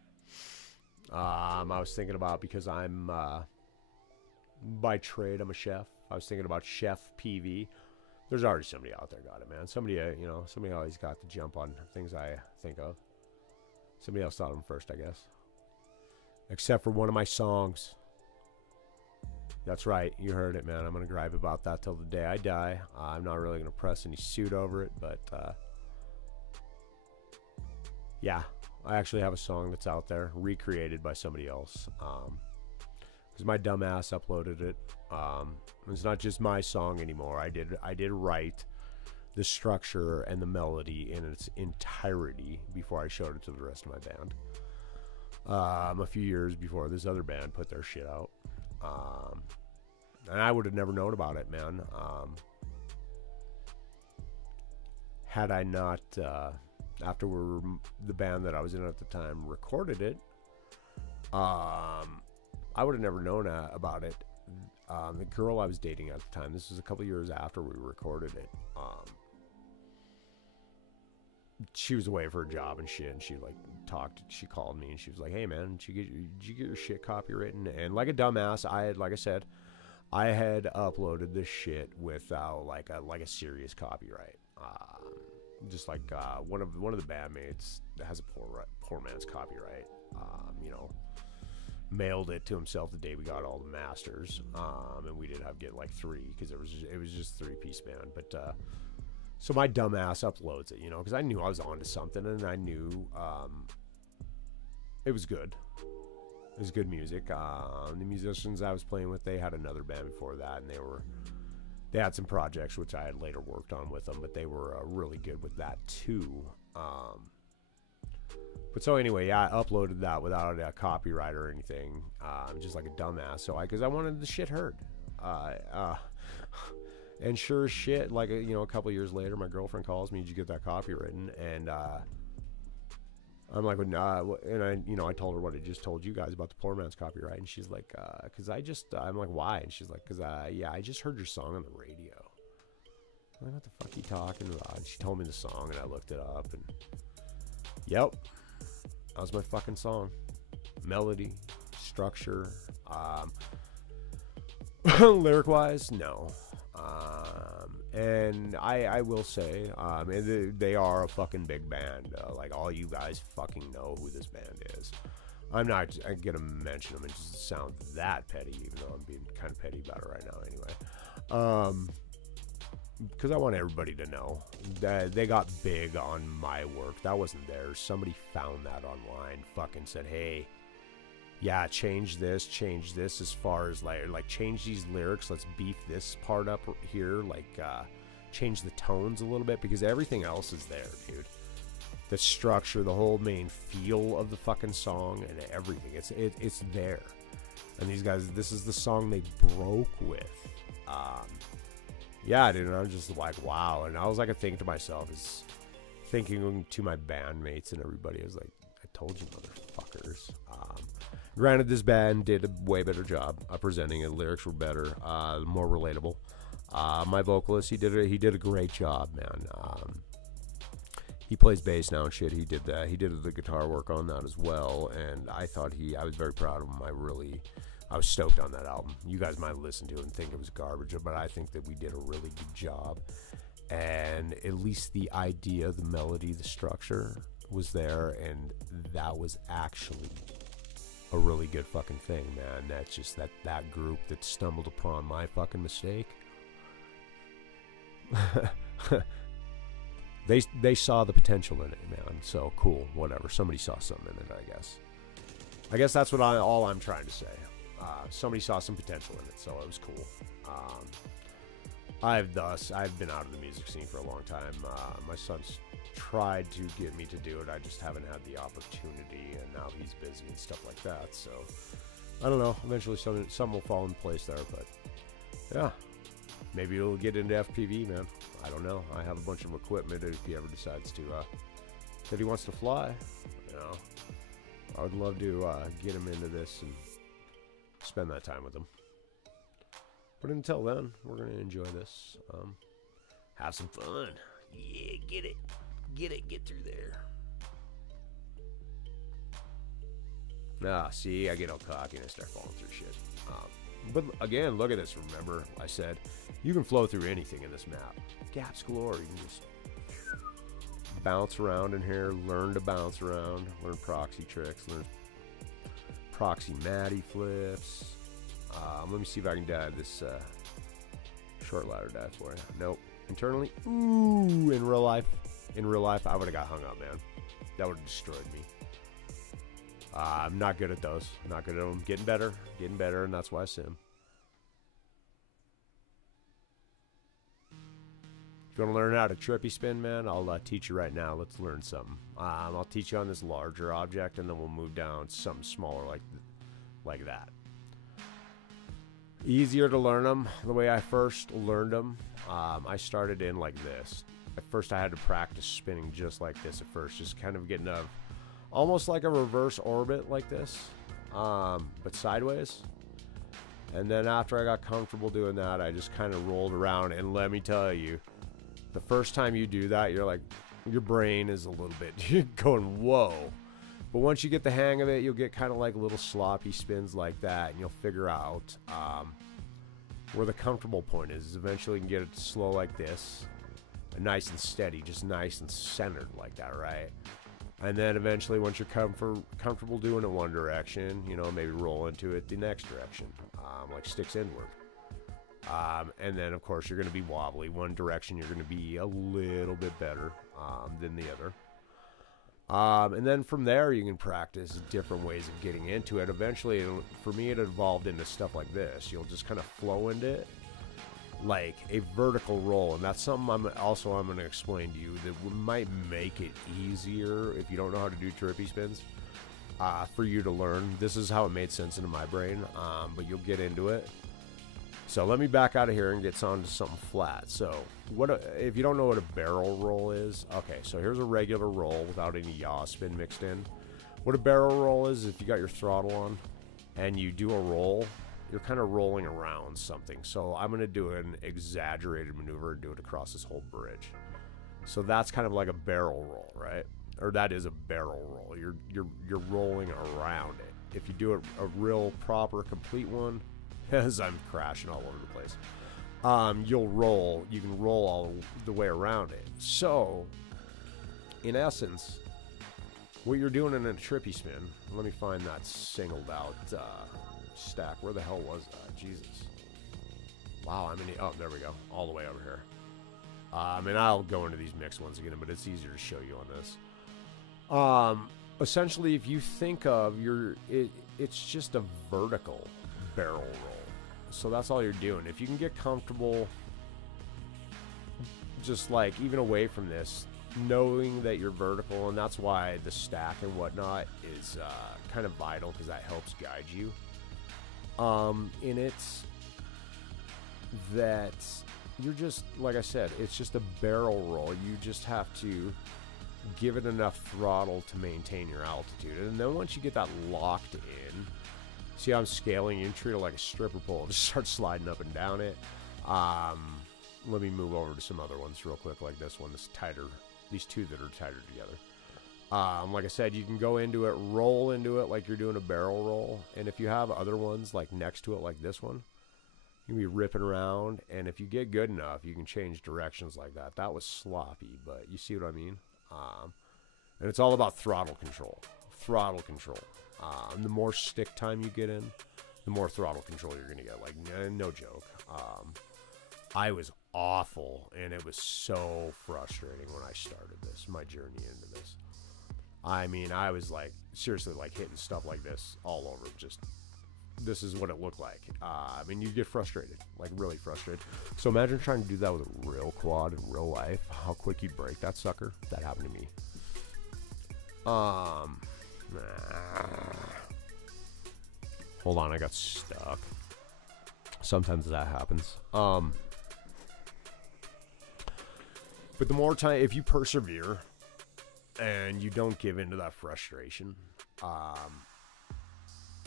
I was thinking about, because I'm by trade, I'm a chef. I was thinking about Chef PV. There's already somebody out there got it, man. Somebody, you know, somebody always got the jump on things I think of. Somebody else thought of them first, I guess. Except for one of my songs. That's right, you heard it, man. I'm gonna gripe about that till the day I die. I'm not really gonna press any suit over it, but yeah, I actually have a song that's out there, recreated by somebody else. Because my dumbass uploaded it. It's not just my song anymore. I did write the structure and the melody in its entirety before I showed it to the rest of my band. A few years before this other band put their shit out. And I would have never known about it, man. Had I not, after the band that I was in at the time recorded it, I would have never known about it. The girl I was dating at the time, this was a couple years after we recorded it, she was away for a job and shit, and she she called me and she was like, hey man, did you get your shit copywritten? And like a dumbass, like I said, I had uploaded this shit without like a serious copyright. Just like one of the bandmates that has a poor man's copyright, you know, mailed it to himself the day we got all the masters, and we did get like 3, because it was just 3-piece band. But so my dumbass uploads it, you know, because I knew I was onto something, and I knew it was good. It was good music. The musicians I was playing with, they had another band before that, and they had some projects which I had later worked on with them, but they were really good with that too. But so anyway, yeah, I uploaded that without a copyright or anything, just like a dumbass. So because I wanted the shit heard. And sure as shit, like a couple years later, my girlfriend calls me, "Did you get that copywritten?" And I'm like, well, nah. And I told her what I just told you guys about the Poor Man's copyright, and she's like, "Cause I'm like, why?" And she's like, "Cause yeah, I just heard your song on the radio." I'm like, what the fuck are you talking about? And she told me the song, and I looked it up, and yep, that was my fucking song. Melody, structure, lyric wise, no. And I will say, they are a fucking big band. Like, all you guys fucking know who this band is. I'm not gonna mention them. It just sounds that petty, even though I'm being kind of petty about it right now anyway. Because I want everybody to know that they got big on my work. That wasn't theirs. Somebody found that online, fucking said, hey, yeah, change this as far as like change these lyrics, let's beef this part up here, like change the tones a little bit, because everything else is there, dude. The structure, the whole main feel of the fucking song, and everything, it's there. And these guys, this is the song they broke with. Yeah, dude, and I'm just like, wow. And I was like, thinking to myself, thinking to my bandmates and everybody, I was like, I told you, motherfuckers. Granted, this band did a way better job of presenting it. Lyrics were better, more relatable. My vocalist, he did a great job, man. He plays bass now and shit. He did that. He did the guitar work on that as well, and I was very proud of him. I was stoked on that album. You guys might listen to it and think it was garbage, but I think that we did a really good job. And at least the idea, the melody, the structure was there, and that was actually a really good fucking thing, man. That's just that group that stumbled upon my fucking mistake. They saw the potential in it, man. So cool, whatever. Somebody saw something in it, I guess that's what all I'm trying to say. Somebody saw some potential in it, so it was cool. I've been out of the music scene for a long time. My son's tried to get me to do it. I just haven't had the opportunity, and now he's busy and stuff like that. So I don't know. Eventually, some will fall in place there. But yeah, maybe he'll get into FPV, man. I don't know. I have a bunch of equipment if he ever decides to that he wants to fly. You know, I would love to get him into this and spend that time with him. But until then, we're gonna enjoy this. Have some fun. Yeah, get through there. See, I get all cocky and I start falling through shit. But again, look at this. Remember, I said you can flow through anything in this map. Gaps galore. You can just bounce around in here. Learn to bounce around. Learn proxy tricks. Learn proxy matty flips. Let me see if I can dive this short ladder dive for you. Nope. Internally, ooh. In real life, I would have got hung up, man. That would have destroyed me. I'm not good at those. Not good at them. Getting better, and that's why I sim. If you want to learn how to trippy spin, man, I'll teach you right now. Let's learn something. I'll teach you on this larger object, and then we'll move down to something smaller like that. Easier to learn them. The way I first learned them, I started in like this. At first, I had to practice spinning just like this at first, just kind of getting almost like a reverse orbit like this, but sideways. And then after I got comfortable doing that, I just kind of rolled around. And let me tell you, the first time you do that, you're like, your brain is a little bit going, whoa. But once you get the hang of it, you'll get kind of like little sloppy spins like that, and you'll figure out where the comfortable point is. Eventually you can get it slow like this, and nice and steady, just nice and centered like that, right? And then eventually, once you're comfortable doing it one direction, you know, maybe roll into it the next direction, like sticks inward. And then, of course, you're going to be wobbly. One direction, you're going to be a little bit better than the other. And then from there, you can practice different ways of getting into it. Eventually, for me, it evolved into stuff like this. You'll just kind of flow into it like a vertical roll. And that's something I'm going to explain to you that might make it easier if you don't know how to do trippy spins for you to learn. This is how it made sense into my brain, but you'll get into it. So let me back out of here and get on to something flat. So if you don't know what a barrel roll is, okay, so here's a regular roll without any yaw spin mixed in. What a barrel roll is, if you got your throttle on and you do a roll, you're kind of rolling around something. So I'm going to do an exaggerated maneuver and do it across this whole bridge. So that's kind of like a barrel roll, right? Or that is a barrel roll. You're rolling around it. If you do a real proper complete one, as I'm crashing all over the place, you can roll all the way around it. So in essence, what you're doing in a trippy spin, let me find that singled out stack. Where the hell was that? Jesus. Wow, oh, there we go. All the way over here. And I'll go into these mixed ones again, but it's easier to show you on this. Essentially, if you think of it's just a vertical barrel roll. So that's all you're doing. If you can get comfortable, just like even away from this, knowing that you're vertical, and that's why the stack and whatnot is kind of vital, because that helps guide you. In it, that you're just, like I said, it's just a barrel roll. You just have to give it enough throttle to maintain your altitude. And then once you get that locked in, see how I'm scaling? You treat it like a stripper pole. Just start sliding up and down it. Let me move over to some other ones real quick, like this one. This tighter. These two that are tighter together. Like I said, you can go into it, roll into it like you're doing a barrel roll. And if you have other ones like next to it, like this one, you can be ripping around. And if you get good enough, you can change directions like that. That was sloppy, but you see what I mean? And it's all about throttle control. Throttle control. The more stick time you get in, the more throttle control you're going to get. Like, no joke. I was awful, and it was so frustrating when I started this, my journey into this. I mean, I was like, seriously, like hitting stuff like this all over. Just, this is what it looked like. I mean, you get frustrated, like really frustrated. So imagine trying to do that with a real quad in real life. How quick you'd break that sucker. That happened to me. Hold on, I got stuck. Sometimes that happens. But the more time, if you persevere and you don't give into that frustration,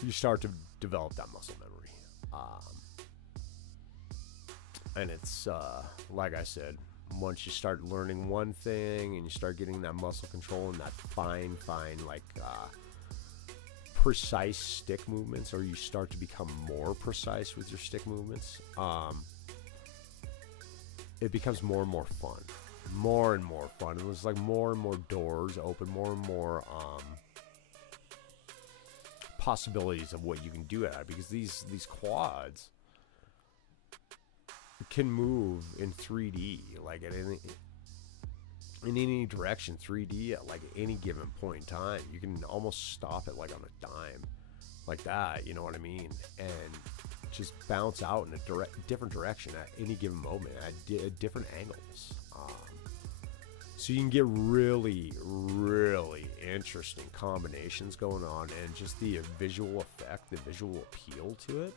you start to develop that muscle memory. And it's, like I said, once you start learning one thing and you start getting that muscle control and that fine, like, precise stick movements, or you start to become more precise with your stick movements, it becomes more and more fun. More and more fun. It was like more and more doors open, more and more possibilities of what you can do at it, because these quads can move in 3D, like in any direction, 3D at like any given point in time. You can almost stop it like on a dime, like that, you know what I mean? And just bounce out in a different direction at any given moment at different angles. So you can get really, really interesting combinations going on, and just the visual effect, the visual appeal to it.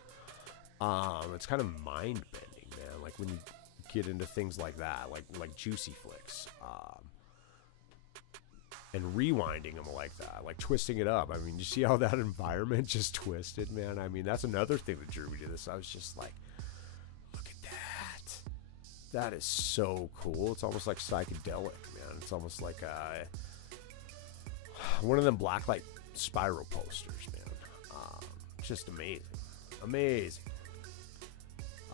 It's kind of mind-bending, man. Like when you get into things like that, like juicy flicks, and rewinding them like that, like twisting it up. I mean, you see how that environment just twisted, man? I mean, that's another thing that drew me to this. I was just like, look at that. That is so cool. It's almost like psychedelic, man. It's almost like one of them blacklight spiral posters, man. Just amazing. Amazing.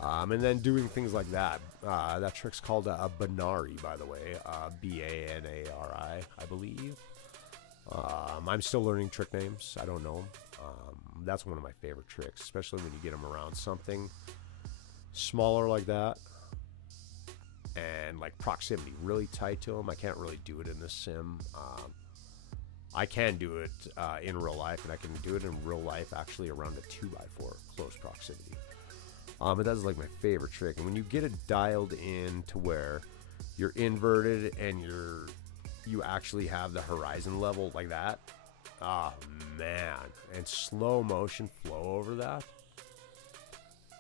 And then doing things like that. That trick's called a Banari, by the way. B-A-N-A-R-I, I believe. I'm still learning trick names. I don't know them. That's one of my favorite tricks, especially when you get them around something smaller like that. And like proximity really tight to them. I can't really do it in this sim. I can do it in real life, and I can do it in real life actually around a 2x4 close proximity. But that's like my favorite trick. And when you get it dialed in to where you're inverted and you actually have the horizon level like that, oh man, and slow motion flow over that,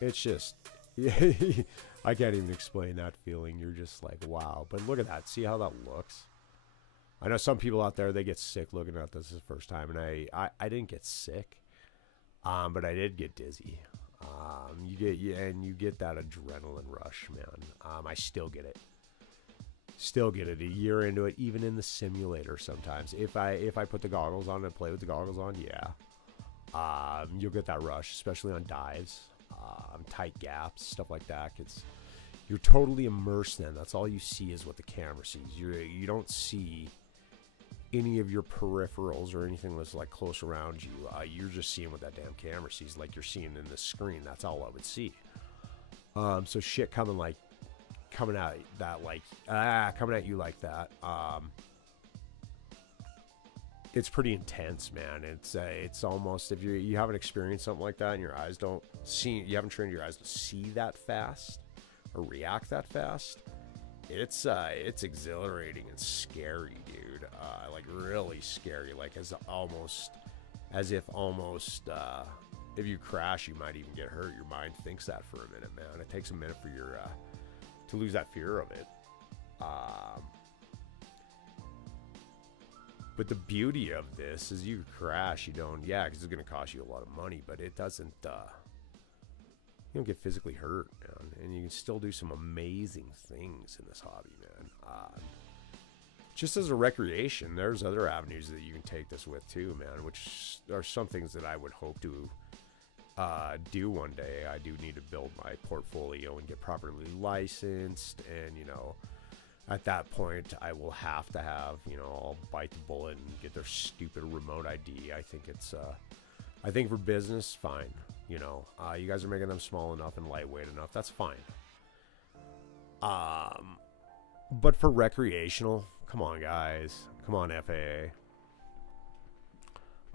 it's just, I can't even explain that feeling. You're just like, wow. But look at that. See how that looks? I know some people out there, they get sick looking at this the first time, and I didn't get sick, but I did get dizzy. You get that adrenaline rush, man. I still get it. Still get it a year into it, even in the simulator sometimes. If I put the goggles on and play with the goggles on, yeah, you'll get that rush, especially on dives, tight gaps, stuff like that. You're totally immersed then. That's all you see is what the camera sees. You don't see any of your peripherals or anything that's like close around you. You're just seeing what that damn camera sees, like you're seeing in the screen. That's all I would see. So shit coming at you like that. It's pretty intense, man. It's almost, if you haven't experienced something like that and your eyes don't see, you haven't trained your eyes to see that fast or react that fast. It's exhilarating and scary, dude. Like really scary. Like as if if you crash, you might even get hurt. Your mind thinks that for a minute, man. It takes a minute for your to lose that fear of it. But the beauty of this is you crash, you don't, because it's going to cost you a lot of money, but it doesn't, you don't get physically hurt, man. And you can still do some amazing things in this hobby, man. Just as a recreation, there's other avenues that you can take this with too, man, which are some things that I would hope to do one day. I do need to build my portfolio and get properly licensed, and at that point I will have to have, I'll bite the bullet and get their stupid remote ID. I think for business, fine. You guys are making them small enough and lightweight enough, that's fine. But for recreational, come on guys, come on FAA.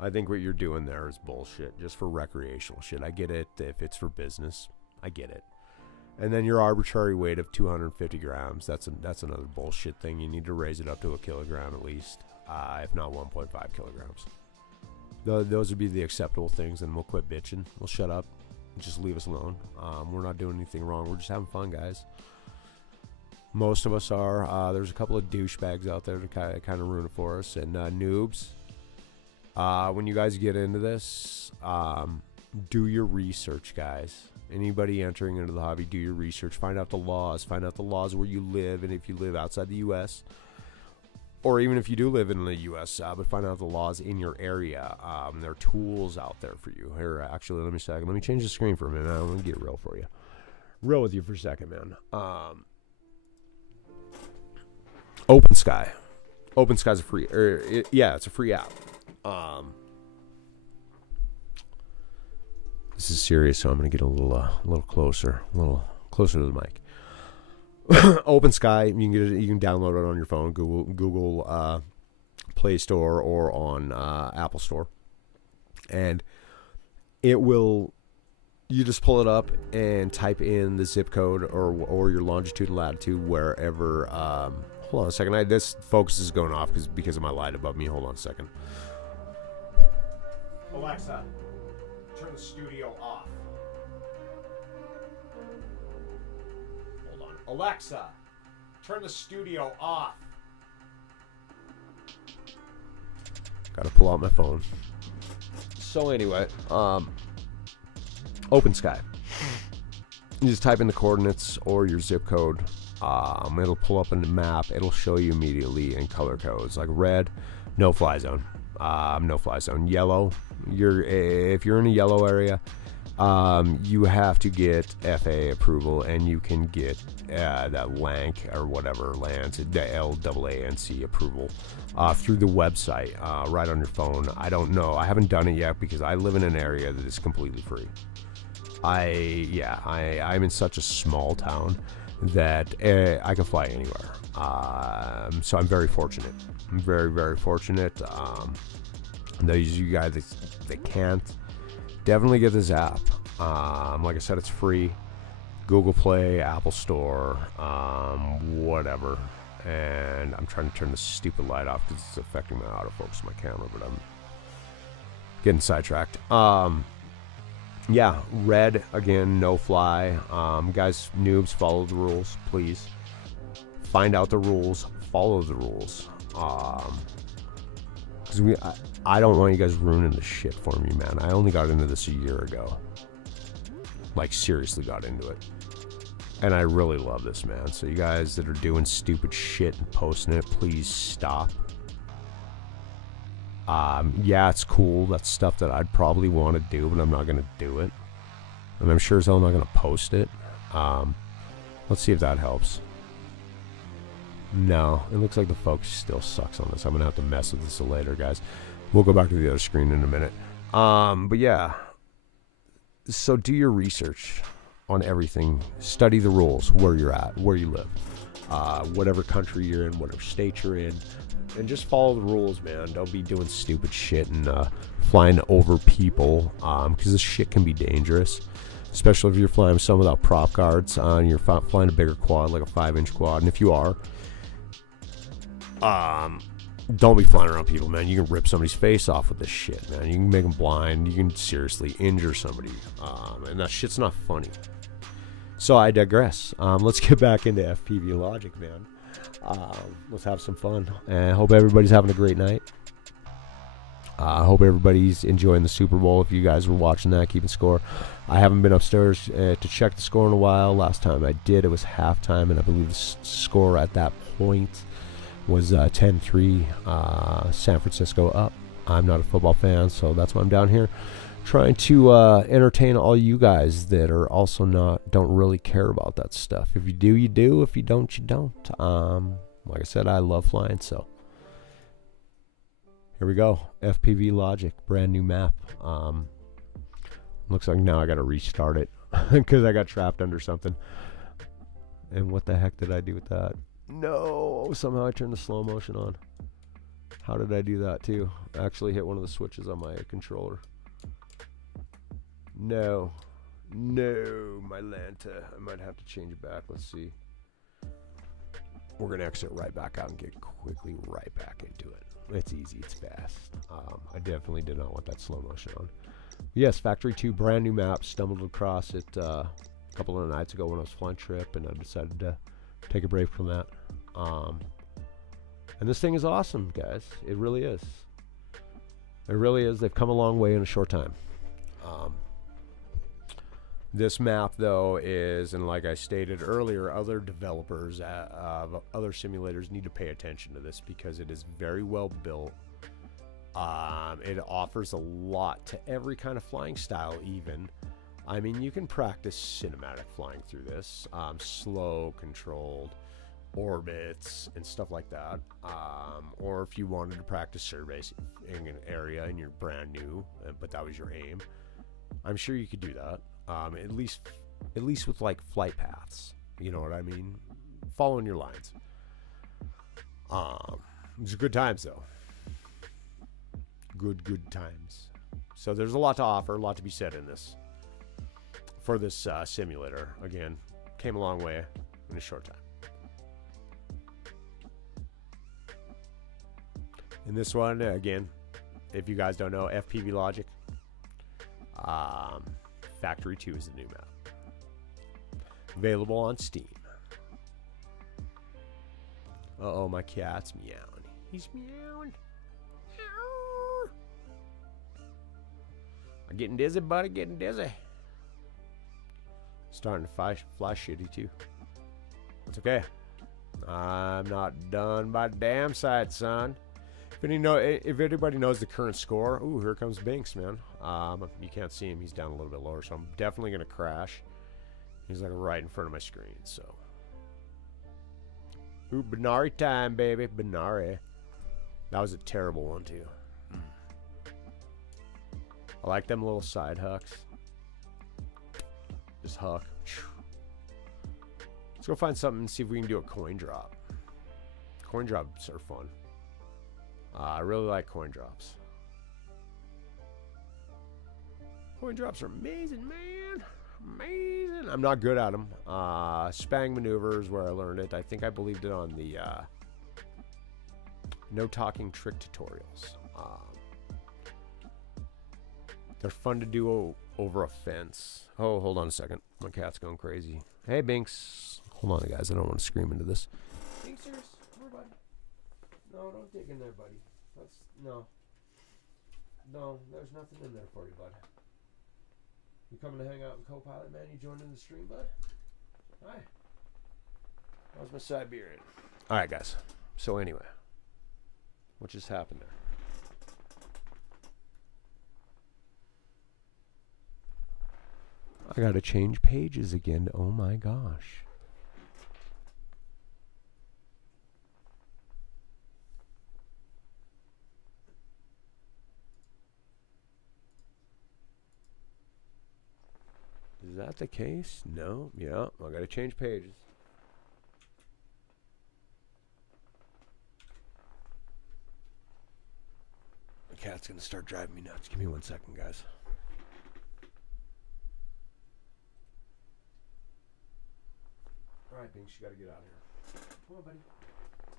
I think what you're doing there is bullshit. Just for recreational shit, I get it. If it's for business, I get it. And then your arbitrary weight of 250 grams, that's another bullshit thing. You need to raise it up to a kilogram at least, if not 1.5 kilograms. Those would be the acceptable things, and we'll quit bitching. We'll shut up. Just leave us alone. We're not doing anything wrong. We're just having fun, guys. Most of us are. There's a couple of douchebags out there to kind of ruin it for us, and noobs. When you guys get into this, do your research, guys. Anybody entering into the hobby, do your research. Find out the laws. Find out the laws where you live, and if you live outside the U.S., or even if you do live in the U.S., but find out the laws in your area. There are tools out there for you. Here, actually, let me change the screen for a minute. I'm gonna get real for you. Real with you for a second, man. OpenSky. OpenSky's a free, it's a free app. This is serious, so I'm gonna get a little closer to the mic. OpenSky, you can download it on your phone, Google Play Store, or on Apple Store, and it will. You just pull it up and type in the zip code or your longitude and latitude wherever. Hold on a second. This focus is going off because of my light above me. Hold on a second. Alexa, turn the studio off. Hold on. Alexa, turn the studio off. Gotta pull out my phone. So anyway, OpenSky. You just type in the coordinates or your zip code. It'll pull up in the map. It'll show you immediately in color codes, like red, no fly zone. No fly zone. Yellow, if you're in a yellow area, you have to get FAA approval, and you can get that LANC or whatever lands, the LAANC approval through the website, right on your phone. I don't know. I haven't done it yet because I live in an area that is completely free. I'm in such a small town that I can fly anywhere. So I'm very fortunate. I'm very, very fortunate. Those of you guys that can't, definitely get this app. Like I said, it's free. Google Play, Apple Store, whatever. And I'm trying to turn this stupid light off because it's affecting my autofocus of my camera, but I'm getting sidetracked. Yeah, red, again, no fly. Guys, noobs, follow the rules, please. Find out the rules, follow the rules. Because I don't want you guys ruining the shit for me, man. I only got into this a year ago. Like, seriously got into it. And I really love this, man. So you guys that are doing stupid shit and posting it, please stop. Yeah, it's cool. That's stuff that I'd probably want to do, but I'm not going to do it. And I'm sure as hell not going to post it. Let's see if that helps. No, it looks like the focus still sucks on this. I'm going to have to mess with this later, guys. We'll go back to the other screen in a minute. But yeah. So do your research on everything. Study the rules, where you're at, where you live. Whatever country you're in, whatever state you're in. And just follow the rules, man. Don't be doing stupid shit and flying over people. Because this shit can be dangerous. Especially if you're flying with some without prop guards. And you're flying a bigger quad, like a 5-inch quad. And if you are, don't be flying around people, man. You can rip somebody's face off with this shit, man. You can make them blind. You can seriously injure somebody. And that shit's not funny. So I digress. Let's get back into FPVLogic, man. Let's have some fun. And I hope everybody's having a great night. I hope everybody's enjoying the Super Bowl. If you guys were watching that, keeping score. I haven't been upstairs to check the score in a while. Last time I did, it was halftime, and I believe the score at that point was 10-3, San Francisco up. I'm not a football fan, so that's why I'm down here trying to entertain all you guys that are also don't really care about that stuff. If you do, you do. If you don't, you don't. Like I said, I love flying, so here we go. FPVLogic, brand new map. Looks like now I got to restart it because I got trapped under something. And what the heck did I do with that? No, somehow I turned the slow motion on. How did I do that too? I actually hit one of the switches on my controller. No, my Lanta. I might have to change it back. Let's see. We're gonna exit right back out and get quickly right back into it. It's easy, it's fast. I definitely did not want that slow motion on. Yes, Factory 2, brand new map. Stumbled across it a couple of nights ago when I was flying trip, and I decided to take a break from that. And this thing is awesome, guys. It really is. It really is. They've come a long way in a short time. This map, though, is, and like I stated earlier, other developers of other simulators need to pay attention to this because it is very well built. It offers a lot to every kind of flying style, even. I mean, you can practice cinematic flying through this, slow, controlled, orbits, and stuff like that. Or if you wanted to practice surveys in an area and you're brand new, but that was your aim, I'm sure you could do that. At least with like flight paths, you know what I mean? Following your lines. It's good times though. Good times. So there's a lot to offer, a lot to be said in this. For this simulator, again, came a long way in a short time. In this one, again, if you guys don't know, FPVLogic. Factory 2 is the new map. Available on Steam. Uh-oh, my cat's meowing. He's meowing. Meow. I'm getting dizzy, buddy, getting dizzy. Starting to fly shitty, too. It's okay. I'm not done by the damn sight, son. If anybody knows the current score, ooh, here comes Binks, man. You can't see him; he's down a little bit lower, so I'm definitely gonna crash. He's like right in front of my screen, so. Ooh, Benari time, baby, Benari. That was a terrible one too. I like them little side hucks. Just huck. Let's go find something and see if we can do a coin drop. Coin drops are fun. I really like coin drops. Coin drops are amazing, man. Amazing. I'm not good at them. Spang maneuvers where I learned it. I think I believed it on the no talking trick tutorials. They're fun to do over a fence. Oh, hold on a second. My cat's going crazy. Hey, Binks. Hold on, guys. I don't want to scream into this. Binksers, come here, bud. No, don't dig in there, buddy. No. No, there's nothing in there for you, bud. You coming to hang out in Copilot, man? You joining the stream, bud? Hi. How's my Siberian? All right, guys. So anyway, what just happened there? I gotta change pages again. Oh my gosh. Is that the case? No. Yeah, I gotta change pages. The cat's gonna start driving me nuts. Give me 1 second, guys. Alright, Binks, you gotta get out of here. Come on, buddy.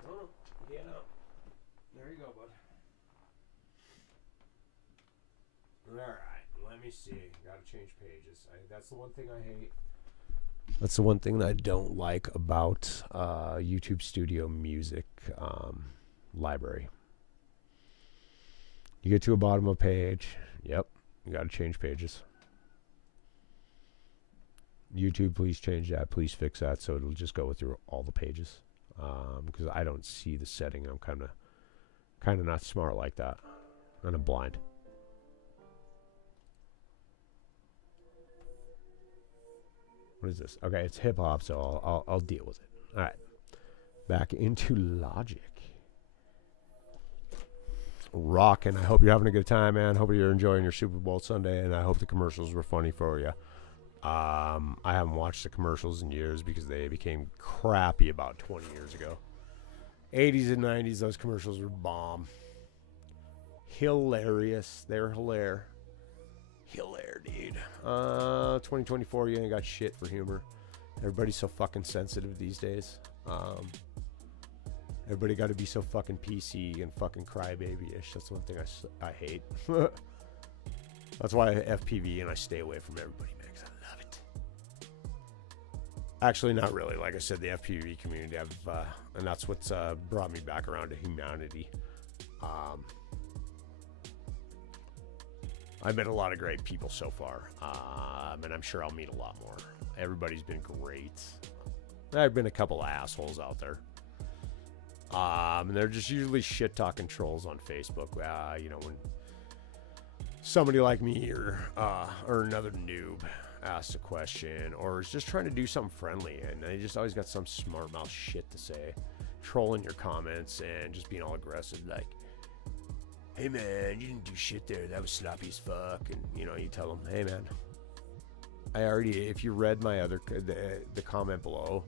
Come on, get out. There you go, bud. Alright, let me see. Gotta change pages. That's the one thing I hate. That's the one thing that I don't like about YouTube Studio Music library. You get to a bottom of a page. Yep, you gotta change pages. YouTube, please change that. Please fix that so it'll just go through all the pages. Because I don't see the setting. I'm kind of not smart like that, and I'm blind. What is this? Okay, it's hip hop, so I'll deal with it. All right, back into Logic. Rockin'. I hope you're having a good time, man. Hope you're enjoying your Super Bowl Sunday, and I hope the commercials were funny for you. I haven't watched the commercials in years because they became crappy about 20 years ago. 80s and 90s, those commercials were bomb. Hilarious. They're hilarious. Hilarious, dude. 2024, you ain't got shit for humor. Everybody's so fucking sensitive these days. Everybody got to be so fucking PC and fucking crybaby-ish. That's one thing I hate. That's why I FPV and I stay away from everybody, man, because I love it. Actually, not really. Like I said, the FPV community, and that's what's brought me back around to humanity. I've met a lot of great people so far, and I'm sure I'll meet a lot more. Everybody's been great. There have been a couple of assholes out there. And they're just usually shit-talking trolls on Facebook. You know, when somebody like me or another noob asks a question or is just trying to do something friendly, and they just always got some smart mouth shit to say, trolling your comments and just being all aggressive, like, hey man, you didn't do shit there, that was sloppy as fuck. And you know, you tell them, hey man, I already, if you read my other the comment below,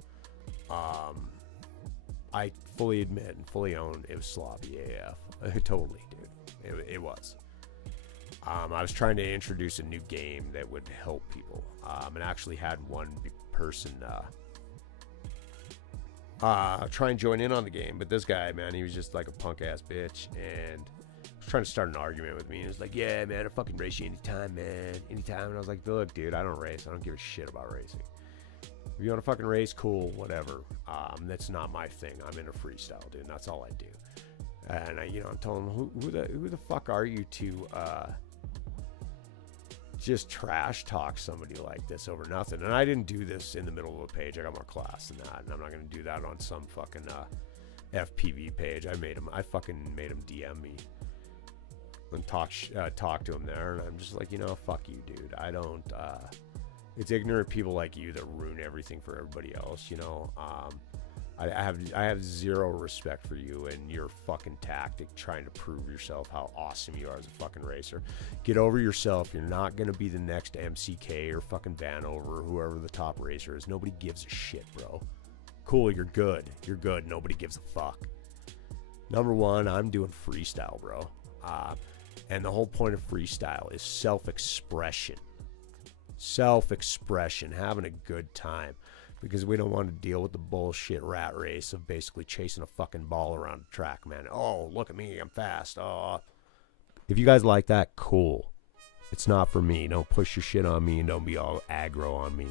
I fully admit and fully own it was sloppy AF. Totally, dude. It was. I was trying to introduce a new game that would help people, and actually had one person try and join in on the game. But this guy, man, he was just like a punk ass bitch, and was trying to start an argument with me. And he was like, "Yeah, man, I'll fucking race you anytime, man, anytime." And I was like, "Look, dude, I don't race. I don't give a shit about racing. If you want to fucking race, cool, whatever. That's not my thing. I'm in a freestyle, dude. And that's all I do." And I'm telling him, who the fuck are you to just trash talk somebody like this over nothing? And I didn't do this in the middle of a page. I got more class than that, and I'm not gonna do that on some fucking FPV page. I fucking made him DM me and talk to him there, and I'm just like, fuck you, dude. I don't. It's ignorant people like you that ruin everything for everybody else. I have zero respect for you and your fucking tactic trying to prove yourself how awesome you are as a fucking racer. Get over yourself. You're not going to be the next MCK or fucking Vanover or whoever the top racer is. Nobody gives a shit, bro. Cool, you're good. You're good. Nobody gives a fuck. Number one, I'm doing freestyle, bro. And the whole point of freestyle is self-expression. Self-expression, having a good time. Because we don't want to deal with the bullshit rat race of basically chasing a fucking ball around the track, man. Oh, look at me, I'm fast. Oh. If you guys like that, cool. It's not for me. Don't push your shit on me and don't be all aggro on me.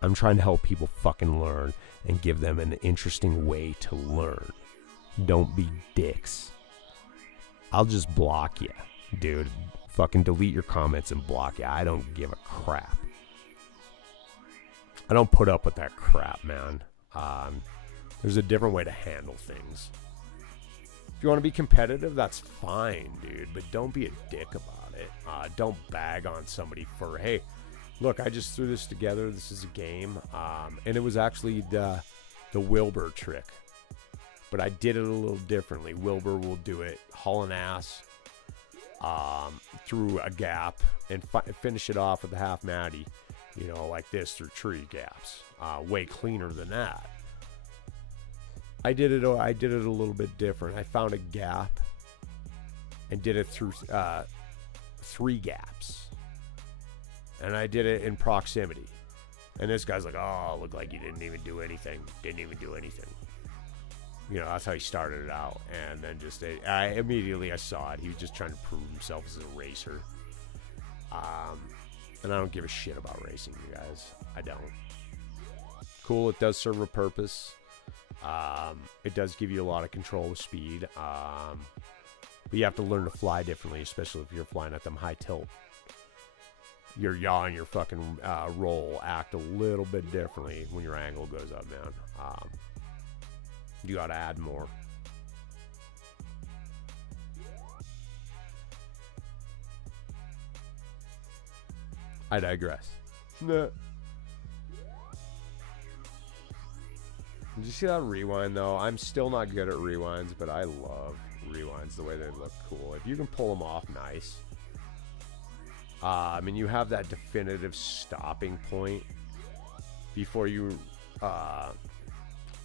I'm trying to help people fucking learn and give them an interesting way to learn. Don't be dicks. I'll just block you, dude. Fucking delete your comments and block you. I don't give a crap. I don't put up with that crap, man. There's a different way to handle things. If you want to be competitive, that's fine, dude. But don't be a dick about it. Don't bag on somebody for, hey, look, I just threw this together. This is a game. And it was actually the Wilbur trick. But I did it a little differently. Wilbur will do it hauling ass through a gap and finish it off with a half matty, you know, like this through tree gaps. Way cleaner than that. I did it a little bit different. I found a gap and did it through 3 gaps. And I did it in proximity. And this guy's like, oh, looked like you didn't even do anything. Didn't even do anything. You know, that's how he started it out. And then just, immediately I saw it. He was just trying to prove himself as a racer. And I don't give a shit about racing, you guys. I don't. Cool, it does serve a purpose. It does give you a lot of control with speed. But you have to learn to fly differently, especially if you're flying at them high tilt. Your yaw and your fucking roll act a little bit differently when your angle goes up, man. You gotta add more. I digress. Did you see that rewind though? I'm still not good at rewinds, but I love rewinds the way they look cool. If you can pull them off nice. And you have that definitive stopping point before you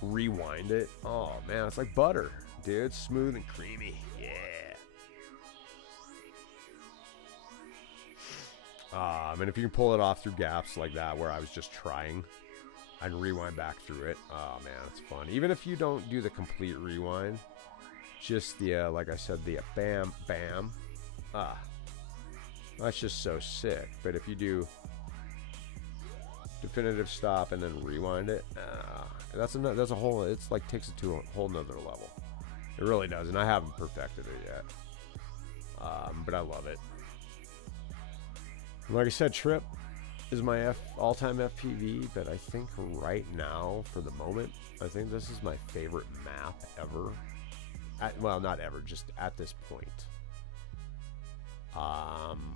rewind it. Oh man, it's like butter, dude. Smooth and creamy. Yeah. And if you can pull it off through gaps like that where I was just trying, I can rewind back through it. Oh man, it's fun. Even if you don't do the complete rewind, just the like I said, the bam bam. That's just so sick. But if you do definitive stop and then rewind it, that's a whole, it's like takes it to a whole nother level. It really does, and I haven't perfected it yet. But I love it. Like I said, Trip is my all-time FPV, but I think right now, for the moment, I think this is my favorite map ever. Well, not ever, just at this point.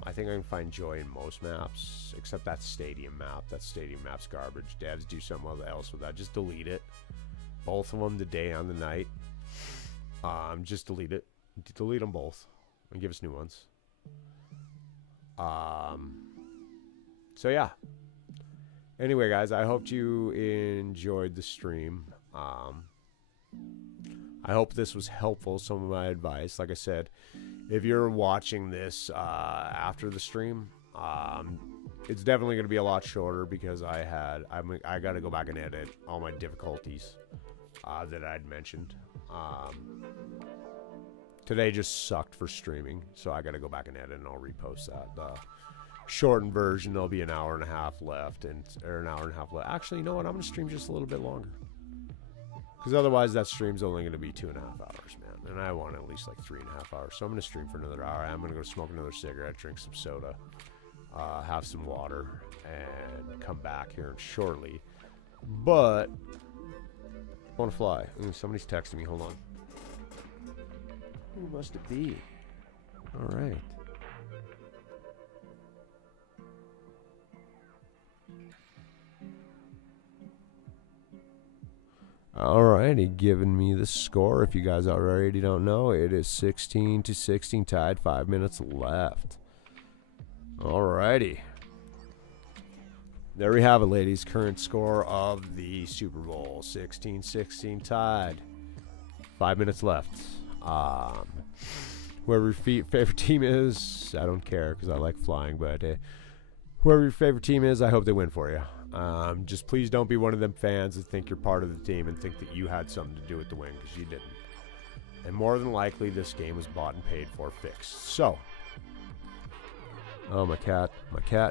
I think I can find joy in most maps, except that stadium map. That stadium map's garbage. Devs, do something else with that. Just delete it. Both of them, the day and the night. Just delete it. Delete them both and give us new ones. So yeah. Anyway, guys, I hope you enjoyed the stream. I hope this was helpful, some of my advice. Like I said, if you're watching this after the stream, it's definitely going to be a lot shorter because I got to go back and edit all my difficulties that I'd mentioned. Today just sucked for streaming, so I got to go back and edit, and I'll repost that. The shortened version, there'll be an hour and a half left, or an hour and a half left. Actually, you know what? I'm going to stream just a little bit longer. Because otherwise, that stream's only going to be 2.5 hours, man. And I want at least like 3.5 hours. So I'm going to stream for another hour. I'm going to go smoke another cigarette, drink some soda, have some water, and come back here shortly. But I want to fly. Ooh, somebody's texting me. Hold on. Who must it be? All right. Alrighty, giving me the score. If you guys already don't know, it is 16-16 tied, 5 minutes left. Alrighty. There we have it, ladies. Current score of the Super Bowl. 16-16 tied. 5 minutes left. Whoever your favorite team is, I don't care because I like flying, but whoever your favorite team is, I hope they win for you. Just please don't be one of them fans that think you're part of the team and think that you had something to do with the win, because you didn't. And more than likely, this game was bought and paid for fixed. So, oh, my cat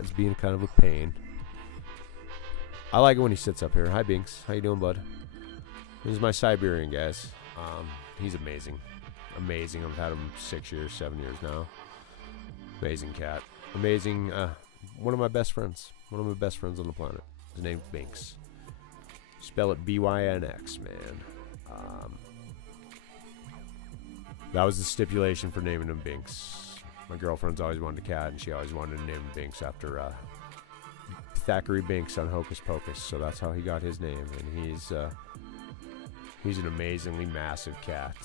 is being kind of a pain. I like it when he sits up here. Hi, Binks. How you doing, bud? This is my Siberian, guys. He's amazing. Amazing. I've had him 6 years, 7 years now. Amazing cat. Amazing. One of my best friends. One of my best friends on the planet. His name's Binks. Spell it B-Y-N-X, man. That was the stipulation for naming him Binks. My girlfriend's always wanted a cat, and she always wanted to name him Binks after Thackeray Binks on Hocus Pocus. So that's how he got his name, and he's an amazingly massive cat.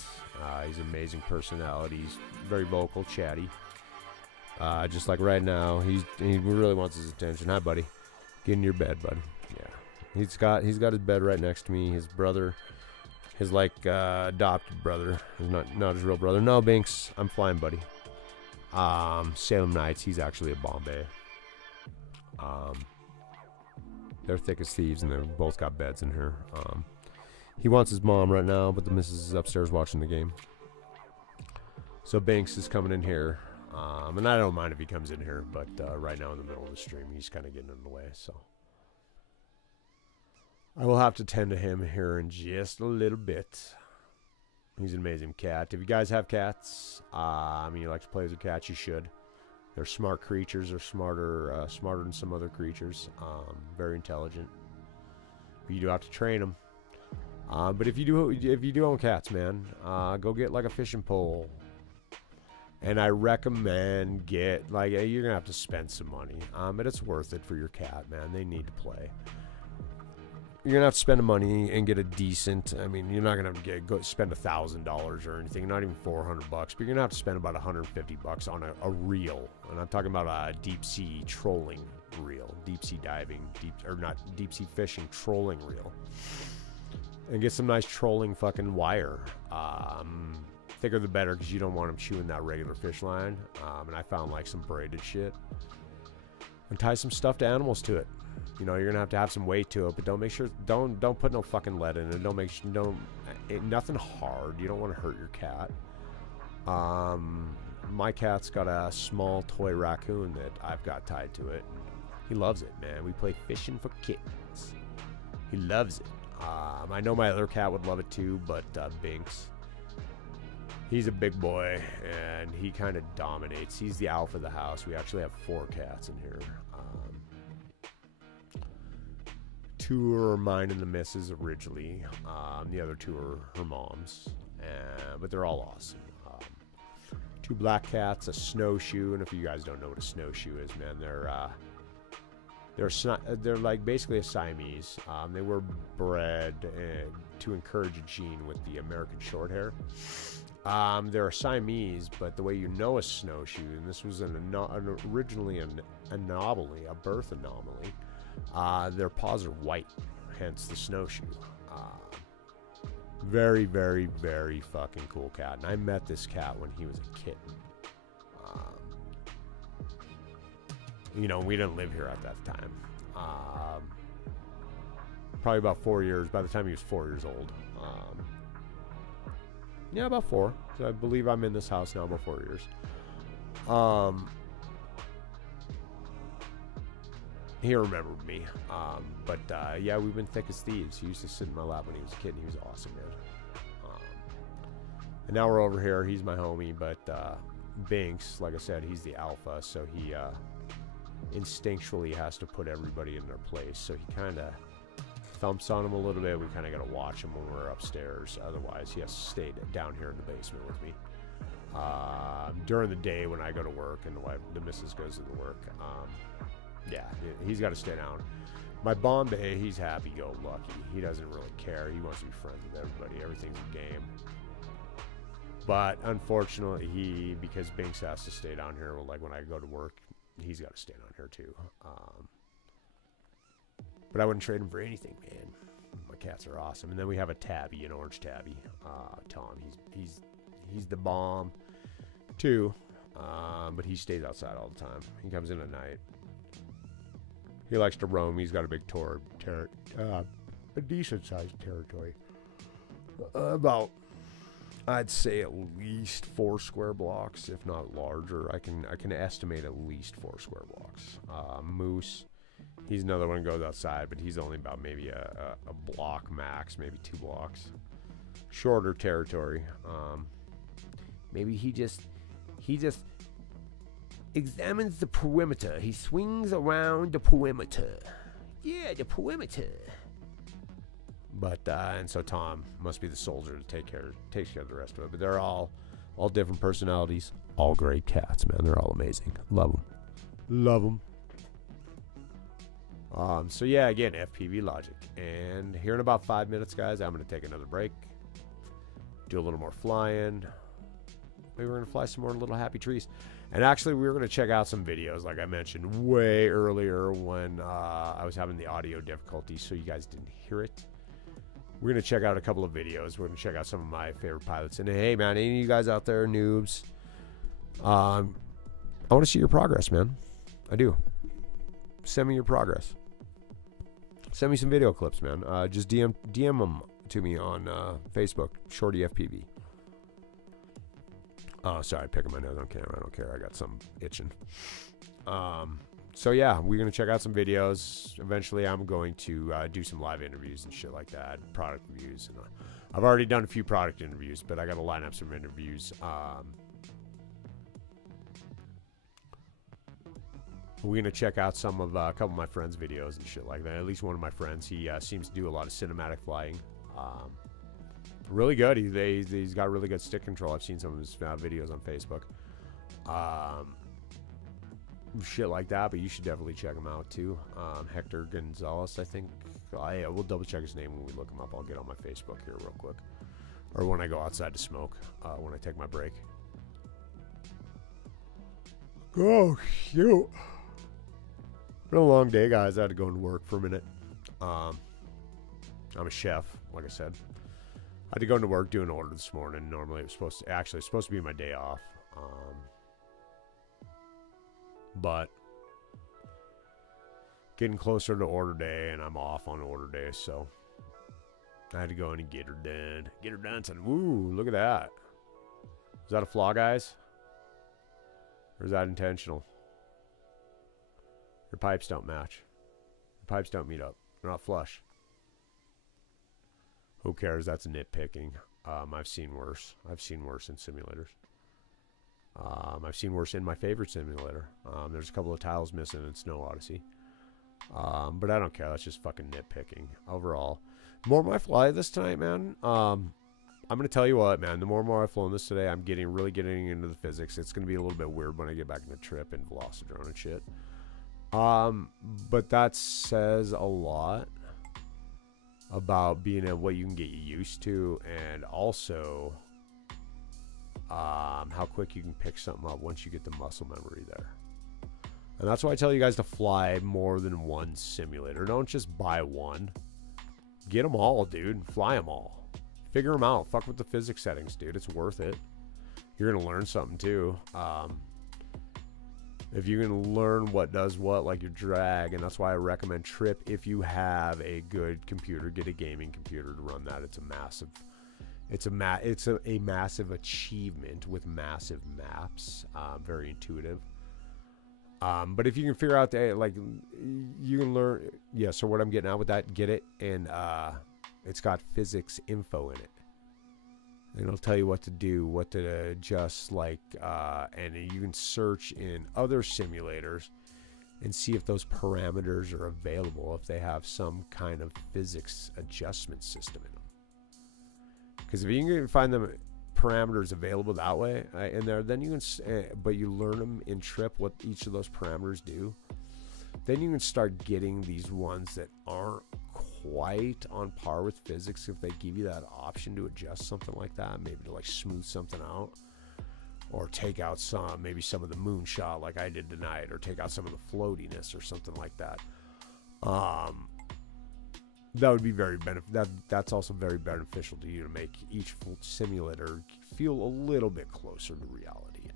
He's an amazing personality. He's very vocal, chatty. Just like right now, he really wants his attention. Hi, buddy. Get in your bed, bud. Yeah, he's got his bed right next to me. His brother, his adopted brother, is not his real brother. No, Binks, I'm flying, buddy. Salem Knights. He's actually a Bombay. They're thick as thieves, and they've both got beds in here. He wants his mom right now, but the missus is upstairs watching the game. So Binks is coming in here. And I don't mind if he comes in here, but right now in the middle of the stream, he's kind of getting in the way. So I will have to tend to him here in just a little bit. He's an amazing cat. If you guys have cats, you like to play with your cats, you should. They're smart creatures. They're smarter than some other creatures. Very intelligent. But you do have to train them. But if you do own cats, man, go get like a fishing pole. And I recommend you're gonna have to spend some money, but it's worth it for your cat, man. They need to play. You're gonna have to spend the money and get a decent. You're not gonna have to go spend $1,000 or anything, not even $400, but you're gonna have to spend about $150 on a reel. And I'm talking about a deep sea trolling reel, deep sea diving, deep sea fishing trolling reel, and get some nice trolling fucking wire. Thicker the better, because you don't want them chewing that regular fish line. And I found like some braided shit, and tie some stuffed animals to it. You're gonna have some weight to it, but don't put no fucking lead in it. Nothing hard. You don't want to hurt your cat. My cat's got a small toy raccoon that I've got tied to it. He loves it, man. We play fishing for kittens. He loves it. I know my other cat would love it too, but Binks, he's a big boy, and he kind of dominates. He's the alpha of the house. We actually have 4 cats in here. 2 are mine and the missus originally. The other 2 are her mom's, but they're all awesome. 2 black cats, a snowshoe, and if you guys don't know what a snowshoe is, man, they're like basically a Siamese. They were bred to encourage a gene with the American short hair. They're a Siamese, but the way you know a snowshoe, and this was originally an anomaly, a birth anomaly, their paws are white, hence the snowshoe. Very, very, very fucking cool cat. And I met this cat when he was a kitten. We didn't live here at that time. Probably about 4 years, by the time he was 4 years old. Yeah, about 4. So I believe I'm in this house now about 4 years. He remembered me. Yeah, we've been thick as thieves. He used to sit in my lap when he was a kid, and he was awesome, man. And now we're over here. He's my homie, but Binks, like I said, he's the alpha, so he instinctually has to put everybody in their place. So he kind of thumps on him a little bit. We kind of got to watch him when we're upstairs. Otherwise, he has to stay down here in the basement with me. During the day when I go to work and the missus goes to the work, yeah, he's got to stay down. My Bombay, he's happy-go-lucky. He doesn't really care. He wants to be friends with everybody. Everything's a game. But unfortunately, because Binks has to stay down here, like when I go to work, he's got to stay down here too. But I wouldn't trade him for anything, man. My cats are awesome. And then we have a tabby, an orange tabby. Tom, he's the bomb too. But he stays outside all the time. He comes in at night. He likes to roam. He's got a big a decent sized territory. About, I'd say at least 4 square blocks, if not larger. I can estimate at least 4 square blocks. Moose, he's another one that goes outside, but he's only about maybe a block max, maybe 2 blocks. Shorter territory. Maybe he just examines the perimeter. He swings around the perimeter. Yeah, the perimeter. But and so Tom must be the soldier to takes care of the rest of it. But they're all different personalities, all great cats, man. They're all amazing. Love them. So yeah, again, FPVLogic. And here in about 5 minutes, guys, I'm gonna take another break, do a little more flying. Maybe we're gonna fly some more little happy trees. And actually, we were gonna check out some videos, like I mentioned way earlier when I was having the audio difficulties, so you guys didn't hear it. We're going to check out a couple of videos. We're going to check out some of my favorite pilots. And hey, man, any of you guys out there, noobs, I want to see your progress, man. I do. Send me your progress. Send me some video clips, man. Just DM them to me on Facebook, ShortyFPV. Oh, sorry, picking my nose on camera. I don't care. I got something itching. So yeah, we're going to check out some videos. Eventually, I'm going to do some live interviews and shit like that, product reviews. And I've already done a few product interviews, but I got to line up some interviews. We're going to check out some of a couple of my friends' videos and shit like that. At least one of my friends, he seems to do a lot of cinematic flying. Really good. He's got really good stick control. I've seen some of his videos on Facebook. Shit like that, but you should definitely check him out too. Hector Gonzalez, I think. Yeah, we'll double check his name when we look him up. I'll get on my Facebook here real quick, or when I go outside to smoke, when I take my break. Oh shoot, been a long day, guys. I had to go into work for a minute. I'm a chef, like I said. I had to go into work, do an order this morning. Normally it was supposed to be my day off. But getting closer to order day, and I'm off on order day, so I had to go in and get her done. Get her done. Son. Woo, look at that. Is that a flaw, guys? Or is that intentional? Your pipes don't match. Your pipes don't meet up. They're not flush. Who cares? That's nitpicking. I've seen worse. I've seen worse in simulators. I've seen worse in my favorite simulator. There's a couple of tiles missing in Snow Odyssey. But I don't care. That's just fucking nitpicking. Overall, the more I fly this tonight, man, I'm going to tell you what, man. The more I've flown this today, I'm really getting into the physics. It's going to be a little bit weird when I get back in the trip and Velocidrone and shit. But that says a lot about being at what you can get used to, and also how quick you can pick something up once you get the muscle memory there. And that's why I tell you guys to fly more than one simulator. Don't just buy one. Get them all, dude. Fly them all. Figure them out. Fuck with the physics settings, dude. It's worth it. You're going to learn something, too. If you're going to learn what does what, like your drag, and that's why I recommend Trip. If you have a good computer, get a gaming computer to run that. It's a massive... It's a massive achievement with massive maps. Very intuitive. But if you can figure out that, like, you can learn. Yeah, so what I'm getting out with that, get it. And it's got physics info in it. And it'll tell you what to do, what to adjust, like, and you can search in other simulators and see if those parameters are available, if they have some kind of physics adjustment system in them. Because if you can find them parameters available that way in there, then you can, but you learn them in Trip what each of those parameters do, then you can start getting these ones that aren't quite on par with physics. If they give you that option to adjust something like that, maybe to like smooth something out, or take out maybe some of the moonshot like I did tonight, or take out some of the floatiness or something like that. that would be very that's also very beneficial to you to make each full simulator feel a little bit closer to reality.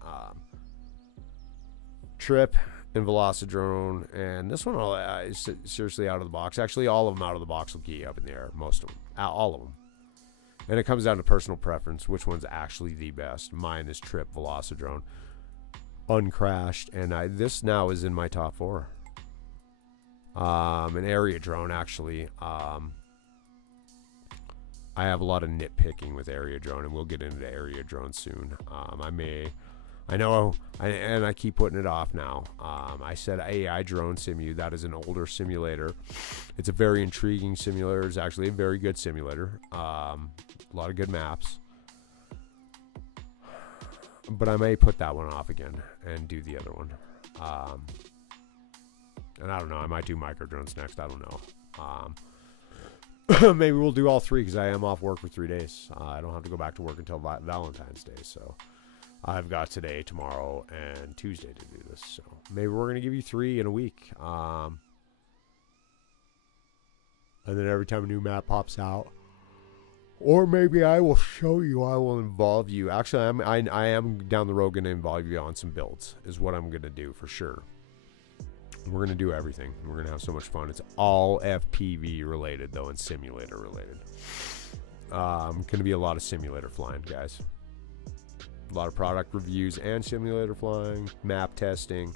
Trip and Velocidrone, and this one is seriously out of the box. Actually, all of them out of the box will get you up in the air. Most of them, all of them. And it comes down to personal preference, which one's actually the best. Mine is Trip Velocidrone, uncrashed, and this now is in my top 4. An Area Drone, actually. I have a lot of nitpicking with Area Drone, and we'll get into Area Drone soon. I know, and I keep putting it off now. I said AI Drone Simu. That is an older simulator. It's a very intriguing simulator. It's actually a very good simulator. A lot of good maps. But I may put that one off again and do the other one. And I don't know. I might do micro drones next. I don't know. Maybe we'll do all 3 because I am off work for 3 days. I don't have to go back to work until Valentine's Day. So I've got today, tomorrow, and Tuesday to do this. So maybe we're going to give you 3 in a week. And then every time a new map pops out. Or maybe I will show you. I will involve you. Actually, I am down the road going to involve you on some builds. Is what I'm going to do for sure. We're going to do everything. We're going to have so much fun. It's all FPV related, though, and simulator related. Going to be a lot of simulator flying, guys. A lot of product reviews and simulator flying, map testing.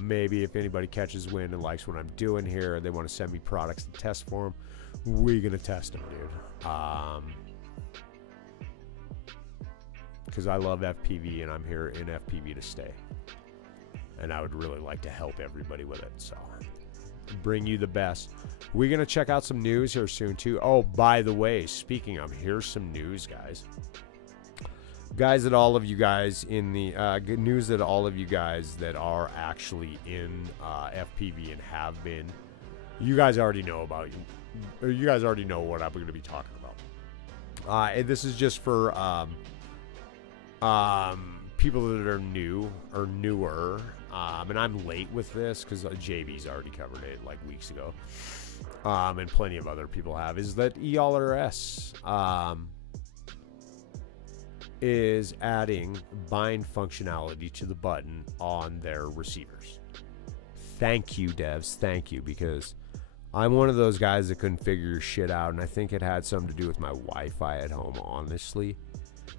Maybe if anybody catches wind and likes what I'm doing here, they want to send me products to test for them, we're going to test them, dude. Because I love FPV, and I'm here in FPV to stay. And I would really like to help everybody with it. So, bring you the best. We're going to check out some news here soon, too. Oh, by the way, speaking of, here's some news, guys. Guys, that all of you guys in the good news that all of you guys that are actually in FPV and have been, you guys already know about you guys already know what I'm going to be talking about. And this is just for people that are new or newer. And I'm late with this because JB's already covered it like weeks ago. And plenty of other people have. Is that ELRS is adding bind functionality to the button on their receivers. Thank you, devs. Thank you, because I'm one of those guys that couldn't figure shit out, and I think it had something to do with my Wi-Fi at home, honestly.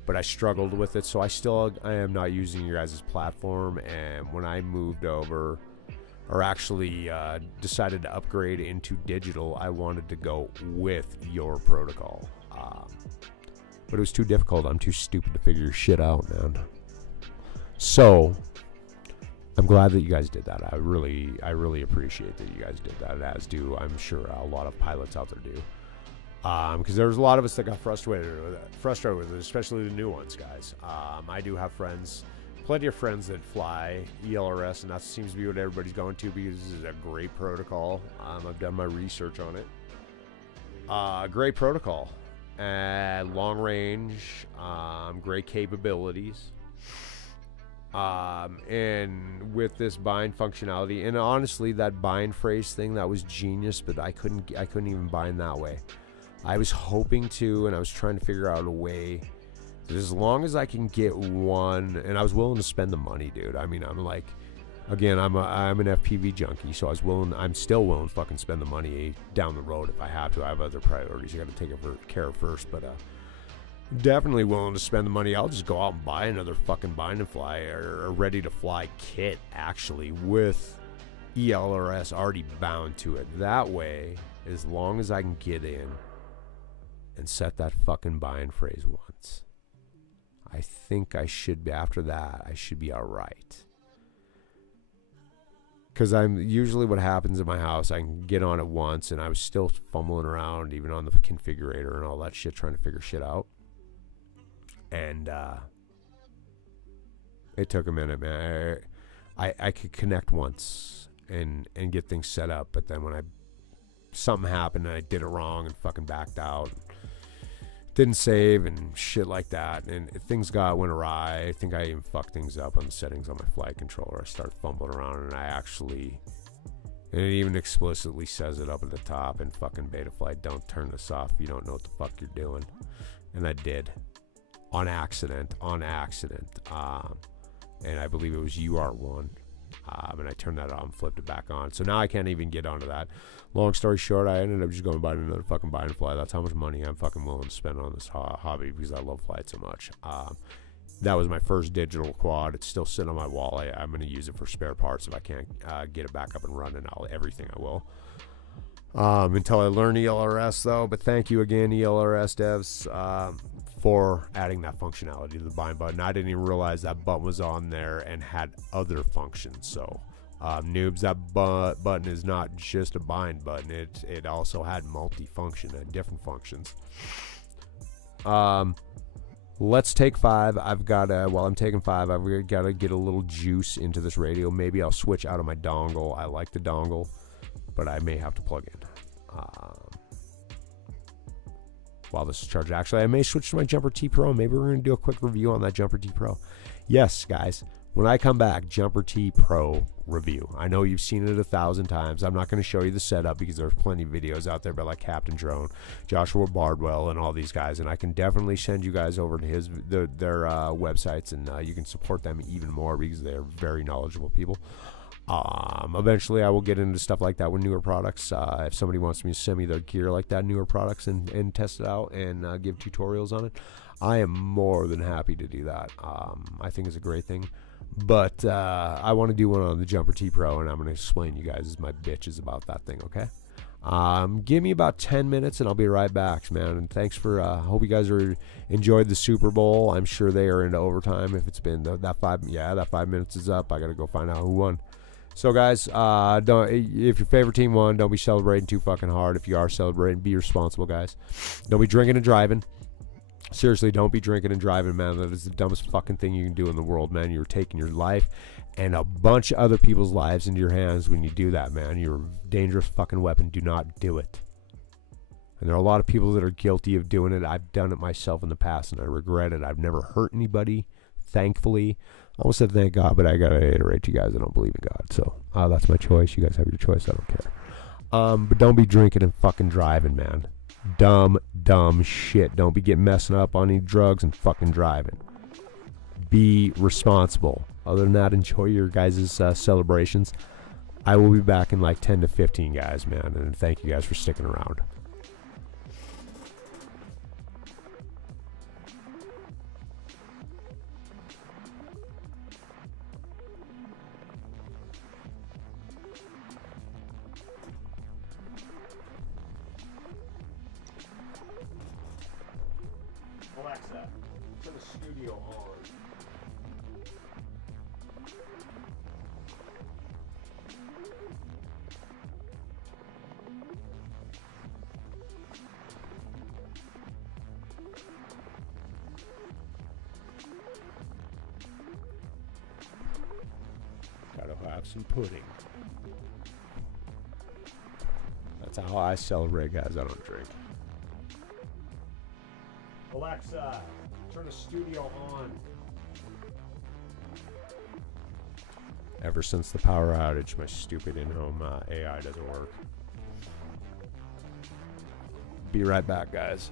But I struggled with it, so I am not using your guys' platform. And when I moved over, or actually decided to upgrade into digital, I wanted to go with your protocol. But it was too difficult. I'm too stupid to figure your shit out, man. So I'm glad that you guys did that. I really appreciate that you guys did that, as do, I'm sure, a lot of pilots out there do. Because there's a lot of us that got frustrated with it, especially the new ones, guys. I do have friends, plenty of friends that fly ELRS, and that seems to be what everybody's going to, because this is a great protocol. I've done my research on it. Great protocol. Long range, great capabilities. And with this bind functionality, and honestly, that bind phrase thing, that was genius, but I couldn't even bind that way. I was hoping to, and I was trying to figure out a way that as long as I can get one, and I was willing to spend the money, dude. I mean, I'm like, again, I'm an FPV junkie, so I'm still willing to fucking spend the money down the road if I have to. I have other priorities I got to take care of first, but definitely willing to spend the money. I'll just go out and buy another fucking bind and fly or ready to fly kit, actually, with ELRS already bound to it. That way, as long as I can get in and set that fucking bind phrase once, I think I should be, after that, I should be all right. Because I'm usually, what happens in my house, I can get on it once, and I was still fumbling around even on the configurator and all that shit, trying to figure shit out. And it took a minute, man. I could connect once and get things set up, but then when something happened and I did it wrong and fucking backed out, didn't save and shit like that, and things went awry. I think I even fucked things up on the settings on my flight controller. I started fumbling around, and I actually And it even explicitly says it up at the top in fucking Betaflight. Don't turn this off if you don't know what the fuck you're doing. And I did. On accident. And I believe it was UR1. And I turned that on and flipped it back on. So now I can't even get onto that. Long story short, I ended up just going buying another fucking buying fly. That's how much money I'm fucking willing to spend on this hobby because I love flight so much. That was my first digital quad. It's still sitting on my wall. I'm going to use it for spare parts. If I can't get it back up and running, everything I will. Until I learn ELRS, though. But thank you again, ELRS devs, for adding that functionality to the bind button. I didn't even realize that button was on there and had other functions. So, noobs, that button is not just a bind button. It also had multi-function, different functions. Let's take 5. I've got while I'm taking 5, I've got to get a little juice into this radio. Maybe I'll switch out of my dongle. I like the dongle, but I may have to plug in. While this is charged, actually, I may switch to my Jumper T Pro. Maybe we're going to do a quick review on that Jumper T Pro. Yes, guys, when I come back, Jumper T Pro review. I know you've seen it 1,000 times. I'm not going to show you the setup because there's plenty of videos out there by like Captain Drone, Joshua Bardwell, and all these guys. And I can definitely send you guys over to their websites, and you can support them even more because they're very knowledgeable people. Eventually I will get into stuff like that with newer products. If somebody wants me to send me their gear like that, newer products, and test it out and give tutorials on it, I am more than happy to do that. I think it's a great thing. But I want to do one on the Jumper T Pro, and I'm going to explain you guys my bitches about that thing, okay? Give me about 10 minutes, and I'll be right back, man. And thanks for, hope you guys enjoyed the Super Bowl. I'm sure they are into overtime. If it's been that 5 minutes is up. I got to go find out who won. So, guys, if your favorite team won, don't be celebrating too fucking hard. If you are celebrating, be responsible, guys. Don't be drinking and driving. Seriously, don't be drinking and driving, man. That is the dumbest fucking thing you can do in the world, man. You're taking your life and a bunch of other people's lives into your hands when you do that, man. You're a dangerous fucking weapon. Do not do it. And there are a lot of people that are guilty of doing it. I've done it myself in the past, and I regret it. I've never hurt anybody, thankfully. I almost said thank God, but I gotta iterate to you guys. I don't believe in God, so that's my choice. You guys have your choice. I don't care. But don't be drinking and fucking driving, man. Dumb shit. Don't be getting messing up on any drugs and fucking driving. Be responsible. Other than that, enjoy your guys' celebrations. I will be back in like 10 to 15, guys, man. And thank you guys for sticking around. Alexa, turn the studio on. Gotta have some pudding. That's how I celebrate, guys. I don't drink. Alexa, turn the studio on. Ever since the power outage, my stupid in-home AI doesn't work. Be right back, guys.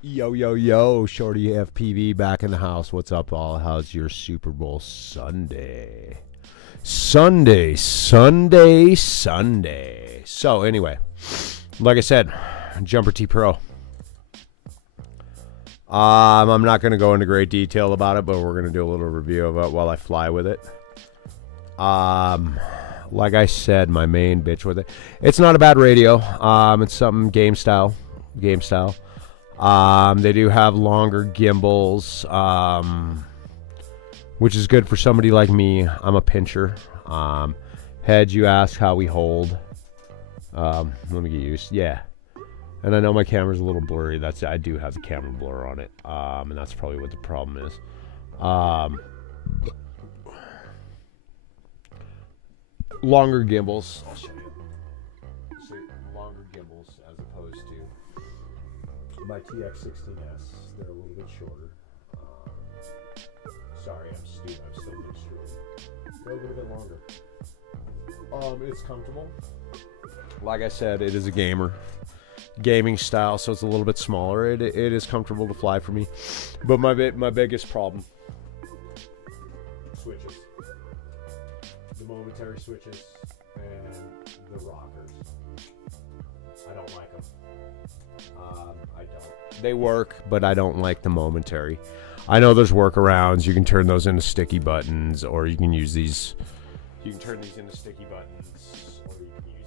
Yo, yo, yo, Shorty FPV back in the house. What's up, all? How's your Super Bowl Sunday? Sunday. So, anyway, like I said, Jumper T Pro. I'm not going to go into great detail about it, but we're going to do a little review of it while I fly with it. Like I said, my main bitch with it. It's not a bad radio. It's something game style. They do have longer gimbals, which is good for somebody like me. I'm a pincher. Head, you ask how we hold. Let me get used. Yeah. And I know my camera's a little blurry. I do have the camera blur on it. And that's probably what the problem is. Longer gimbals. I'll show you. So, longer gimbals as opposed to my TX16S. They're a little bit shorter. Sorry, I'm stupid. I'm still mid-stream. They're a little bit longer. It's comfortable. Like I said, it is a gaming style, so it's a little bit smaller. It is comfortable to fly for me. But my biggest problem, switches. The momentary switches and the rockers. I don't like them. I don't. They work, but I don't like the momentary. I know there's workarounds. You can turn those into sticky buttons, or you can use these. You can turn these into sticky buttons, or you can use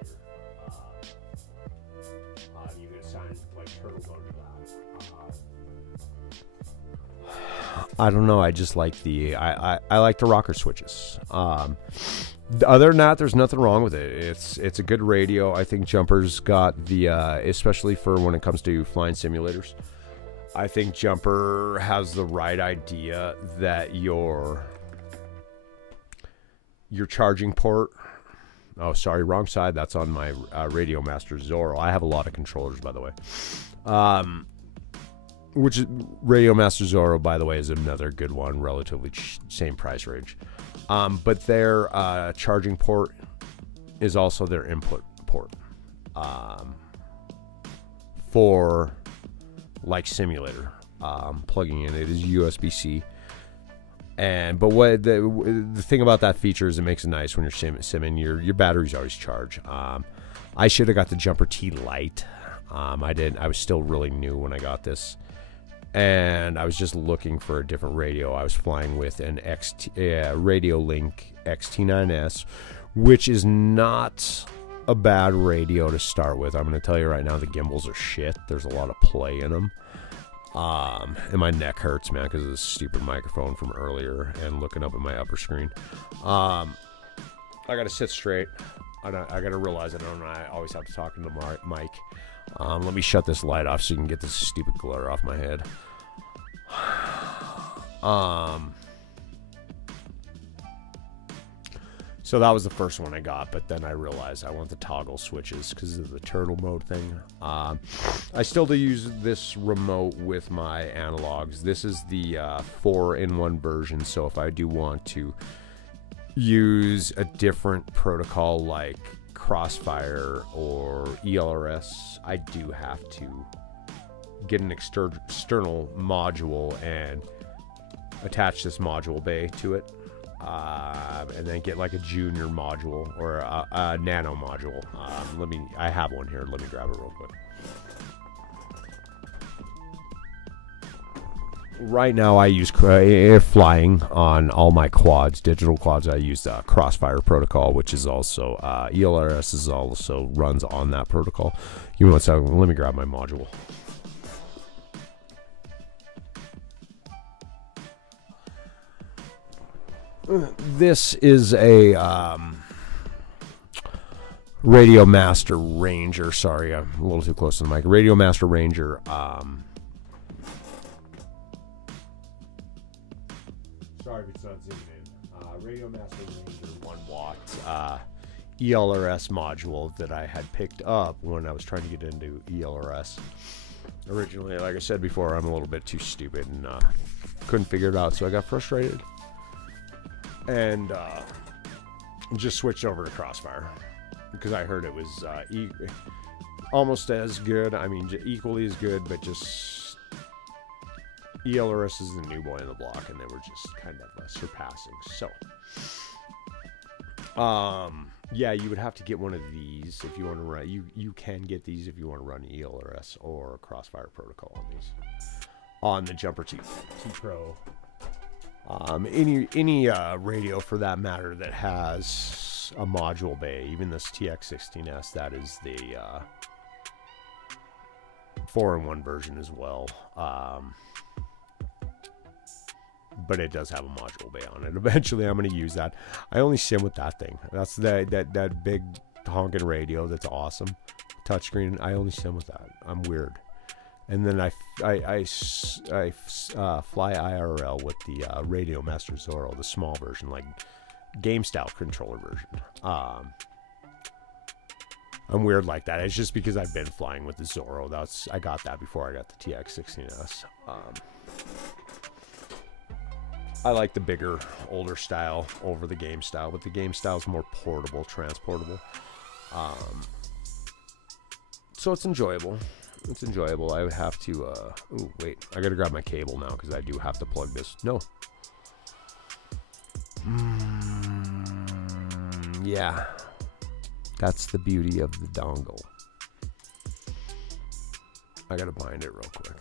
these buttons here. You can assign like turtle mode to that. I don't know. I just like the I like the rocker switches. Other than that, there's nothing wrong with it. It's a good radio. I think Jumper's got the especially for when it comes to flying simulators. I think Jumper has the right idea that your charging port. Oh, sorry, wrong side. That's on my Radio Master Zorro. I have a lot of controllers, by the way. Which is Radio Master Zorro, by the way, is another good one, relatively same price range. But their charging port is also their input port for like simulator plugging in. It is USB-C. But what the thing about that feature is it makes it nice when you're simming. Your battery's always charged. I should have got the Jumper T Lite. I was still really new when I got this. And I was just looking for a different radio. I was flying with an Radio Link XT9S, which is not a bad radio to start with. I'm going to tell you right now, the gimbals are shit. There's a lot of play in them. And my neck hurts, man, because of this stupid microphone from earlier and looking up at my upper screen. I got to sit straight. I got to realize I always have to talk into the mic. Let me shut this light off so you can get this stupid glare off my head. So that was the first one I got, but then I realized I want the toggle switches because of the turtle mode thing. I still do use this remote with my analogs. This is the 4-in-1 version, so if I do want to use a different protocol like Crossfire or ELRS, I do have to get an external module and attach this module bay to it, and then get like a junior module or a nano module. I have one here. Let me grab it real quick. Right now I use flying on all my quads, digital quads. I use the Crossfire protocol, which is also ELRS is also runs on that protocol. Give me one second. Let me grab my module. This is a Radio Master Ranger. Sorry, I'm a little too close to the mic. Radio Master Ranger. Sorry if it's not zoomed in. Radio Master Ranger 1 watt ELRS module that I had picked up when I was trying to get into ELRS. Originally, like I said before, I'm a little bit too stupid and couldn't figure it out, so I got frustrated and just switched over to Crossfire because I heard it was almost as good. I mean, equally as good, but just ELRS is the new boy in the block, and they were just kind of surpassing. So, yeah, you would have to get one of these if you want to run. You can get these if you want to run ELRS or Crossfire Protocol on these. On the Jumper T Pro. Any radio for that matter that has a module bay, even this TX16S, that is the 4-in-1 version as well. But it does have a module bay on it. Eventually, I'm going to use that. I only sim with that thing. That's that big honking radio. That's awesome. Touchscreen. I only sim with that. I'm weird. And then I fly IRL with the Radio Master Zorro, the small version, like game style controller version. I'm weird like that. It's just because I've been flying with the Zorro. I got that before I got the TX16S. I like the bigger, older style over the game style, but the game style is more portable, transportable. So it's enjoyable. It's enjoyable. I would have to, oh, wait. I gotta grab my cable now because I do have to plug this. No. Yeah. That's the beauty of the dongle. I gotta bind it real quick.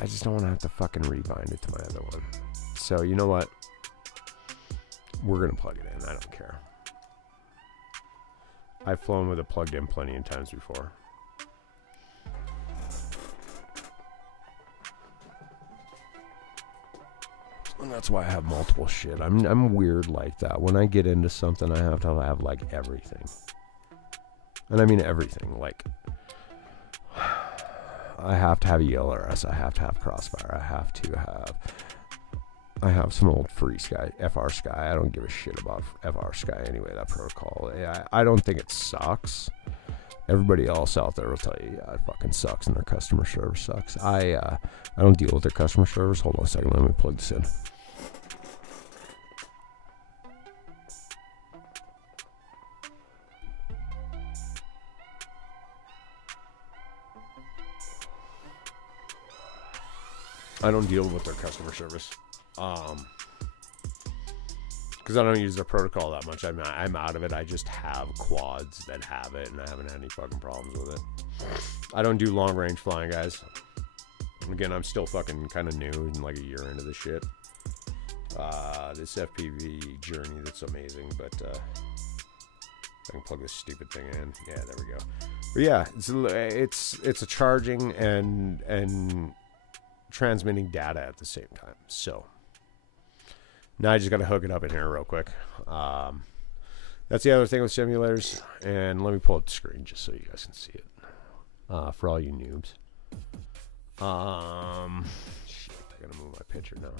I just don't want to have to fucking rebind it to my other one. So, you know what? We're gonna plug it in. I don't care. I've flown with it plugged in plenty of times before. And that's why I have multiple shit. I'm weird like that. When I get into something, I have to have like everything. And I mean everything. Like, I have to have ELRS. I have to have Crossfire. I have some old free Sky, FR Sky. I don't give a shit about FR Sky anyway, that protocol. I don't think it sucks. Everybody else out there will tell you, yeah, it fucking sucks and their customer service sucks. I don't deal with their customer service. Hold on a second, let me plug this in. I don't deal with their customer service. Because I don't use their protocol that much. I'm out of it. I just have quads that have it, and I haven't had any fucking problems with it. I don't do long range flying, guys. And again, I'm still fucking kind of new and like a year into this shit. This FPV journey, that's amazing. But I can plug this stupid thing in. Yeah, there we go. But yeah, it's a charging and transmitting data at the same time. So now I just got to hook it up in here real quick. That's the other thing with simulators. And let me pull up the screen just so you guys can see it. For all you noobs. Shit, I gotta move my picture now.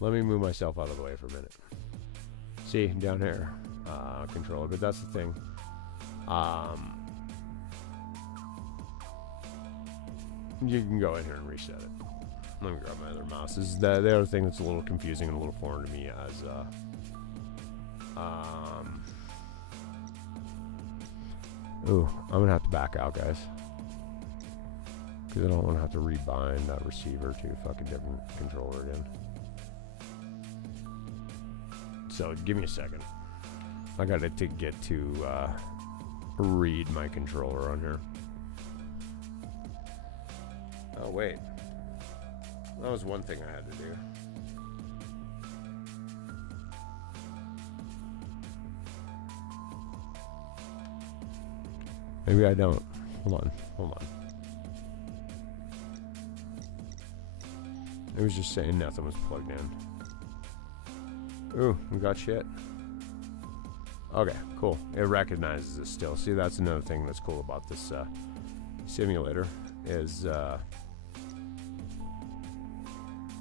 Let me move myself out of the way for a minute. See, down here, controller. But that's the thing. You can go in here and reset it. Let me grab my other mouse. This is the other thing that's a little confusing and a little foreign to me as ooh, I'm gonna have to back out, guys, because I don't want to have to rebind that receiver to a fucking different controller again. So give me a second. I got to get to read my controller on here. Oh wait, that was one thing I had to do. Maybe I don't. Hold on. It was just saying nothing was plugged in. Ooh, we got shit. Okay, cool. It recognizes it still. See, that's another thing that's cool about this simulator is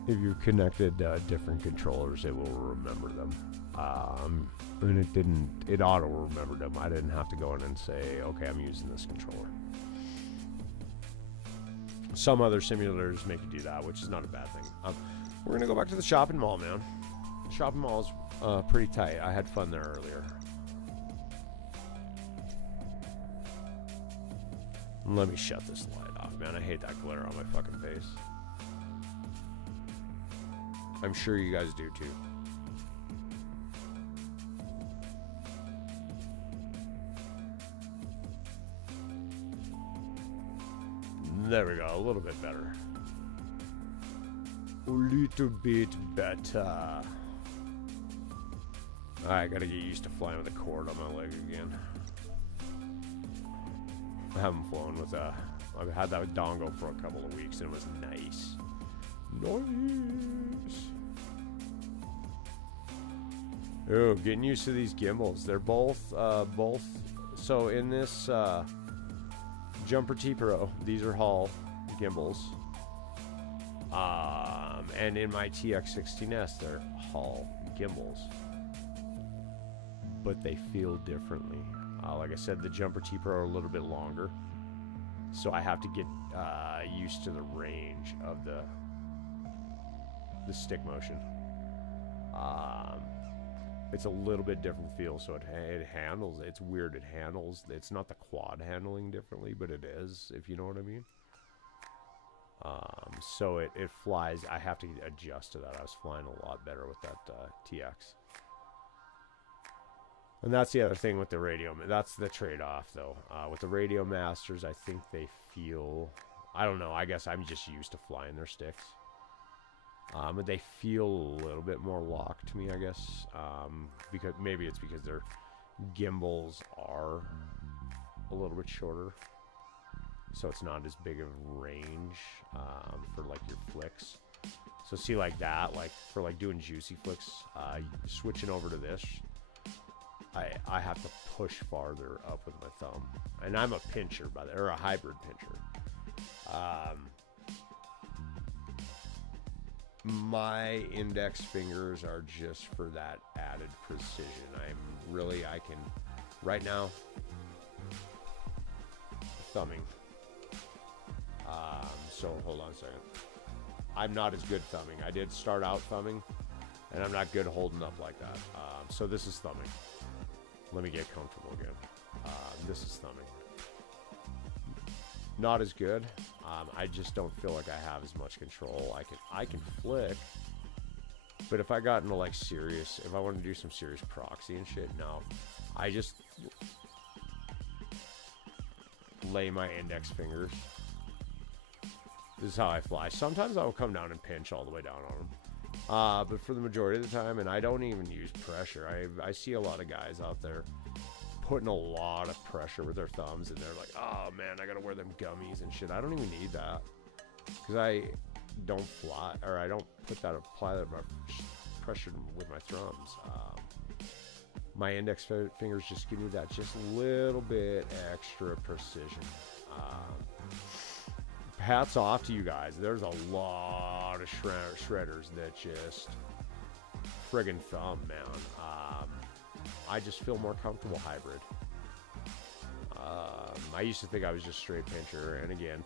if you've connected different controllers, it will remember them. And it auto remembered them. I didn't have to go in and say, okay, I'm using this controller. Some other simulators make you do that, which is not a bad thing. We're gonna go back to the shopping mall, man. The shopping mall is pretty tight. I had fun there earlier. Let me shut this light off, man. I hate that glare on my fucking face. I'm sure you guys do too. There we go, a little bit better. A little bit better. I gotta get used to flying with a cord on my leg again. I haven't flown with I've had that with dongo for a couple of weeks and it was nice. Nice. Oh, getting used to these gimbals. They're both, so in this, Jumper T Pro, these are Hall gimbals. And in my TX16S, they're Hall gimbals. But they feel differently. Like I said, the Jumper T Pro are a little bit longer. So I have to get used to the range of the stick motion. It's a little bit different feel, so it handles, it's weird, it handles, it's not the quad handling differently, but it is, if you know what I mean. So it flies, I have to adjust to that. I was flying a lot better with that TX. And that's the other thing with the radio, that's the trade-off though. With the Radio Masters, I think they feel, I don't know, I guess I'm just used to flying their sticks. But they feel a little bit more locked to me, I guess. Because maybe it's because their gimbals are a little bit shorter, so it's not as big of range for like your flicks. So see, like that, like for like doing juicy flicks, switching over to this, I have to push farther up with my thumb, and I'm a pincher or a hybrid pincher. My index fingers are just for that added precision. I can, right now, thumbing. So hold on a second. I'm not as good thumbing. I did start out thumbing, and I'm not good holding up like that. So this is thumbing. Let me get comfortable again. This is thumbing. Not as good. I just don't feel like I have as much control. I can flick, but if I got into like serious, if I want to do some serious proxy and shit, no. I just lay my index fingers. This is how I fly. Sometimes I will come down and pinch all the way down on them. But for the majority of the time, and I don't even use pressure. I see a lot of guys out there putting a lot of pressure with their thumbs, and they're like, oh man, I gotta wear them gummies and shit. I don't even need that, because I don't fly, or I don't apply that pressure with my thumbs. My index fingers just give me that just a little bit extra precision. Hats off to you guys. There's a lot of shredders that just friggin' thumb, man. I just feel more comfortable hybrid. I used to think I was just straight pincher, and again,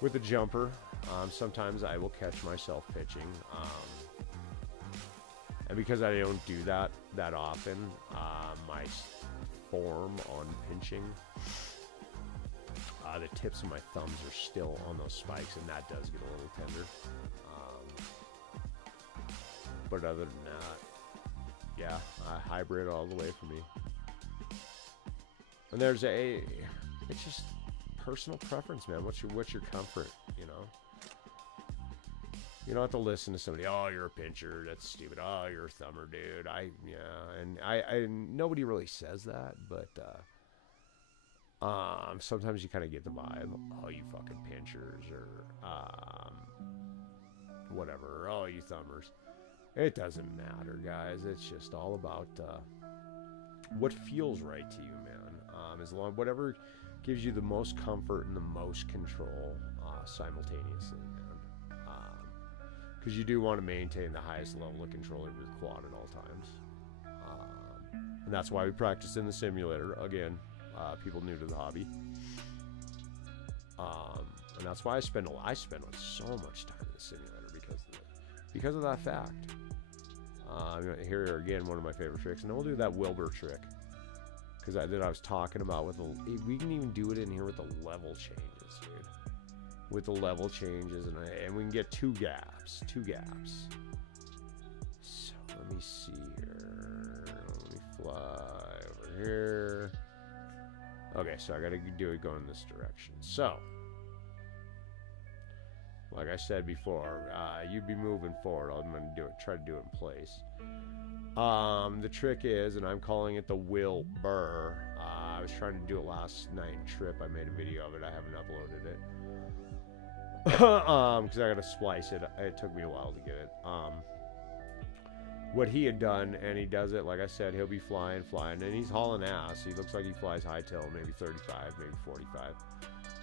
with the jumper, sometimes I will catch myself pitching. And because I don't do that often, my form on pinching, the tips of my thumbs are still on those spikes, and that does get a little tender. But other than that, yeah, hybrid all the way for me. And it's just personal preference, man. What's your comfort, you know? You don't have to listen to somebody, oh, you're a pincher, that's stupid, oh, you're a thumber, dude. And nobody really says that, but sometimes you kind of get the vibe, oh, you fucking pinchers, or whatever, oh, you thumbers. It doesn't matter, guys. It's just all about what feels right to you, man. Whatever gives you the most comfort and the most control simultaneously, man. Because you do want to maintain the highest level of control over the quad at all times. And that's why we practice in the simulator. Again, people new to the hobby. And that's why I spend so much time in the simulator because of that fact. Here again, one of my favorite tricks, and then we'll do that Wilbur trick. because that I was talking about with the, we can even do it in here with the level changes, dude. With the level changes, and we can get two gaps. So let me see here. Let me fly over here. Okay, so I gotta do it going this direction. So, like I said before, you'd be moving forward. I'm gonna try to do it in place. The trick is, and I'm calling it the Wilbur. I was trying to do it last night in Trip. I made a video of it. I haven't uploaded it. Because I gotta splice it. It took me a while to get it. What he had done, and he does it, like I said, he'll be flying, and he's hauling ass. He looks like he flies high tail, maybe 35, maybe 45.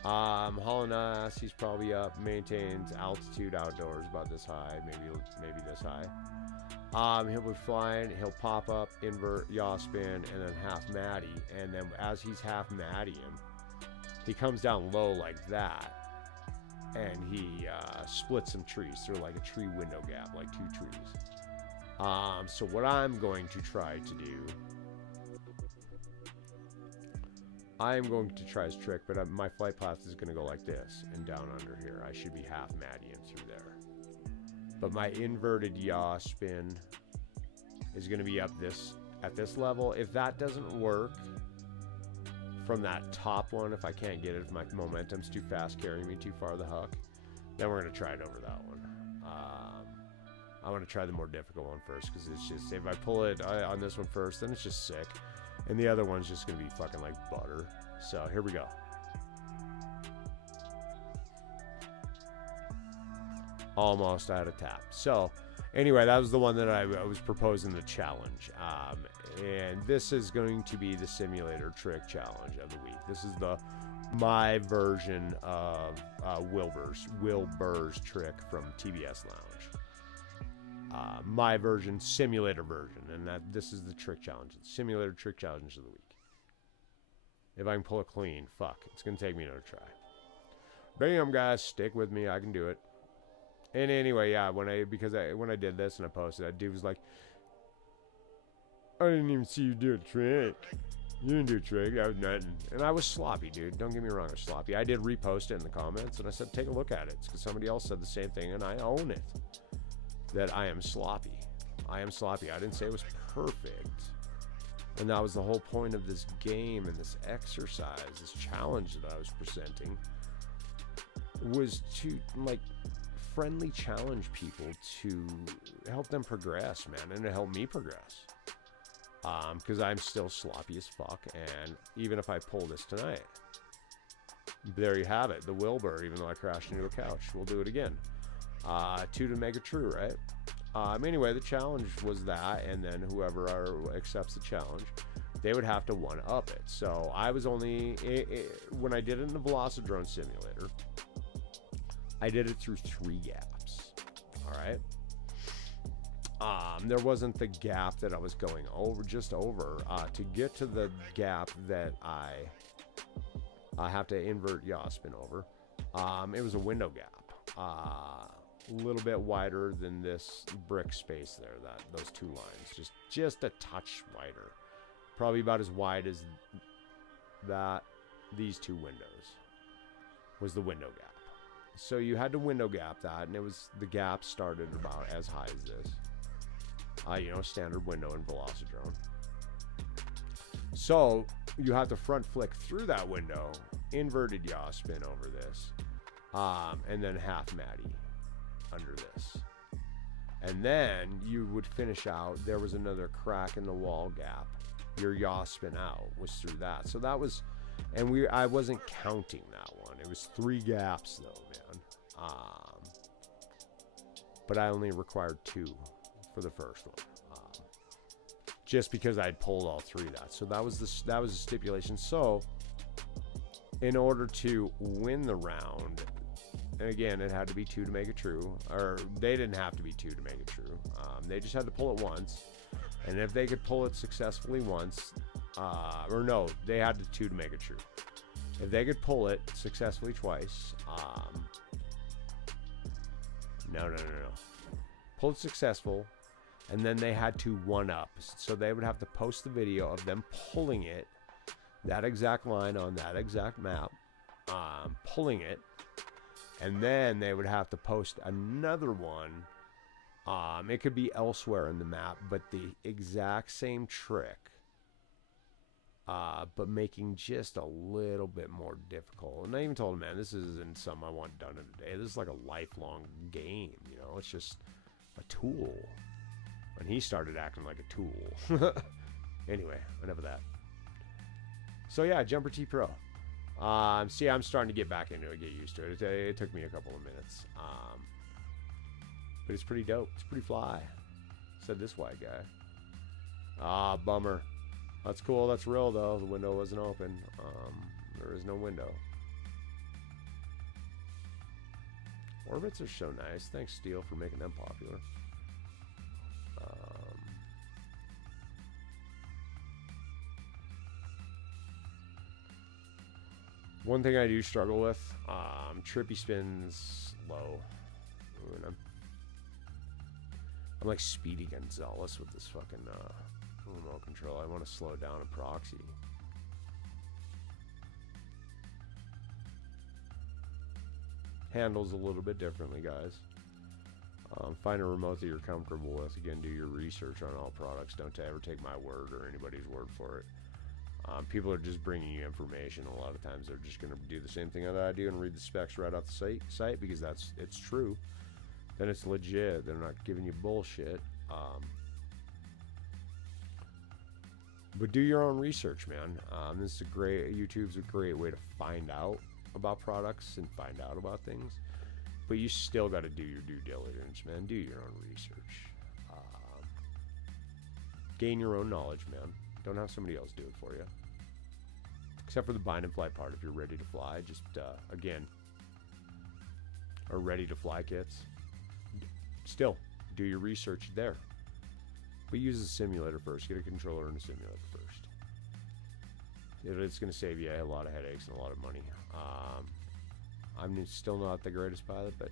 Hauling ass, he's probably up, maintains altitude outdoors about this high, maybe this high. He'll be flying, he'll pop up, invert, yaw spin, and then half Matty, and then as he's half Mattying, he comes down low like that, and he splits some trees through like a tree window gap, like two trees. So what I'm going to try to do, I am going to try his trick, but my flight path is going to go like this and down under here. I should be half Mattying through there. But my inverted yaw spin is going to be up at this level. If that doesn't work from that top one, if I can't get it, if my momentum's too fast carrying me too far the hook, then we're going to try it over that one. I want to try the more difficult one first, because it's just, if I pull it on this one first, then it's just sick. And the other one's just going to be fucking like butter. So here we go. Almost out of tap. So anyway, that was the one that I was proposing the challenge. And this is going to be the simulator trick challenge of the week. This is my version of Wilbur's trick from TBS Lounge. My version, simulator version, and this is the trick challenge, simulator trick challenge of the week. If I can pull it clean, fuck, it's gonna take me another try. Bam, guys, stick with me, I can do it. And anyway, yeah, when I did this and I posted, that dude was like, I didn't even see you do a trick. You didn't do a trick. That was nothing. And I was sloppy, dude. Don't get me wrong, I was sloppy. I did repost it in the comments, and I said, take a look at it. It's because somebody else said the same thing, and I own it. That I am sloppy. I am sloppy. I didn't say it was perfect. And that was the whole point of this game and this exercise, this challenge that I was presenting, was to, like, friendly challenge people to help them progress, man, and to help me progress. Because I'm still sloppy as fuck, and even if I pull this tonight, there you have it, the Wilbur, even though I crashed into a couch. We'll do it again. 2 to make it true, right? Anyway, the challenge was that, and then whoever accepts the challenge, they would have to one-up it. So I was only, when I did it in the Velocidrone simulator, I did it through 3 gaps, all right? There wasn't the gap that I was going over, just over. To get to the gap that I have to invert yaw spin over, it was a window gap. A little bit wider than this brick space there, those 2 lines, just a touch wider, probably about as wide as that. These 2 windows was the window gap, so you had to window gap that, and the gap started about as high as this, standard window in Velocidrone. So you have to front flick through that window, inverted yaw spin over this, and then half Matty under this, and then you would finish out. There was another crack in the wall gap. Your yaw spin out was through that. So that was, and I wasn't counting that one. It was 3 gaps though, man. But I only required 2 for the first one, just because I'd pulled all 3 of that. So that was the stipulation. So in order to win the round, and again, it had to be 2 to make it true, or they didn't have to be 2 to make it true. They just had to pull it once, and if they could pull it successfully once, or no, they had to 2 to make it true. If they could pull it successfully twice, no. Pull it successful, and then they had to 1-up. So they would have to post the video of them pulling it that exact line on that exact map, pulling it, and then they would have to post another one. It could be elsewhere in the map, but the exact same trick, but making just a little bit more difficult. And I even told him, man, this isn't something I want done in a day. This is like a lifelong game, you know? It's just a tool. And he started acting like a tool. Anyway, enough of that. So yeah, Jumper T Pro. See, I'm starting to get back into it, get used to it. It took me a couple of minutes. But it's pretty dope. It's pretty fly. Said this white guy. Bummer. That's cool. That's real, though. The window wasn't open. There is no window. Orbits are so nice. Thanks, Steel, for making them popular. One thing I do struggle with, trippy spins low. And I'm like Speedy Gonzalez with this fucking remote control. I want to slow down a proxy. Handles a little bit differently, guys. Find a remote that you're comfortable with. Again, do your research on all products. Don't ever take my word or anybody's word for it. People are just bringing you information. A lot of times they're just going to do the same thing that I do and read the specs right off the site because it's true. Then it's legit. They're not giving you bullshit. But do your own research, man. This is YouTube's a great way to find out about products and find out about things. But you still got to do your due diligence, man. Do your own research. Gain your own knowledge, man. Don't have somebody else do it for you. Except for the bind and fly part. If you're ready to fly, just, again, are ready to fly kits. Still, do your research there. But use a simulator first. Get a controller and a simulator first. It's going to save you a lot of headaches and a lot of money. I'm still not the greatest pilot, but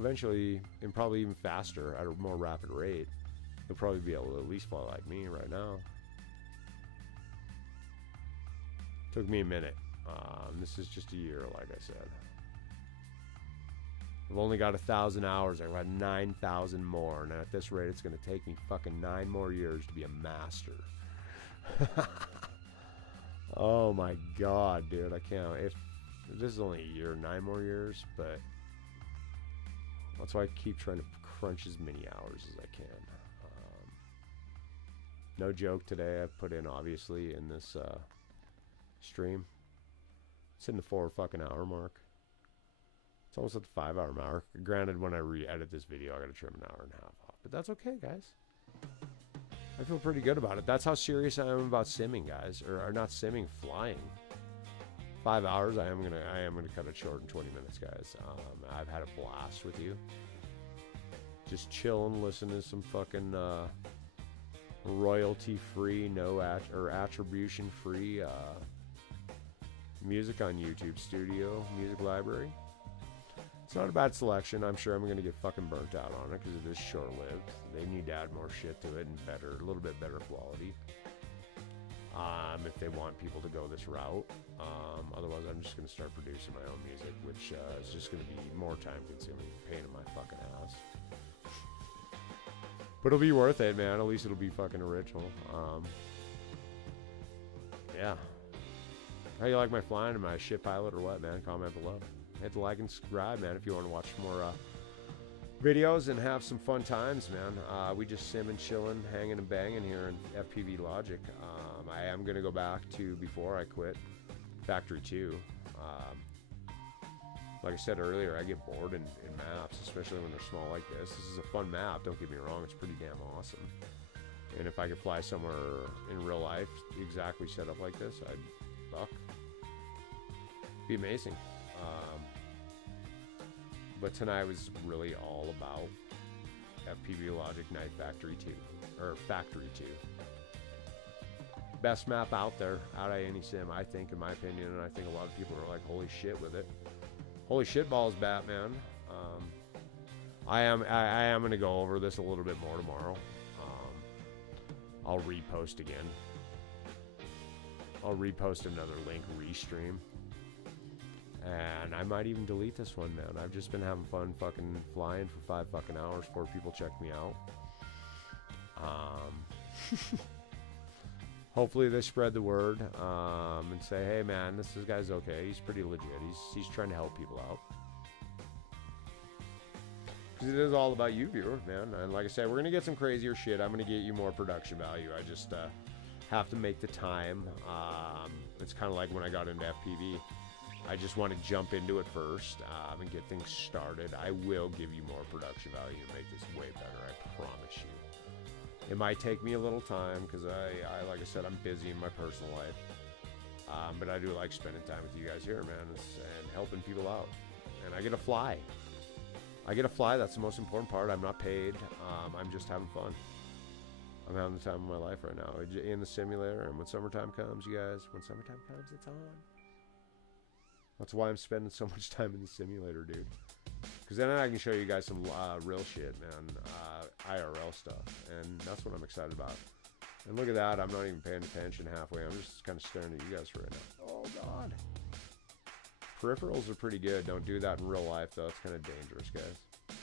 eventually, and probably even faster at a more rapid rate, you'll probably be able to at least fly like me right now. Took me a minute. This is just a year, like I said. I've only got 1,000 hours. I've got 9,000 more, and at this rate, it's going to take me fucking 9 more years to be a master. Oh my god, dude, I can't. If this is only a year, 9 more years, but that's why I keep trying to crunch as many hours as I can. No joke, today I've put in, obviously, in this stream. It's in the 4 fucking hour mark. It's almost at the 5 hour mark. Granted, when I re-edit this video, I gotta trim an hour and a half off. But that's okay, guys. I feel pretty good about it. That's how serious I am about simming, guys. Or not simming, flying. 5 hours, I am gonna cut it short in 20 minutes, guys. I've had a blast with you. Just chilling, listening to some fucking royalty-free, attribution-free music on YouTube Studio Music Library. It's not a bad selection. I'm sure I'm going to get fucking burnt out on it because it is short-lived. They need to add more shit to it and a little bit better quality. If they want people to go this route. Otherwise, I'm just going to start producing my own music, which is just going to be more time-consuming, pain in my fucking ass. But it'll be worth it, man. At least it'll be fucking original. Yeah. How you like my flying? Am I a shit pilot or what, man? Comment below. Hit the like and subscribe, man, if you want to watch more videos and have some fun times, man. We just sim and chilling, hanging and banging here in FPVLogic. I am going to go back to, before I quit, Factory 2. Like I said earlier, I get bored in maps, especially when they're small like this. This is a fun map, don't get me wrong. It's pretty damn awesome. And if I could fly somewhere in real life exactly set up like this, I'd buck. Be amazing. But tonight was really all about FPVLogic Night Factory 2, or Factory 2. Best map out there, out of any sim, I think, in my opinion, and I think a lot of people are like, holy shit with it. Holy shit balls, Batman. I am going to go over this a little bit more tomorrow. I'll repost again. I'll repost another link, restream. And I might even delete this one, man. I've just been having fun fucking flying for 5 fucking hours. 4 people checked me out. Hopefully they spread the word and say, hey man, this guy's okay. He's pretty legit. He's trying to help people out. Because it is all about you, viewer, man. And like I said, we're going to get some crazier shit. I'm going to get you more production value. I just have to make the time. It's kind of like when I got into FPV. I just want to jump into it first and get things started. I will give you more production value and make this way better. I promise you. It might take me a little time because I like I said, I'm busy in my personal life. But I do like spending time with you guys here, man, and helping people out. And I get to fly. That's the most important part. I'm not paid. I'm just having fun. I'm having the time of my life right now in the simulator. And when summertime comes, you guys, it's on. That's why I'm spending so much time in the simulator, dude. Because then I can show you guys some real shit, man. IRL stuff. And that's what I'm excited about. And look at that. I'm not even paying attention halfway. I'm just kind of staring at you guys right now. Oh, God. Peripherals are pretty good. Don't do that in real life, though. It's kind of dangerous, guys.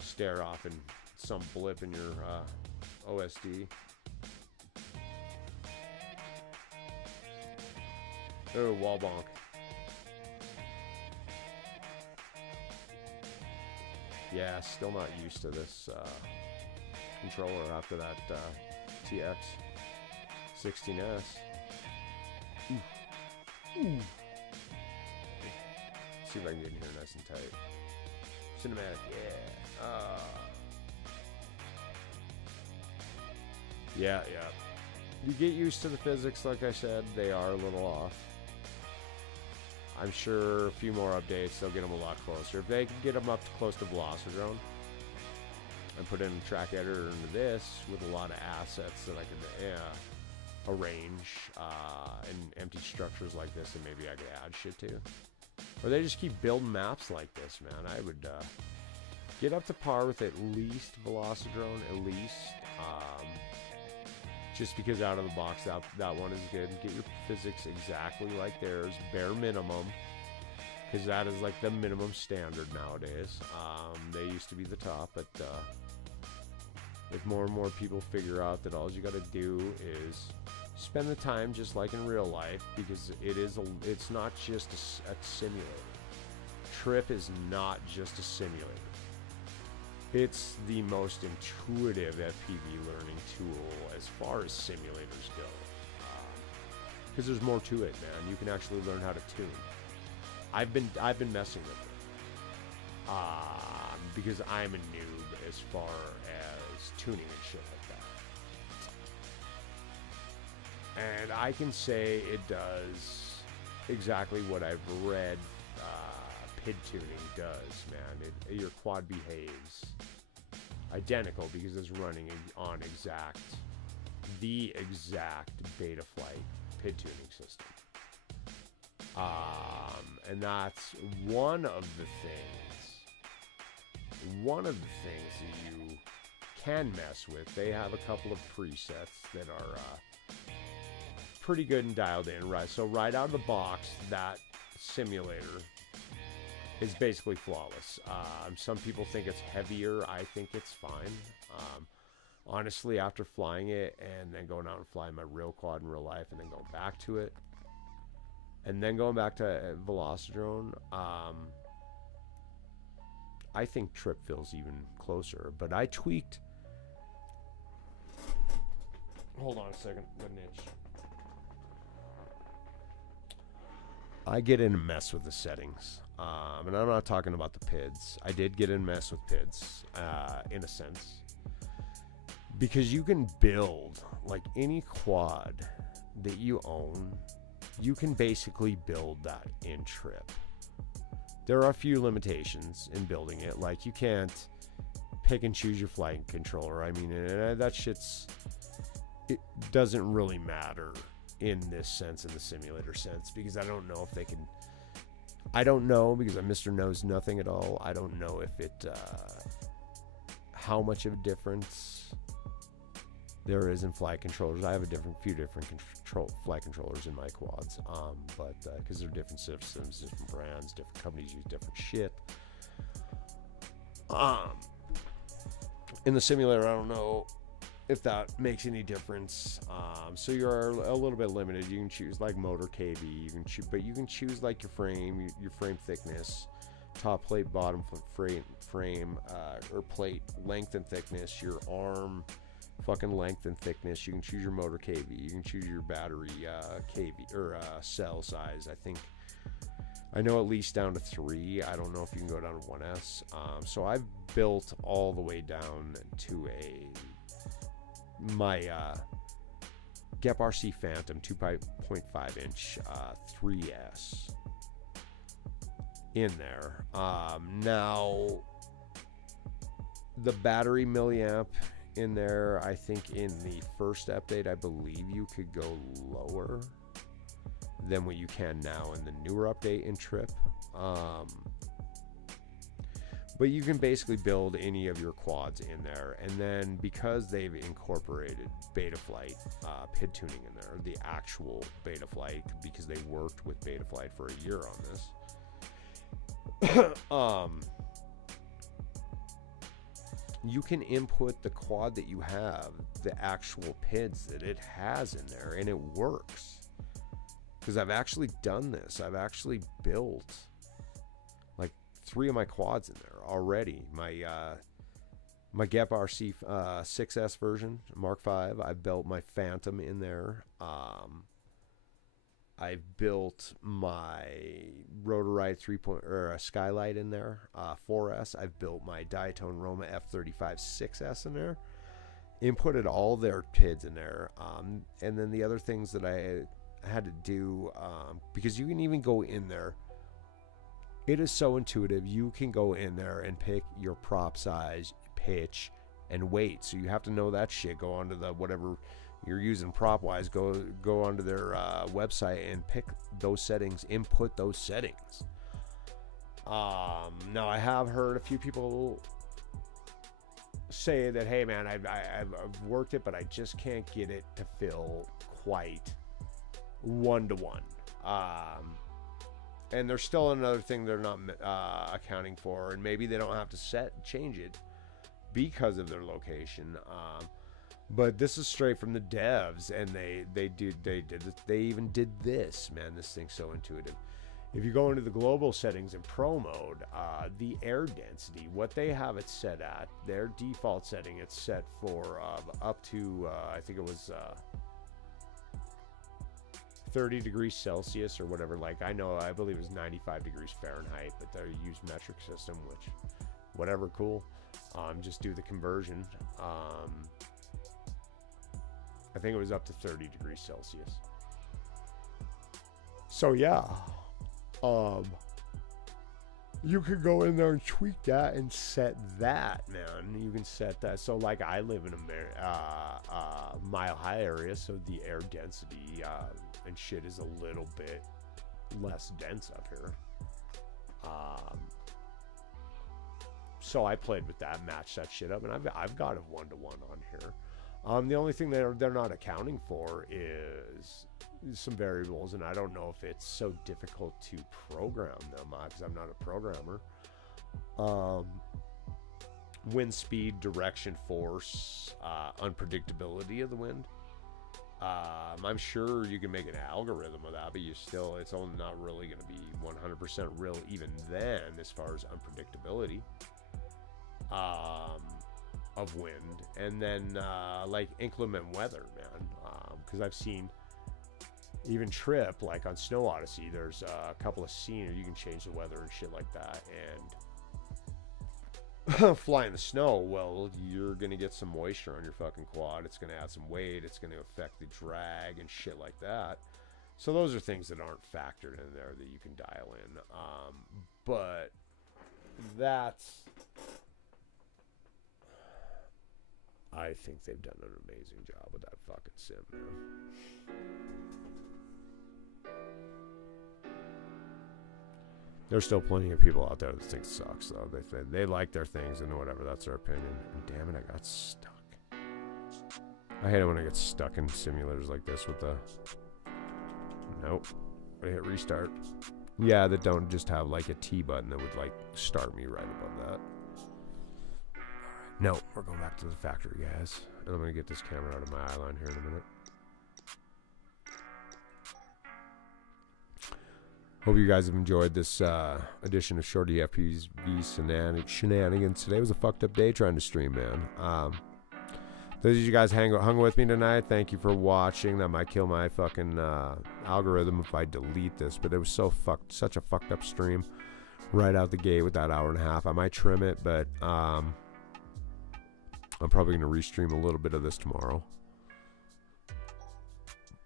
Stare off in some blip in your OSD. Oh, wall bonk. Yeah, still not used to this controller after that TX 16S. Ooh. Ooh. See if I can get in here nice and tight. Cinematic, yeah. Yeah. You get used to the physics, like I said. They are a little off. I'm sure a few more updates, they'll get them a lot closer. If they can get them up close to Velocitron and put in a track editor into this with a lot of assets that I can arrange in empty structures like this, and maybe I could add shit to. Or they just keep building maps like this, man. I would get up to par with at least Velocitron, at least. Just because out of the box, that one is good. Get your physics exactly like theirs, bare minimum. Because that is like the minimum standard nowadays. They used to be the top, but if more and more people figure out that all you got to do is spend the time just like in real life, because it's not just a simulator. Trip is not just a simulator. It's the most intuitive FPV learning tool as far as simulators go. Because there's more to it, man. You can actually learn how to tune. I've been messing with it. Because I'm a noob as far as tuning and shit like that. And I can say it does exactly what I've read PID tuning does, man. Your quad behaves identical because it's running on the exact Betaflight PID tuning system. And that's one of the things that you can mess with. They have a couple of presets that are pretty good and dialed in, right? So right out of the box, that simulator is basically flawless. Some people think it's heavier. I think it's fine. Honestly, after flying it and then going out and flying my real quad in real life and then going back to it and then going back to Velocitron, I think Trip feels even closer. But I tweaked. Hold on a second. Got an itch. I get in a mess with the settings. And I'm not talking about the PIDs. I did get in a mess with PIDs, in a sense. Because you can build, like any quad that you own, you can basically build that in Trip. There are a few limitations in building it. Like you can't pick and choose your flight controller. I mean, that shit's... It doesn't really matter in this sense, in the simulator sense, because I don't know if they can... I don't know, because Mr. Knows Nothing at all. I don't know if it... how much of a difference there is in flight controllers. I have a few different flight controllers in my quads, but because they're different systems, different brands, different companies use different shit. In the simulator, I don't know if that makes any difference. So you're a little bit limited. You can choose like motor KV, you can choose, but you can choose like your frame thickness, top plate, bottom frame, or plate length and thickness, your arm fucking length and thickness. You can choose your motor KV, you can choose your battery KV or cell size. I know at least down to 3. I don't know if you can go down to 1S. So I've built all the way down to my Gep RC Phantom 2.5 inch 3S in there. Now the battery milliamp in there, I think in the first update, I believe you could go lower than what you can now in the newer update in Trip. But you can basically build any of your quads in there, and then because they've incorporated Betaflight PID tuning in there, the actual Betaflight, because they worked with Betaflight for a year on this, you can input the quad that you have, the actual PIDs that it has in there, and it works. Because I've actually done this. I've actually built like 3 of my quads in there already. My Gep RC 6S version, Mark V. I've built my Phantom in there. I've built my Rotorite Skylight in there, 4S. I've built my Diatone Roma F35 6S in there. Inputted all their PIDs in there. And then the other things that I had to do, because you can even go in there. It is so intuitive. You can go in there and pick your prop size, pitch, and weight. So you have to know that shit. Go onto the whatever you're using prop wise, go onto their website and pick those settings, input those settings. Now I have heard a few people say that, hey man, I've worked it, but I just can't get it to feel quite 1-to-1. And there's still another thing they're not accounting for, and maybe they don't have to change it because of their location. But this is straight from the devs, and they even did this, man. This thing's so intuitive. If you go into the global settings in Pro mode, the air density, what they have it set at, their default setting, it's set for up to I think it was 30 degrees Celsius or whatever. Like I believe it was 95 degrees Fahrenheit, but they use metric system, which whatever, cool. Just do the conversion. I think it was up to 30 degrees Celsius. So yeah, you could go in there and tweak that and set that, man. You can set that. So like I live in a mile high area, so the air density and shit is a little bit less dense up here. So I played with that, matched that shit up, and I've got a 1-to-1 on here. The only thing they're not accounting for is some variables, and I don't know if it's so difficult to program them because I'm not a programmer. Wind speed, direction, force, unpredictability of the wind. I'm sure you can make an algorithm of that, but it's only not really going to be 100% real even then as far as unpredictability of wind. And then like inclement weather, man, because I've seen even Trip, like on Snow Odyssey, there's a couple of scenes you can change the weather and shit like that, and fly in the snow, well, you're gonna get some moisture on your fucking quad. It's gonna add some weight. It's gonna affect the drag and shit like that. So those are things that aren't factored in there that you can dial in. But that's, I think they've done an amazing job with that fucking sim, man. There's still plenty of people out there that think it sucks, though. They like their things and whatever. That's their opinion. And damn it, I got stuck. I hate it when I get stuck in simulators like this with the Nope. I hit restart. Yeah, that don't just have like a T button that would like start me right above that. No, we're going back to the factory, guys. And I'm going to get this camera out of my eye line here in a minute. Hope you guys have enjoyed this edition of ShortyFPV's Shenanigans. Today was a fucked up day trying to stream, man. Those of you guys hung with me tonight, thank you for watching. That might kill my fucking algorithm if I delete this, but it was such a fucked up stream right out the gate with that hour and a half. I might trim it, but I'm probably going to restream a little bit of this tomorrow.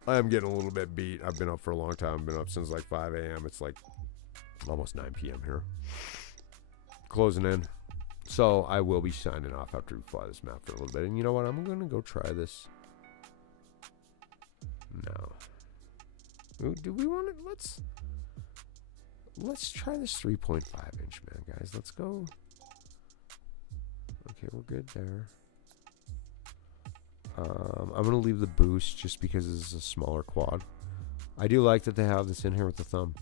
I am getting a little bit beat. I've been up for a long time. I've been up since like 5 a.m. It's like almost 9 p.m. here. Closing in. So I will be signing off after we fly this map for a little bit. And you know what? I'm going to go try this. No. Do we want it? Let's try this 3.5 inch, man, guys. Let's go. Okay, we're good there. I'm going to leave the boost just because this is a smaller quad. I do like that they have this in here with the thumb.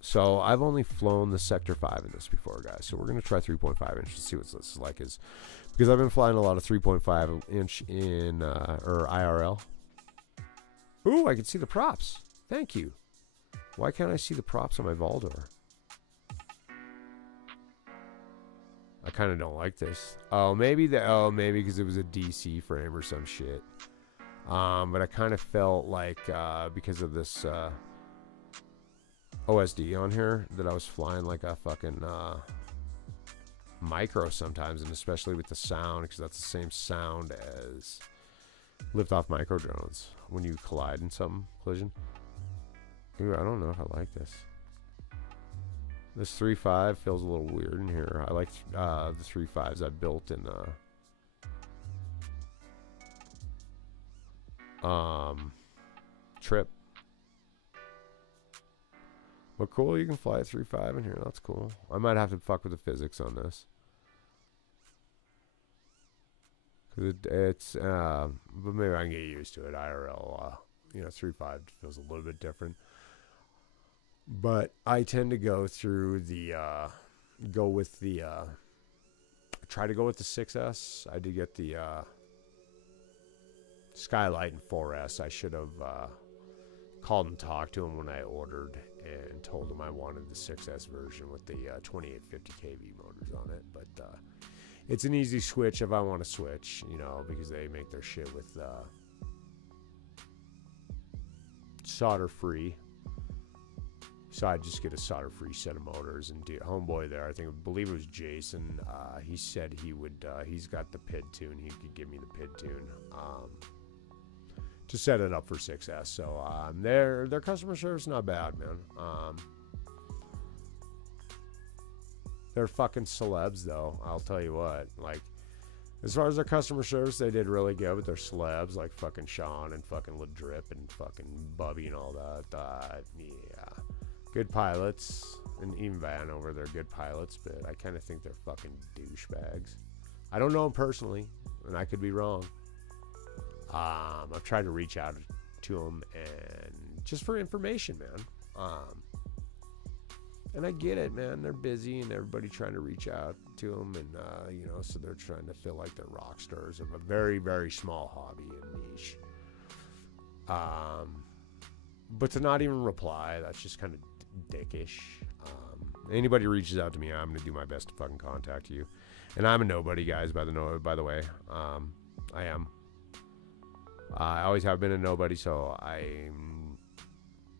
So I've only flown the Sector 5 in this before, guys. So we're going to try 3.5 inch to see what this is like. Because I've been flying a lot of 3.5 inch in or IRL. Ooh, I can see the props. Thank you. Why can't I see the props on my Valdor? I kind of don't like this. Oh, maybe because it was a DC frame or some shit. But I kind of felt like because of this OSD on here that I was flying like a fucking micro sometimes, and especially with the sound, because that's the same sound as liftoff micro drones when you collide in some collision. Ooh, I don't know if I like this. This 3.5 feels a little weird in here. I like the 3.5s I built in Trip. But cool, you can fly a 3.5 in here. That's cool. I might have to fuck with the physics on this. Cause it's but maybe I can get used to it. IRL, you know, 3.5 feels a little bit different. But I tend to go through the, try to go with the 6S. I did get the Skylight and 4S. I should have called and talked to him when I ordered and told him I wanted the 6S version with the 2850 kV motors on it. But it's an easy switch if I want to switch, you know, because they make their shit with solder-free. So I just get a solder-free set of motors, and homeboy there, I believe it was Jason. He said he would. He's got the PID tune. He could give me the PID tune to set it up for 6S. So their customer service not bad, man. They're fucking celebs, though. I'll tell you what. Like, as far as their customer service, they did really good. But they're celebs, like fucking Sean and fucking LaDrip and fucking Bubby and all that. Yeah. Good pilots, and even Vanover, they're good pilots, but I kind of think they're fucking douchebags. I don't know them personally, and I could be wrong. I've tried to reach out to them and just for information, man. And I get it, man. They're busy, and everybody trying to reach out to them, and you know, so they're trying to feel like they're rock stars of a very, very small hobby and niche. But to not even reply, that's just kind of dickish. Anybody reaches out to me, I'm gonna do my best to fucking contact you. And I'm a nobody, guys, by the way. I am. I always have been a nobody, so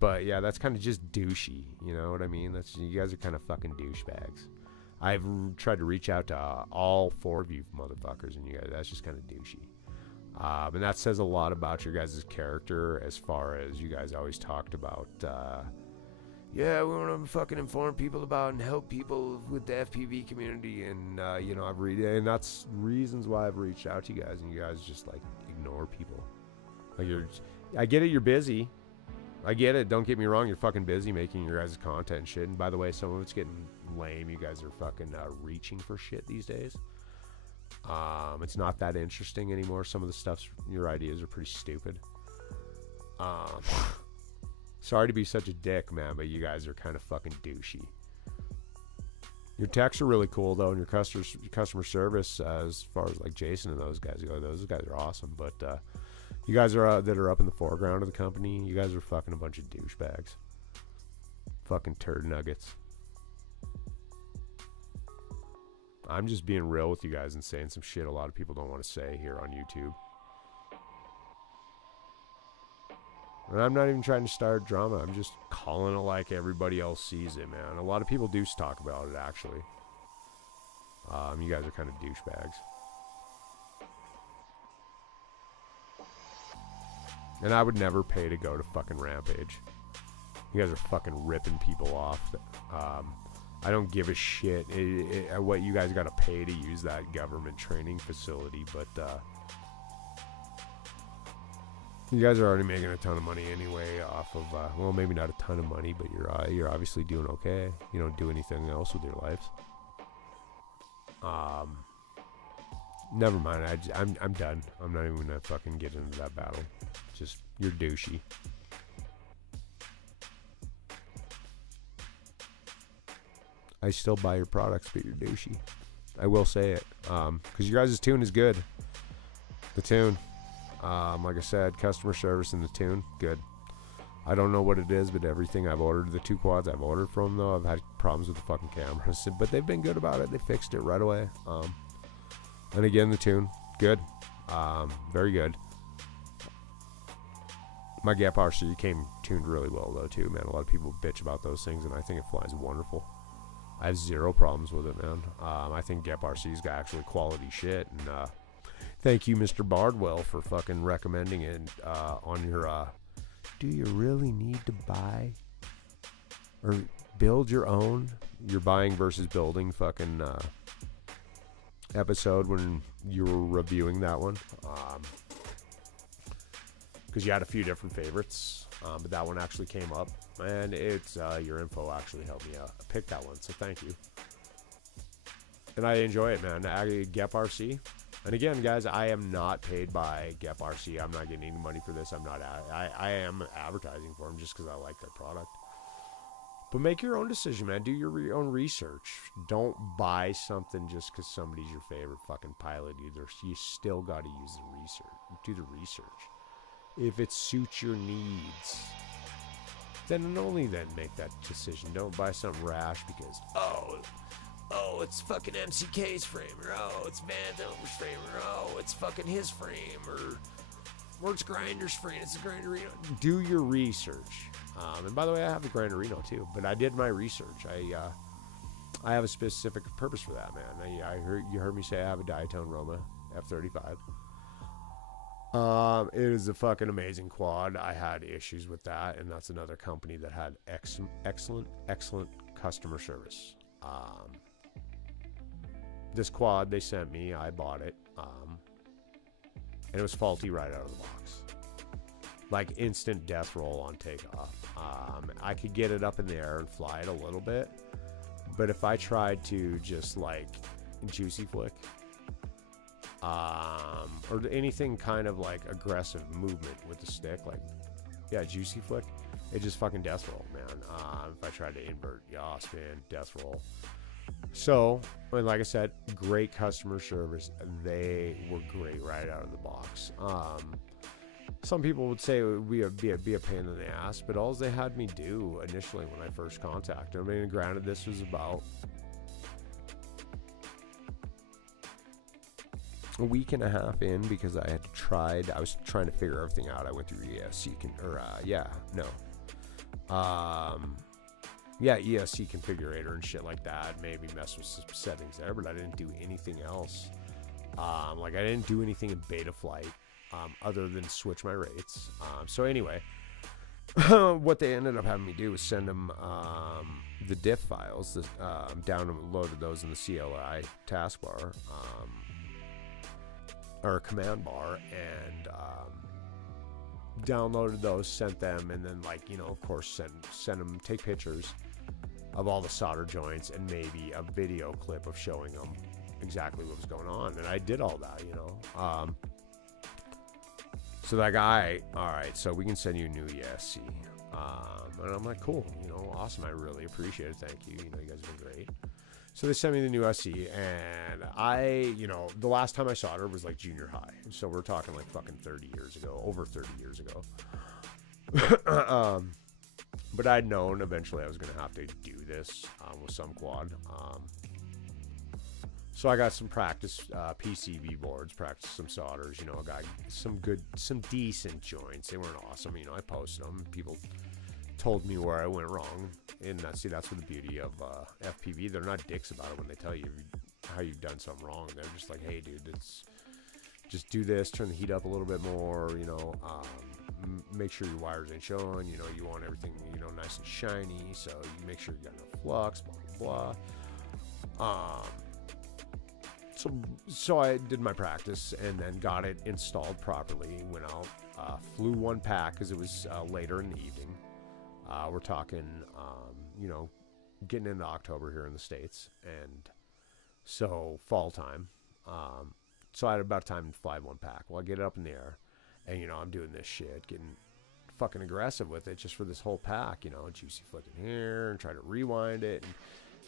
but yeah, that's kind of just douchey, you know what I mean? You guys are kind of fucking douchebags. I've tried to reach out to all 4 of you motherfuckers, and you guys, that's just kind of douchey. And that says a lot about your guys' character, as far as you guys always talked about, yeah, we want to fucking inform people about and help people with the FPV community, and you know, and that's reasons why I've reached out to you guys, and you guys just like ignore people. Like, I get it, you're busy. I get it. Don't get me wrong. You're fucking busy making your guys' content and shit. And by the way, some of it's getting lame. You guys are fucking reaching for shit these days. It's not that interesting anymore. Some of the stuff's, your ideas are pretty stupid. Sorry to be such a dick, man, but you guys are kind of fucking douchey. Your techs are really cool though, and your customer service, as far as like Jason and those guys go, those guys are awesome. But you guys are that are up in the foreground of the company, you guys are fucking a bunch of douchebags, fucking turd nuggets. I'm just being real with you guys and saying some shit a lot of people don't want to say here on YouTube. And I'm not even trying to start drama. I'm just calling it like everybody else sees it, man. A lot of people do talk about it, actually. You guys are kind of douchebags. And I would never pay to go to fucking Rampage. You guys are fucking ripping people off. I don't give a shit what you guys got to pay to use that government training facility, but you guys are already making a ton of money anyway off of, well, maybe not a ton of money, but you're obviously doing okay. You don't do anything else with your lives. Never mind. I'm done. I'm not even gonna fucking get into that battle. Just, you're douchey. I still buy your products, but you're douchey. I will say it, because your guys' tune is good. The tune. Like I said, customer service and the tune, good. I don't know what it is, but everything I've ordered, the 2 quads I've ordered from, though, I've had problems with the fucking cameras, but they've been good about it. They fixed it right away. And again, the tune, good. Very good. My Gap RC came tuned really well, though, too, man. A lot of people bitch about those things, and I think it flies wonderful. I have zero problems with it, man. I think Gap RC's got actually quality shit, and thank you, Mr. Bardwell, for fucking recommending it on your, do you really need to buy or build your own? Your buying versus building fucking episode when you were reviewing that one. Because you had a few different favorites, but that one actually came up, and it's your info actually helped me pick that one, so thank you. And I enjoy it, man. Gap RC. And again, guys, I am not paid by Gap RC. I'm not getting any money for this. I am advertising for them just because I like their product. But make your own decision, man. Do your own research. Don't buy something just because somebody's your favorite fucking pilot either. You still got to use the research. Do the research. If it suits your needs, then and only then make that decision. Don't buy something rash because, oh, it's fucking MCK's frame, or oh, it's Van Dover's frame, or oh, it's fucking his frame, or it's Grinder's frame, it's a Grinderino. Do your research. And by the way, I have the Grinderino too, but I did my research. I have a specific purpose for that, man. You heard me say I have a Diatone Roma F35. It is a fucking amazing quad. I had issues with that, and that's another company that had excellent customer service. This quad they sent me, I bought it, and it was faulty right out of the box. Like instant death roll on takeoff. I could get it up in the air and fly it a little bit, but if I tried to just like juicy flick, or anything kind of like aggressive movement with the stick, like, yeah, juicy flick, it just fucking death roll, man. If I tried to invert, yaw spin, death roll. So, like I said, great customer service. They were great right out of the box. Some people would say it would be a pain in the ass, but all they had me do initially when I first contacted them, I mean, granted, this was about a week and a half in because I was trying to figure everything out. I went through ESC ESC configurator and shit like that. Maybe mess with some settings there, but I didn't do anything else. Like I didn't do anything in beta flight other than switch my rates. So anyway, what they ended up having me do was send them the diff files, downloaded those in the CLI taskbar, or command bar, and downloaded those, sent them, and then, like, you know, of course, send them, take pictures of all the solder joints and maybe a video clip of showing them exactly what was going on. And I did all that, you know. So that guy, all right, so we can send you a new ESC. And I'm like, cool, you know, awesome. I really appreciate it. Thank you. You know, you guys have been great. So they sent me the new SE, and I, you know, the last time I saw her was like junior high. So we're talking like fucking 30 years ago, over 30 years ago. But I'd known eventually I was going to have to do this with some quad. So I got some practice PCB boards, practiced some solders, you know, I got some decent joints. They weren't awesome, you know, I posted them. People told me where I went wrong. And that's what the beauty of FPV. They're not dicks about it when they tell you how you've done something wrong. They're just like, hey, dude, just do this, turn the heat up a little bit more, you know, make sure your wires ain't showing, you know, you want everything, you know, nice and shiny, so you make sure you got enough flux, blah, blah, blah. So I did my practice and then got it installed properly, went out, flew one pack because it was later in the evening. We're talking, you know, getting into October here in the States, and so fall time. So I had about time to fly one pack. Well, I get it up in the air, and, you know, I'm doing this shit, getting fucking aggressive with it just for this whole pack, you know, juicy flicking here, and try to rewind it, and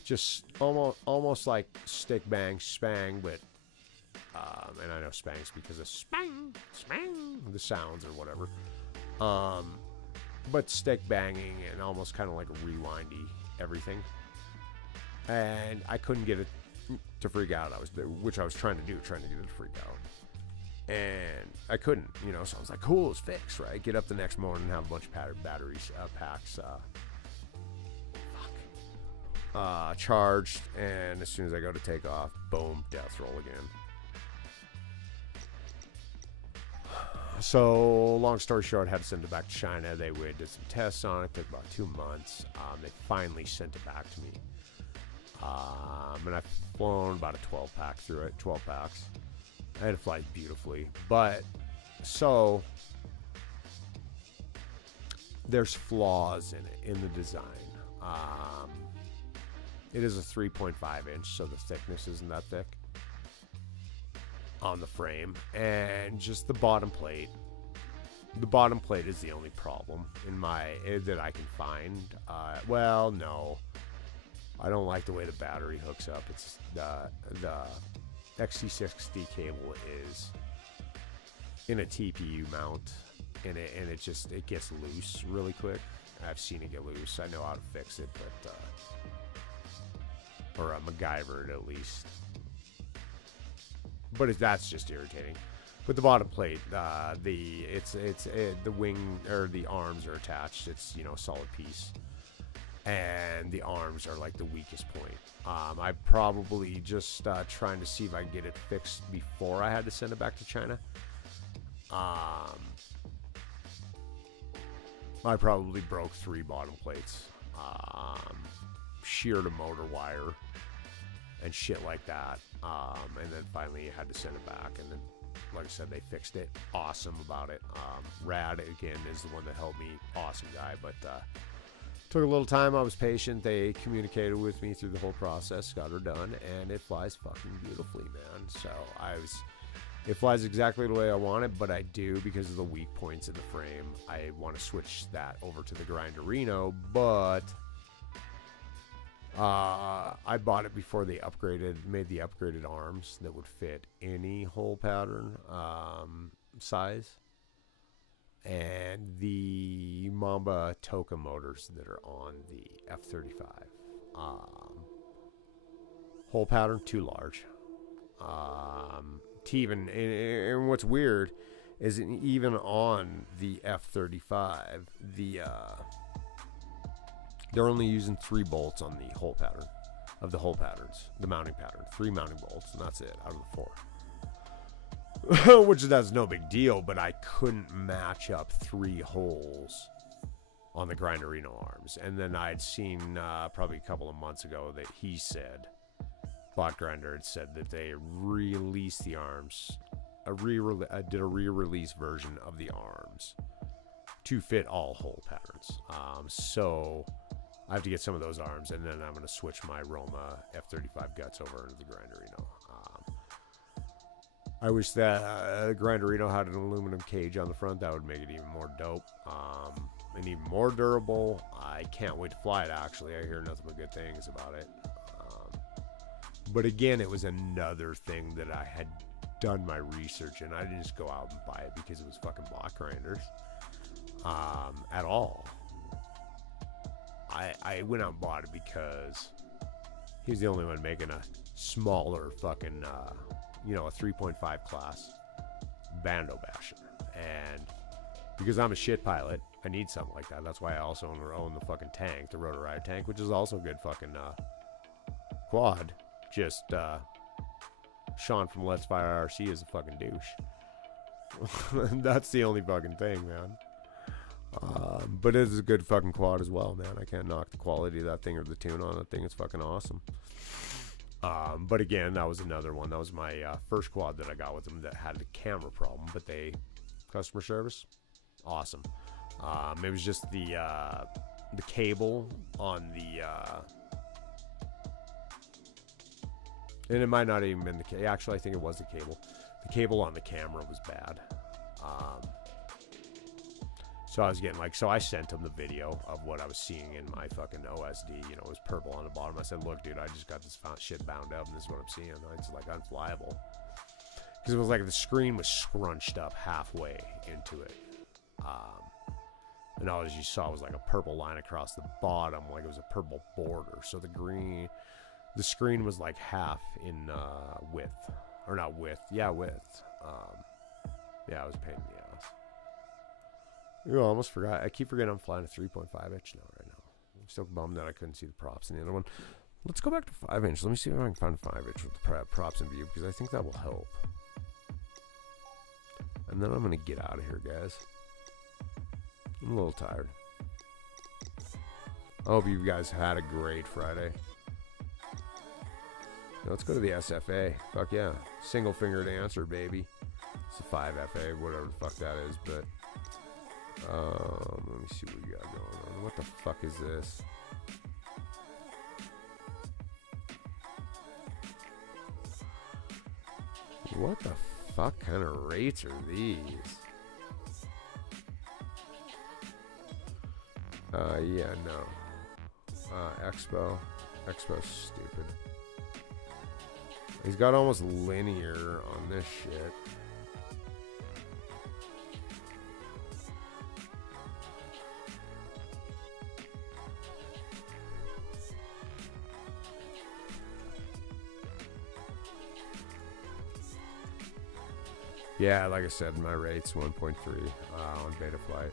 just almost like stick bang spang, but and I know spangs because of spang, the sounds or whatever. But stick banging and almost kind of like rewindy everything, and I couldn't get it to freak out. Which I was trying to get it to freak out, and I couldn't, you know. So I was like, cool, it's fixed, right? Get up the next morning and have a bunch of batteries packs charged, and as soon as I go to take off, boom, death roll again. So, long story short, I had to send it back to China. They did some tests on it. Took about 2 months. They finally sent it back to me. And I've flown about a 12 pack through it. 12 packs. I had it fly beautifully. But, so, there's flaws in it, in the design. It is a 3.5 inch, so the thickness isn't that thick on the frame, and just the bottom plate. The bottom plate is the only problem in that I can find. Well, no, I don't like the way the battery hooks up. It's the XT60 cable is in a TPU mount, and it gets loose really quick. I've seen it get loose. I know how to fix it, but or MacGyver it at least. But that's just irritating. But the bottom plate, the wing or the arms are attached. It's, you know, a solid piece, and the arms are like the weakest point. I'm probably just trying to see if I can get it fixed before I had to send it back to China. I probably broke 3 bottom plates, sheared a motor wire, and shit like that. And then finally had to send it back, and then, like I said, they fixed it. Awesome about it. Rad, again, is the one that helped me. Awesome guy, but took a little time. I was patient. They communicated with me through the whole process, got her done, and it flies fucking beautifully, man. So it flies exactly the way I want it, but I do, because of the weak points in the frame, I want to switch that over to the Grinderino, but I bought it before they made the upgraded arms that would fit any hole pattern size, and the Mamba Toka motors that are on the F-35 hole pattern too large. To even, and what's weird is even on the F-35, they're only using 3 bolts on the hole pattern, of the hole patterns, the mounting pattern. 3 mounting bolts, and that's it, out of the 4. Which that's no big deal, but I couldn't match up 3 holes on the Grinderino arms. And then I'd seen probably a couple of months ago that he said, Bot Grinder had said that they released the arms, did a re-release version of the arms to fit all hole patterns. So I have to get some of those arms, and then I'm going to switch my Roma F-35 guts over into the Grinderino. I wish that Granderino had an aluminum cage on the front. That would make it even more dope. And even more durable. I can't wait to fly it, actually. I hear nothing but good things about it. But again, it was another thing that I had done my research, and I didn't just go out and buy it because it was fucking block grinders. At all. I went out and bought it because he was the only one making a smaller fucking, you know, a 3.5 class Bando basher. And because I'm a shit pilot, I need something like that. That's why I also own the fucking tank, the Rotor Rider tank, which is also a good fucking quad. Just Sean from Let's Fire RC is a fucking douche. That's the only fucking thing, man. But it is a good fucking quad as well, man. I can't knock the quality of that thing or the tune on that thing. It's fucking awesome. But again, that was another one. That was my first quad that I got with them that had the camera problem, but customer service, awesome. It was just the cable on the, and it might not even been the cable. Actually, I think it was the cable. The cable on the camera was bad. So I was getting so I sent him the video of what I was seeing in my fucking OSD. You know, it was purple on the bottom. I said, look, dude, I just got this shit bound up, and this is what I'm seeing. It's like unflyable. Because it was like the screen was scrunched up halfway into it. And all you saw was like a purple line across the bottom, like it was a purple border. So the screen was like half in width. Or not width. Yeah, width. Yeah, it was a pain in the ass. I almost forgot. I keep forgetting I'm flying a 3.5 inch now, right now. I'm still bummed that I couldn't see the props in the other one. Let's go back to 5 inch. Let me see if I can find a 5 inch with the props in view, because I think that will help. And then I'm going to get out of here, guys. I'm a little tired. I hope you guys had a great Friday. Now let's go to the SFA. Fuck yeah. Single fingered answer, baby. It's a 5FA, whatever the fuck that is, but let me see what we got going on. What the fuck is this? What the fuck kind of rates are these? Yeah, no. Expo's stupid. He's got almost linear on this shit. Yeah, like I said, my rate's 1.3 on Betaflight.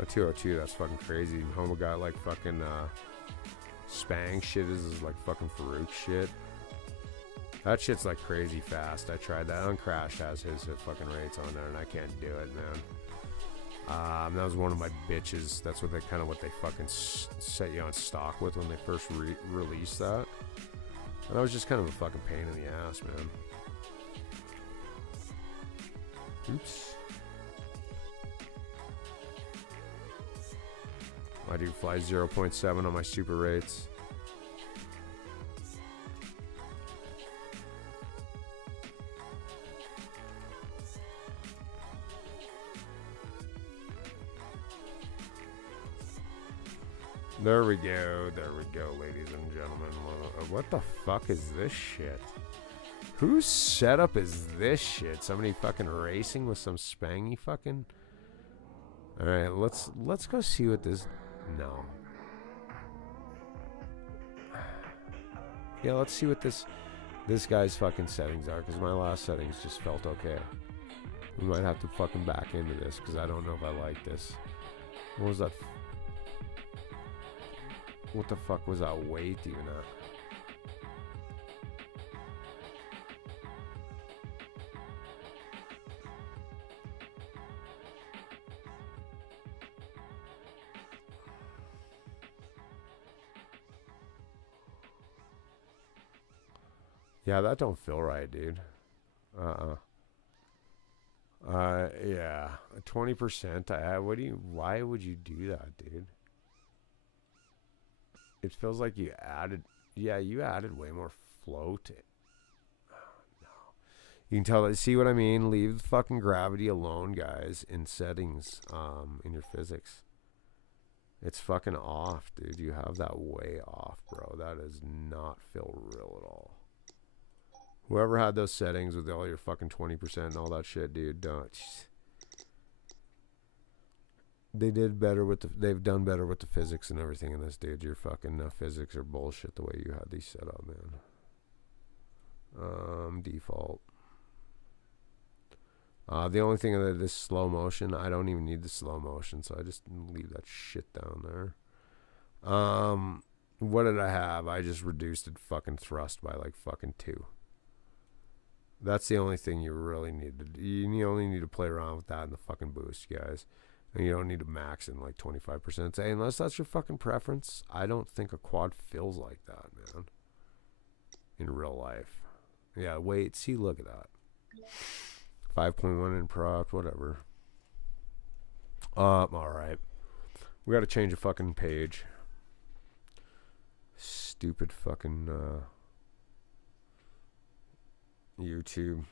A 202, that's fucking crazy. Homo got like fucking Spang shit is like fucking Farouk shit. That shit's like crazy fast. I tried that. Uncrashed has his fucking rates on there, and I can't do it, man. That was one of my bitches. That's what they fucking set you on stock with when they first released that. And that was just kind of a fucking pain in the ass, man. Oops. I do fly 0.7 on my super rates. There we go, ladies and gentlemen. What the fuck is this shit? Whose setup is this shit? Somebody fucking racing with some Spangy fucking... Alright, let's go see what this... No. Yeah, let's see what this guy's fucking settings are, because my last settings just felt okay. We might have to fucking back into this, because I don't know if I like this. What was that? What the fuck was that weight even at? Yeah, that don't feel right, dude. Yeah, 20%. Why would you do that, dude? It feels like you added way more float. Oh, no. You can tell, see what I mean? Leave the fucking gravity alone, guys, in settings, in your physics. It's fucking off, dude. You have that way off, bro. That does not feel real at all. Whoever had those settings with all your fucking 20% and all that shit, dude, don't. They've done better with the physics and everything in this, dude. Your fucking physics are bullshit the way you had these set up, man. Default. The only thing that is slow motion, I don't even need the slow motion, so I just leave that shit down there. What did I have? I just reduced it fucking thrust by like fucking 2. That's the only thing you really need to do. You only need to play around with that in the fucking boost, guys. And you don't need to max in like 25%. Say, unless that's your fucking preference, I don't think a quad feels like that, man. In real life. Yeah, wait, see, look at that. 5.1 in prop, whatever. Alright. We gotta change a fucking page. Stupid fucking, YouTube.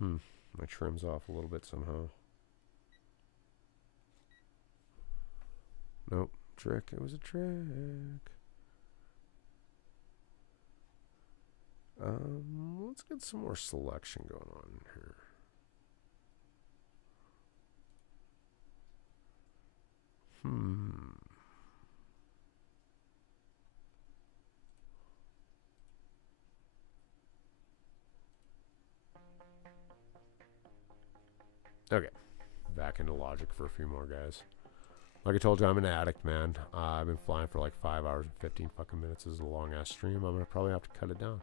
My trim's off a little bit somehow. Nope. Trick. It was a trick. Let's get some more selection going on here. Okay. Back into Logic for a few more, guys. Like I told you, I'm an addict, man. I've been flying for like 5 hours and 15 fucking minutes. This is a long ass stream. I'm gonna probably have to cut it down.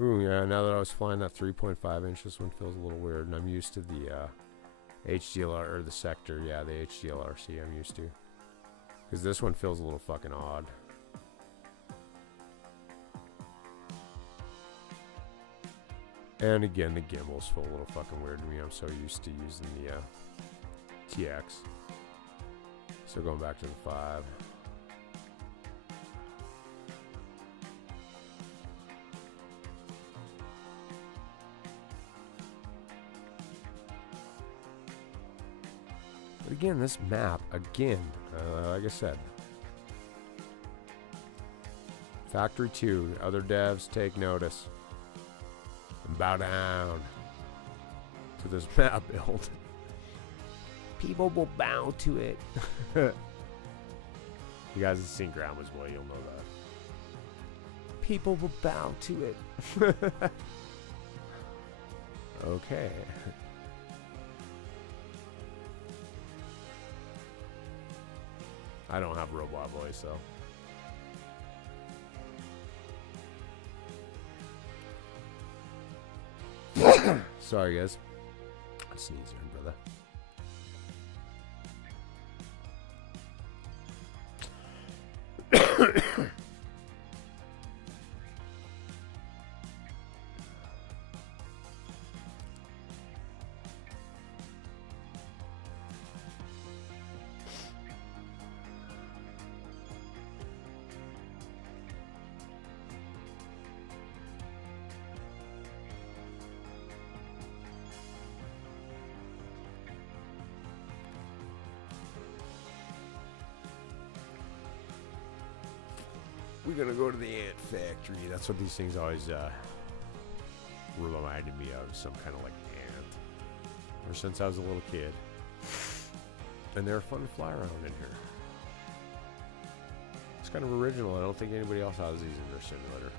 Ooh, yeah, now that I was flying that 3.5 inch, this one feels a little weird, and I'm used to the HDLR, or the sector, yeah, the HDLRC I'm used to. Because this one feels a little fucking odd. And again, the gimbals feel a little fucking weird to me. I'm so used to using the TX. So going back to the 5. But again, this map, again, like I said, Factory 2, other devs take notice. And bow down to this map build. People will bow to it. You guys have seen Grandma's Boy, you'll know that. People will bow to it. Okay. I don't have robot voice, though. Sorry, guys. Sneeze here, brother. We're gonna go to the ant factory. That's what these things always reminded me of, some kind of like ant. Ever since I was a little kid. And they're fun to fly around in here. It's kind of original. I don't think anybody else has these in their simulator.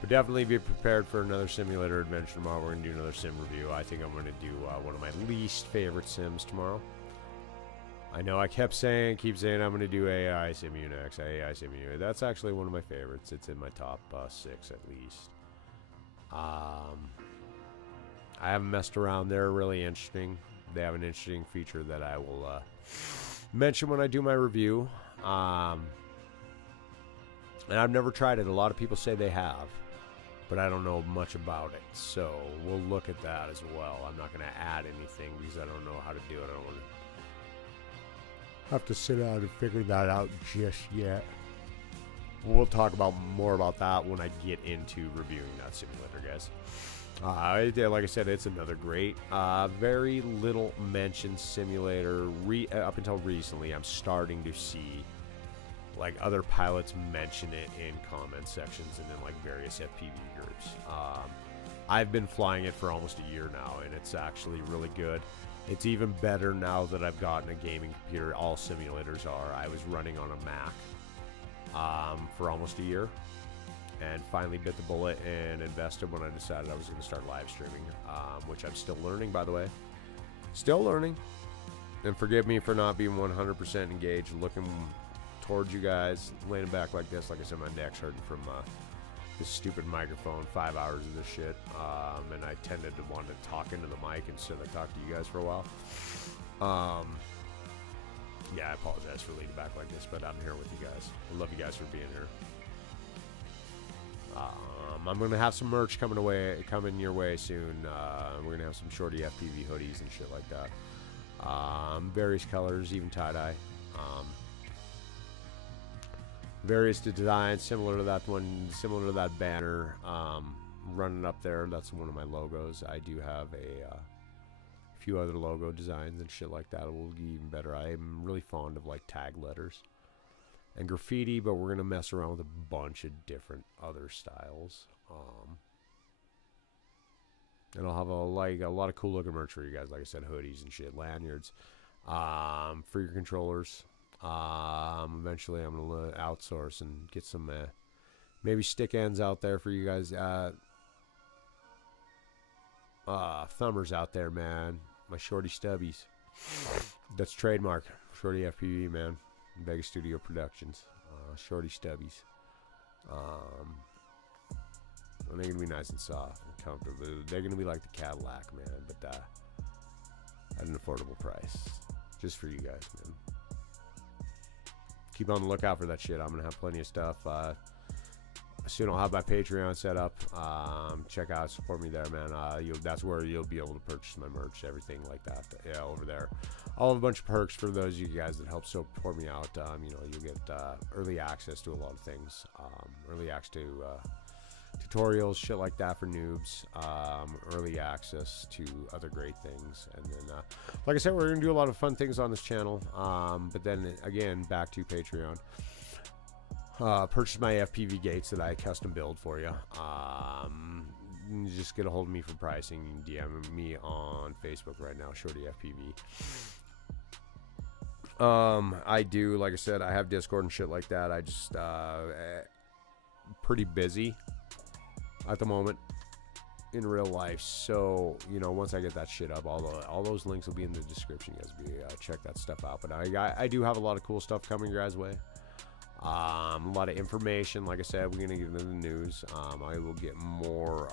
But definitely be prepared for another simulator adventure tomorrow. We're gonna do another sim review. I think I'm gonna do one of my least favorite sims tomorrow. I know I keep saying I'm going to do AI Simunex, AI Simunex. That's actually one of my favorites. It's in my top 6 at least. I haven't messed around. They're really interesting. They have an interesting feature that I will mention when I do my review. And I've never tried it. A lot of people say they have, but I don't know much about it. So we'll look at that as well. I'm not going to add anything because I don't know how to do it. I don't want to Have to sit down and figure that out just yet. We'll talk about more about that when I get into reviewing that simulator, guys. Like I said, it's another great, very little mentioned simulator. Up until recently, I'm starting to see like other pilots mention it in comment sections and in like various FPV groups. I've been flying it for almost a year now, and it's actually really good. It's even better now that I've gotten a gaming computer. All simulators are. I was running on a Mac for almost a year, and finally bit the bullet and invested when I decided I was going to start live streaming, which I'm still learning, by the way. Still learning. And forgive me for not being 100% engaged, looking towards you guys, laying back like this. Like I said, my neck's hurting from this stupid microphone, 5 hours of this shit, and I tended to want to talk into the mic instead of talk to you guys for a while. Yeah, I apologize for leaning back like this, but I'm here with you guys. I love you guys for being here. I'm gonna have some merch coming your way soon. We're gonna have some ShortyFPV hoodies and shit like that. Various colors, even tie-dye. Various designs similar to that one, similar to that banner running up there. That's one of my logos. I do have a few other logo designs and shit like that. It will be even better. I'm really fond of like tag letters and graffiti, but we're gonna mess around with a bunch of different other styles. And I'll have a lot of cool looking merch for you guys. Like I said, hoodies and shit, lanyards, for your controllers. Eventually I'm gonna outsource and get some maybe stick ends out there for you guys. Thumbers out there, man. My Shorty Stubbies. That's trademark. ShortyFPV, man. Vegas Studio Productions. Shorty Stubbies. They're gonna be nice and soft and comfortable. They're gonna be like the Cadillac, man, but at an affordable price, just for you guys, man. Keep on the lookout for that shit. I'm gonna have plenty of stuff. Soon I'll have my Patreon set up. Check out, support me there, man. That's where you'll be able to purchase my merch, everything like that. Yeah, over there. I'll have a bunch of perks for those of you guys that help support me out. You know, you'll get early access to a lot of things. Early access to tutorials, shit like that for noobs. Early access to other great things. And then, like I said, we're gonna do a lot of fun things on this channel. But then again, back to Patreon. Purchase my FPV gates that I custom build for you. Just get a hold of me for pricing. DM me on Facebook right now, ShortyFPV. I do, like I said, I have Discord and shit like that. I just pretty busy at the moment in real life, so you know, once I get that shit up, all those links will be in the description. You guys check that stuff out. But I do have a lot of cool stuff coming your guys' way. A lot of information. Like I said, we're gonna get into the news. I will get more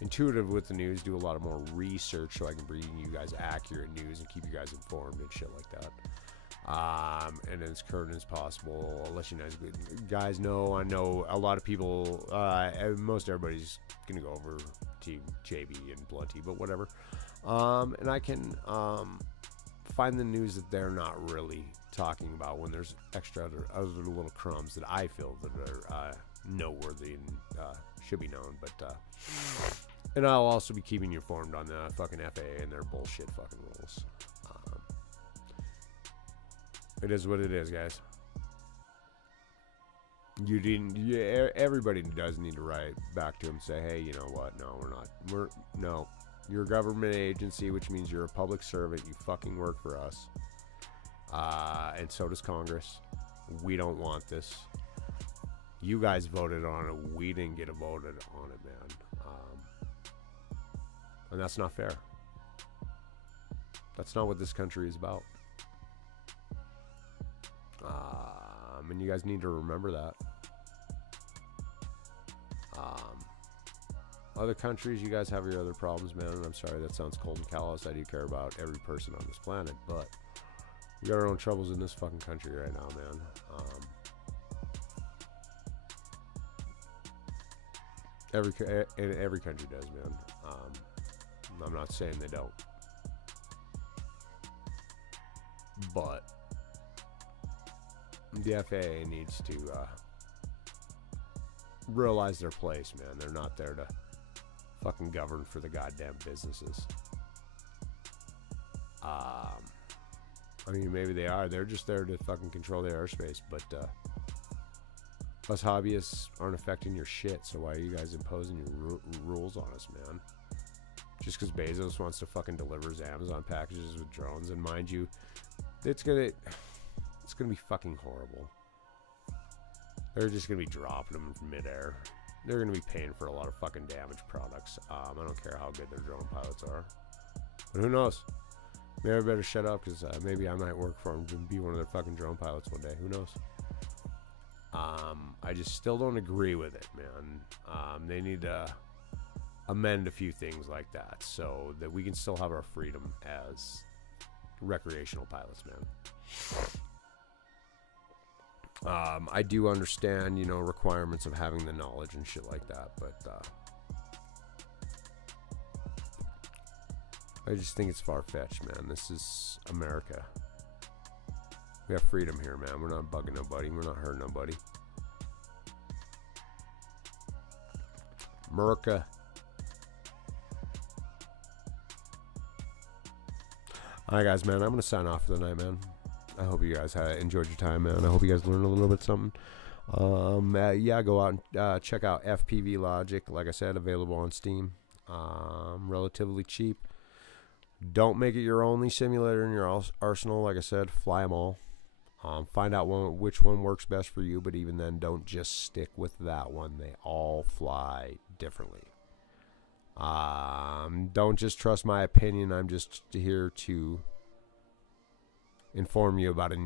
intuitive with the news, do a lot of more research so I can bring you guys accurate news and keep you guys informed and shit like that. And as current as possible. I'll let you guys know. I know a lot of people, most everybody's gonna go over Team JB and Blunty, but whatever. And I can find the news that they're not really talking about when there's extra other little crumbs that I feel that are noteworthy and should be known. But and I'll also be keeping you informed on the fucking FAA and their bullshit fucking rules. It is what it is, guys. Everybody does need to write back to them and say, hey, you know what? No, no. You're a government agency, which means you're a public servant. You fucking work for us. And so does Congress. We don't want this. You guys voted on it. We didn't get voted on it, man. And that's not fair. That's not what this country is about. And you guys need to remember that. Other countries, you guys have your other problems, man. And I'm sorry, that sounds cold and callous. I do care about every person on this planet, but we got our own troubles in this fucking country right now, man. Every country does, man. I'm not saying they don't, but the FAA needs to realize their place, man. They're not there to fucking govern for the goddamn businesses. I mean, maybe they are. They're just there to fucking control the airspace, but us hobbyists aren't affecting your shit, so why are you guys imposing your rules on us, man? Just because Bezos wants to fucking deliver his Amazon packages with drones, and mind you, it's gonna be fucking horrible. They're just gonna be dropping them from midair. They're gonna be paying for a lot of fucking damaged products. I don't care how good their drone pilots are, but who knows? Maybe I better shut up, because maybe I might work for them and be one of their fucking drone pilots one day. Who knows? I just still don't agree with it, man. They need to amend a few things like that so that we can still have our freedom as recreational pilots, man. I do understand, you know, requirements of having the knowledge and shit like that, but I just think it's far-fetched, man. This is America. We have freedom here, man. We're not bugging nobody. We're not hurting nobody. America. Alright, guys, man. I'm going to sign off for the night, man. I hope you guys enjoyed your time, man. I hope you guys learned a little bit something. Yeah, go out and check out FPVLogic. Like I said, available on Steam. Relatively cheap. Don't make it your only simulator in your arsenal. Like I said, fly them all. Find out which one works best for you, but even then, don't just stick with that one. They all fly differently. Don't just trust my opinion. I'm just here to inform you about a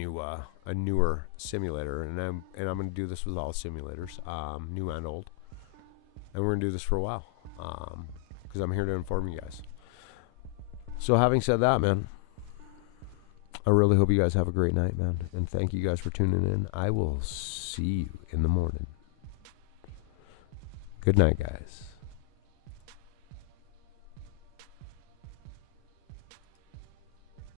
newer simulator, and I'm going to do this with all simulators, new and old, and we're going to do this for a while, because I'm here to inform you guys. So having said that, man, I really hope you guys have a great night, man. And thank you guys for tuning in. I will see you in the morning. Good night, guys.